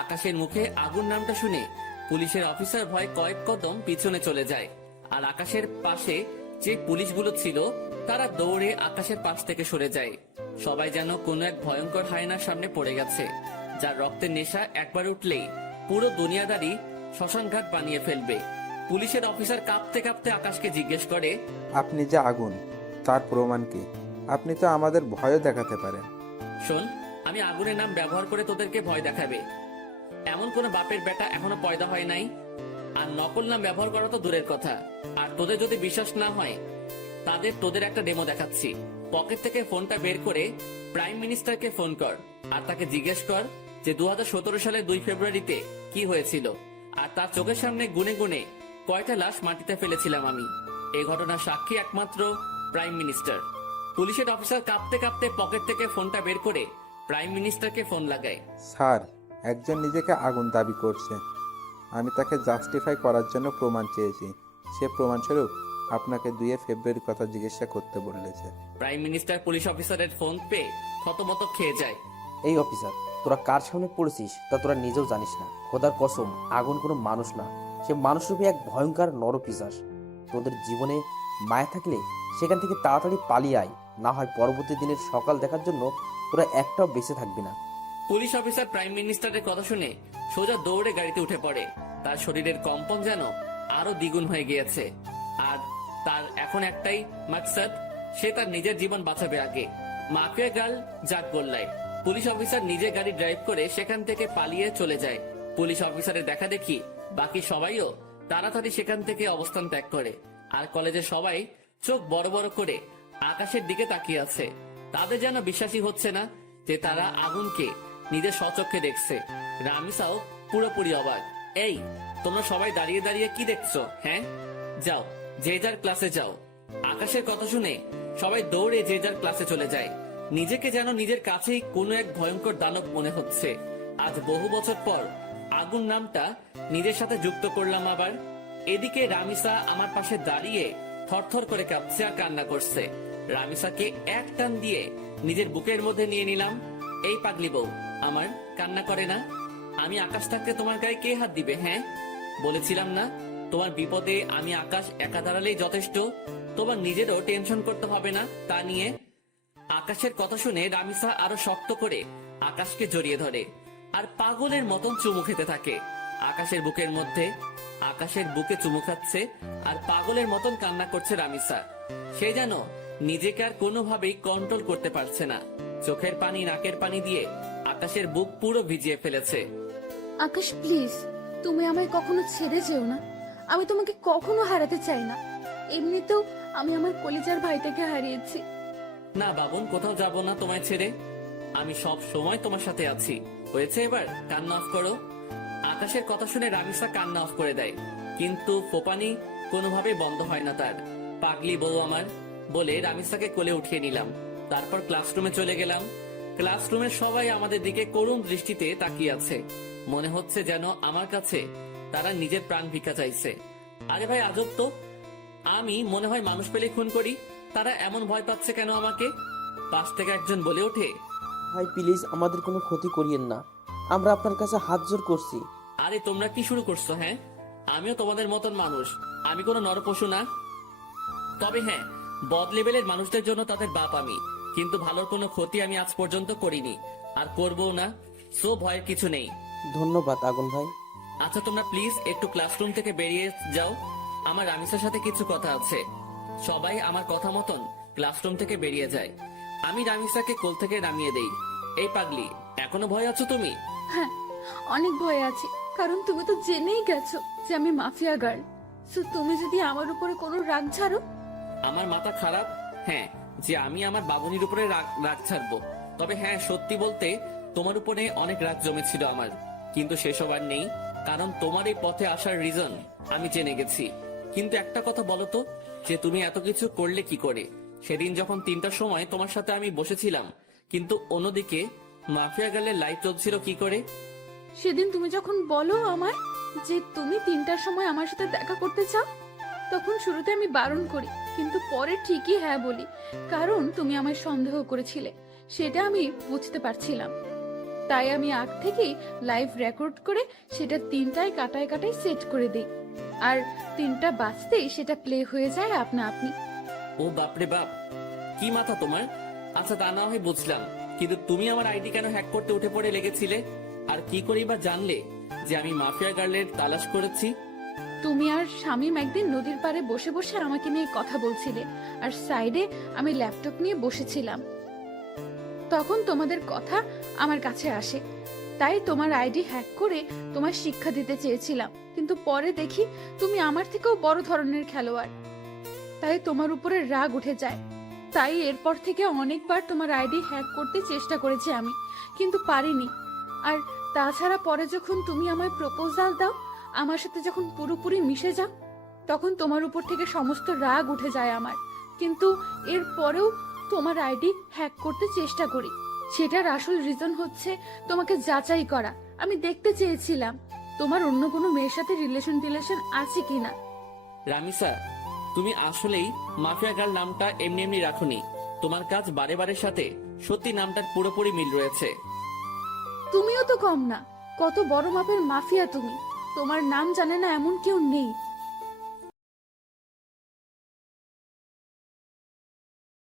আকাশের মুখে আগুন নামটা শুনে পুলিশের অফিসার ভয় কয়েক কদম পিছনে চলে যায়। আর আকাশের পাশে যে পুলিশগুলো ছিল তারা দৌড়ে আকাশের পাশ থেকে সরে যায়। সবাই যেন কোনো এক ভয়ঙ্কর হায়নার সামনে পড়ে গেছে, যার রক্তের নেশা একবার উঠলেই পুরো দুনিয়াদারি শ্মশানঘাট বানিয়ে ফেলবে। পুলিশের অফিসার কাঁপতে কাঁপতে আকাশকে জিজ্ঞেস করে, আপনি যে আগুন, তার প্রমাণ কি? আপনি তো আমাদের ভয়ও দেখাতে পারেন। শোন, আমি আগুনের নাম ব্যবহার করে তোদেরকে ভয় দেখাবে এমন কোন বাপের বেটা এখনো পয়দা হয় নাই। আর নকল নাম ব্যবহার করা তো দূরের কথা। আর তোদের যদি বিশ্বাস না হয় তোদের একটা ডেমো দেখাচ্ছি। পকেট থেকে ফোনটা বের করে প্রাইম মিনিস্টারকে ফোন কর আর তাকে জিজ্ঞেস কর যে 2017 সালের 2 ফেব্রুয়ারিতে কি হয়েছিল, আর তার চোখের সামনে গুনে গুনে কয়টা লাশ মাটিতে ফেলেছিলাম আমি। এই ঘটনার সাক্ষী একমাত্র প্রাইম মিনিস্টার। পুলিশের অফিসার কাঁপতে কাঁপতে পকেট থেকে ফোনটা বের করে প্রাইম মিনিস্টারকে ফোন লাগায়। স্যার, একজন নিজেকে আগুন দাবি করছে। আমি তাকে জাস্টিফাই করার জন্য প্রমাণ চেয়েছি। সে প্রমাণস্বরূপ আপনাকে 2 ফেব্রুয়ারির কথা জিজ্ঞাসা করতে বলেছে। প্রাইম মিনিস্টার পুলিশ অফিসারের ফোন পেয়ে থতমত খেয়ে যায়। এই অফিসার, তোরা কার সামনে পড়েছিস তা তোরা নিজেও জানিস না। খোদার কসম, আগুন কোনো মানুষ না, সে মানুষরূপী এক ভয়ঙ্কর নরপিশাচ। তোদের জীবনে মায়া থাকলে সেখান থেকে তাড়াতাড়ি পালিয়ে আয়, না হয় পরবর্তী দিনের সকাল দেখার জন্য তোরা একটাও বেঁচে থাকবি না। পুলিশ অফিসার প্রাইম মিনিস্টারের কথা শুনে সোজা দৌড়ে গাড়িতে উঠে পড়ে। তার শরীরের কম্পন যেন আরো দ্বিগুণ হয়ে গিয়েছে। আর তার এখন একটাই মাকসাদ, সে তার নিজের জীবন বাঁচাবে আগে। মাফিয়া গার্ল জাত গোল্লায় পুলিশ অফিসার নিজে গাড়ি ড্রাইভ করে সেখান থেকে পালিয়ে চলে যায়। পুলিশ অফিসারের দেখা দেখি বাকি সবাইও তাড়াতাড়ি সেখান থেকে অবস্থান ত্যাগ করে। আর কলেজের সবাই চোখ বড় বড় করে আকাশের দিকে তাকিয়ে আছে। তাদের যেন বিশ্বাসই হচ্ছে না যে তারা আগুনকে নিজের স্বচক্ষে দেখছে। রামিসাও পুরোপুরি অবাক। এই, তোমরা সবাই দাঁড়িয়ে দাঁড়িয়ে কি দেখছো? হ্যাঁ, যাও যে যার ক্লাসে যাও। আকাশের কথা শুনে সবাই দৌড়ে যে যার ক্লাসে চলে যায়। নিজেকে যেন নিজের কাছেই কোনো এক ভয়ঙ্কর দানব মনে হচ্ছে। আজ বহু বছর পর আগুন নামটা নিজের সাথে যুক্ত করলাম আবার। এদিকে রামিসা আমার পাশে দাঁড়িয়ে থরথর করে কাঁপছে আর কান্না করছে। রামিসাকে এক টান দিয়ে নিজের বুকের মধ্যে নিয়ে নিলাম। এই পাগলি বউ আমার, কান্না করে না। আমি আকাশ থাকতে তোমার গায়ে কে হাত দিবে? হ্যাঁ, বলেছিলাম না তোমার বিপদে আমি আকাশ একা দাঁড়ালেই যথেষ্ট, তোমার নিজেরও টেনশন করতে হবে না তা নিয়ে। আকাশের কথা শুনে রামিসা আরো শক্ত করে আকাশকে জড়িয়ে ধরে আর পাগলের মতন চুমু খেতে থাকে আকাশের বুকের মধ্যে। আকাশের বুকে চুমু খাচ্ছে আর পাগলের মতন কান্না করছে রামিসা। সে যেন নিজেকে আর কোনোভাবেই কন্ট্রোল করতে পারছে না। চোখের পানি নাকের পানি দিয়ে আকাশের বুক পুরো ভিজিয়ে ফেলেছে। আকাশ প্লিজ, তুমি আমায় কখনো ছেড়ে যেও না। আমি তোমাকে কখনো হারাতে চাই না। এমনিতেও আমি আমার কলিজার ভাইটাকে হারিয়েছি। না বাবুন, কোথাও যাব না তোমায় ছেড়ে। আমি সব সময় তোমার সাথে আছি। হয়েছে, এবার কান্না অফ করো। আকাশের কথা শুনে রামিসা কান্না অফ করে দেয়, কিন্তু ফোপানি কোনোভাবে বন্ধ হয় না তার। পাগলি বউ আমার বলে রামিসাকে কোলে উঠিয়ে নিলাম। তারপর ক্লাসরুমে চলে গেলাম। ক্লাসরুমের সবাই আমাদের দিকে করুণ দৃষ্টিতে তাকিয়ে আছে। মনে হচ্ছে যেন আমার কাছে তারা নিজের প্রাণ ভিক্ষা চাইছে। আরে ভাই, আজব তো। আমি মনে হয় মানুষ পেলে খুন করি, তারা এমন ভয় পাচ্ছে কেন আমাকে? পাশ থেকে একজন বলে ওঠে, ভাই প্লিজ আমাদের কোনো ক্ষতি করিয়েন না, আমরা আপনার কাছে হাত জোর করছি। আরে তোমরা কি শুরু করছো? হ্যাঁ, আমিও তোমাদের মতন মানুষ, আমি কোনো নরপশু না। তবে হ্যাঁ, বদ লেভেলের মানুষদের জন্য তাদের বাপ আমি, কিন্তু ভালোর কোনো ক্ষতি আমি আজ পর্যন্ত করিনি আর করবও না। সো ভয়ের কিছু নেই। ধন্যবাদ আগুন ভাই। আচ্ছা, তোমরা প্লিজ একটু ক্লাসরুম থেকে বেরিয়ে যাও, আমার রামিসার সাথে কিছু কথা আছে। সবাই আমার কথা মতন ক্লাসরুম থেকে বেরিয়ে যায়। আমি রামিসাকে কোল থেকে নামিয়ে দেই। এই পাগলি, এখনো ভয় আছো তুমি? হ্যাঁ, অনেক ভয় আছে, কারণ তুমি তো জেনেই গেছো যে আমি মাফিয়া গার্ল। সো তুমি যদি আমার উপরে কোনো রাগ ছাড়ো। আমার মাথা খারাপ? হ্যাঁ, যে আমি আমার বাবুনির উপরে রাগ ছাড়বো? তবে হ্যাঁ, সত্যি বলতে তোমার উপরে অনেক রাগ জমেছিল আমার, কিন্তু সেসব আর নেই, কারণ তোমার এই পথে আসার রিজন আমি জেনে গেছি। কিন্তু একটা কথা বলো তো, যে তুমি এত কিছু করলে কি করে? সেদিন যখন 3টার সময় তোমার সাথে আমি বসেছিলাম, কিন্তু অন্যদিকে মাফিয়া গার্লের লাইভ চলছিল কি করে? সেদিন তুমি যখন বলো আমায় যে তুমি 3টার সময় আমার সাথে দেখা করতে চাও, তখন শুরুতে আমি বারণ করি, কিন্তু পরে ঠিকই হ্যাঁ বলি, কারণ তুমি আমায় সন্দেহ করেছিলে, সেটা আমি বুঝতে পারছিলাম। তাই আমি আগ থেকেই লাইভ রেকর্ড করে সেটা 3টায় কাটায় কাটায় সেট করে দিই। আর 3টা বাজতেই সেটা প্লে হয়ে যায় আপনা আপনি। ও বাপরে বাপ, কি মাথা তোমার! আচ্ছা তা না হয় বুঝলাম, কিন্তু তুমি আমার আইডি কেন হ্যাক করতে উঠে পড়ে লেগেছিলে? আর কি করেই বা জানলে যে আমি মাফিয়া গার্লের তালাশ করেছি? তুমি আর শামীম একদিন নদীর পাড়ে বসে বসে আমাকে নিয়ে কথা বলছিলে, আর সাইডে আমি ল্যাপটপ নিয়ে বসেছিলাম। তখন তোমাদের কথা আমার কাছে আসে, তাই তোমার আইডি হ্যাক করে তোমার শিক্ষা দিতে চেয়েছিলাম, কিন্তু পরে দেখি তুমি আমার থেকেও বড় ধরনের খেলোয়াড়, তাই তোমার উপরে রাগ উঠে যায়। তাই এরপর থেকে অনেকবার তোমার আইডি হ্যাক করতে চেষ্টা করেছি আমি, কিন্তু পারিনি। আর তাছাড়া পরে যখন তুমি আমায় প্রপোজাল দাও, আমার সাথে যখন পুরোপুরি মিশে যাও, তখন তোমার উপর থেকে সমস্ত রাগ উঠে যায় আমার। কিন্তু এর পরেও তোমার আইডি হ্যাক করতে চেষ্টা করি। সেটার আসল রিজন হচ্ছে তোমাকে যাচাই করা। আমি দেখতে চেয়েছিলাম তোমার অন্য কোনো মেয়ের সাথে রিলেশন আছে কিনা। রামিসা, তুমি আসলেই মাফিয়া গার্ল নামটা এমনি এমনি রাখোনি। তোমার কাজ বারে বারের সাথে সত্যি নামটার পুরোপুরি মিল রয়েছে। তুমিও তো কম না, কত বড় মাপের মাফিয়া তুমি। তোমার নাম জানে না এমন কেউ নেই।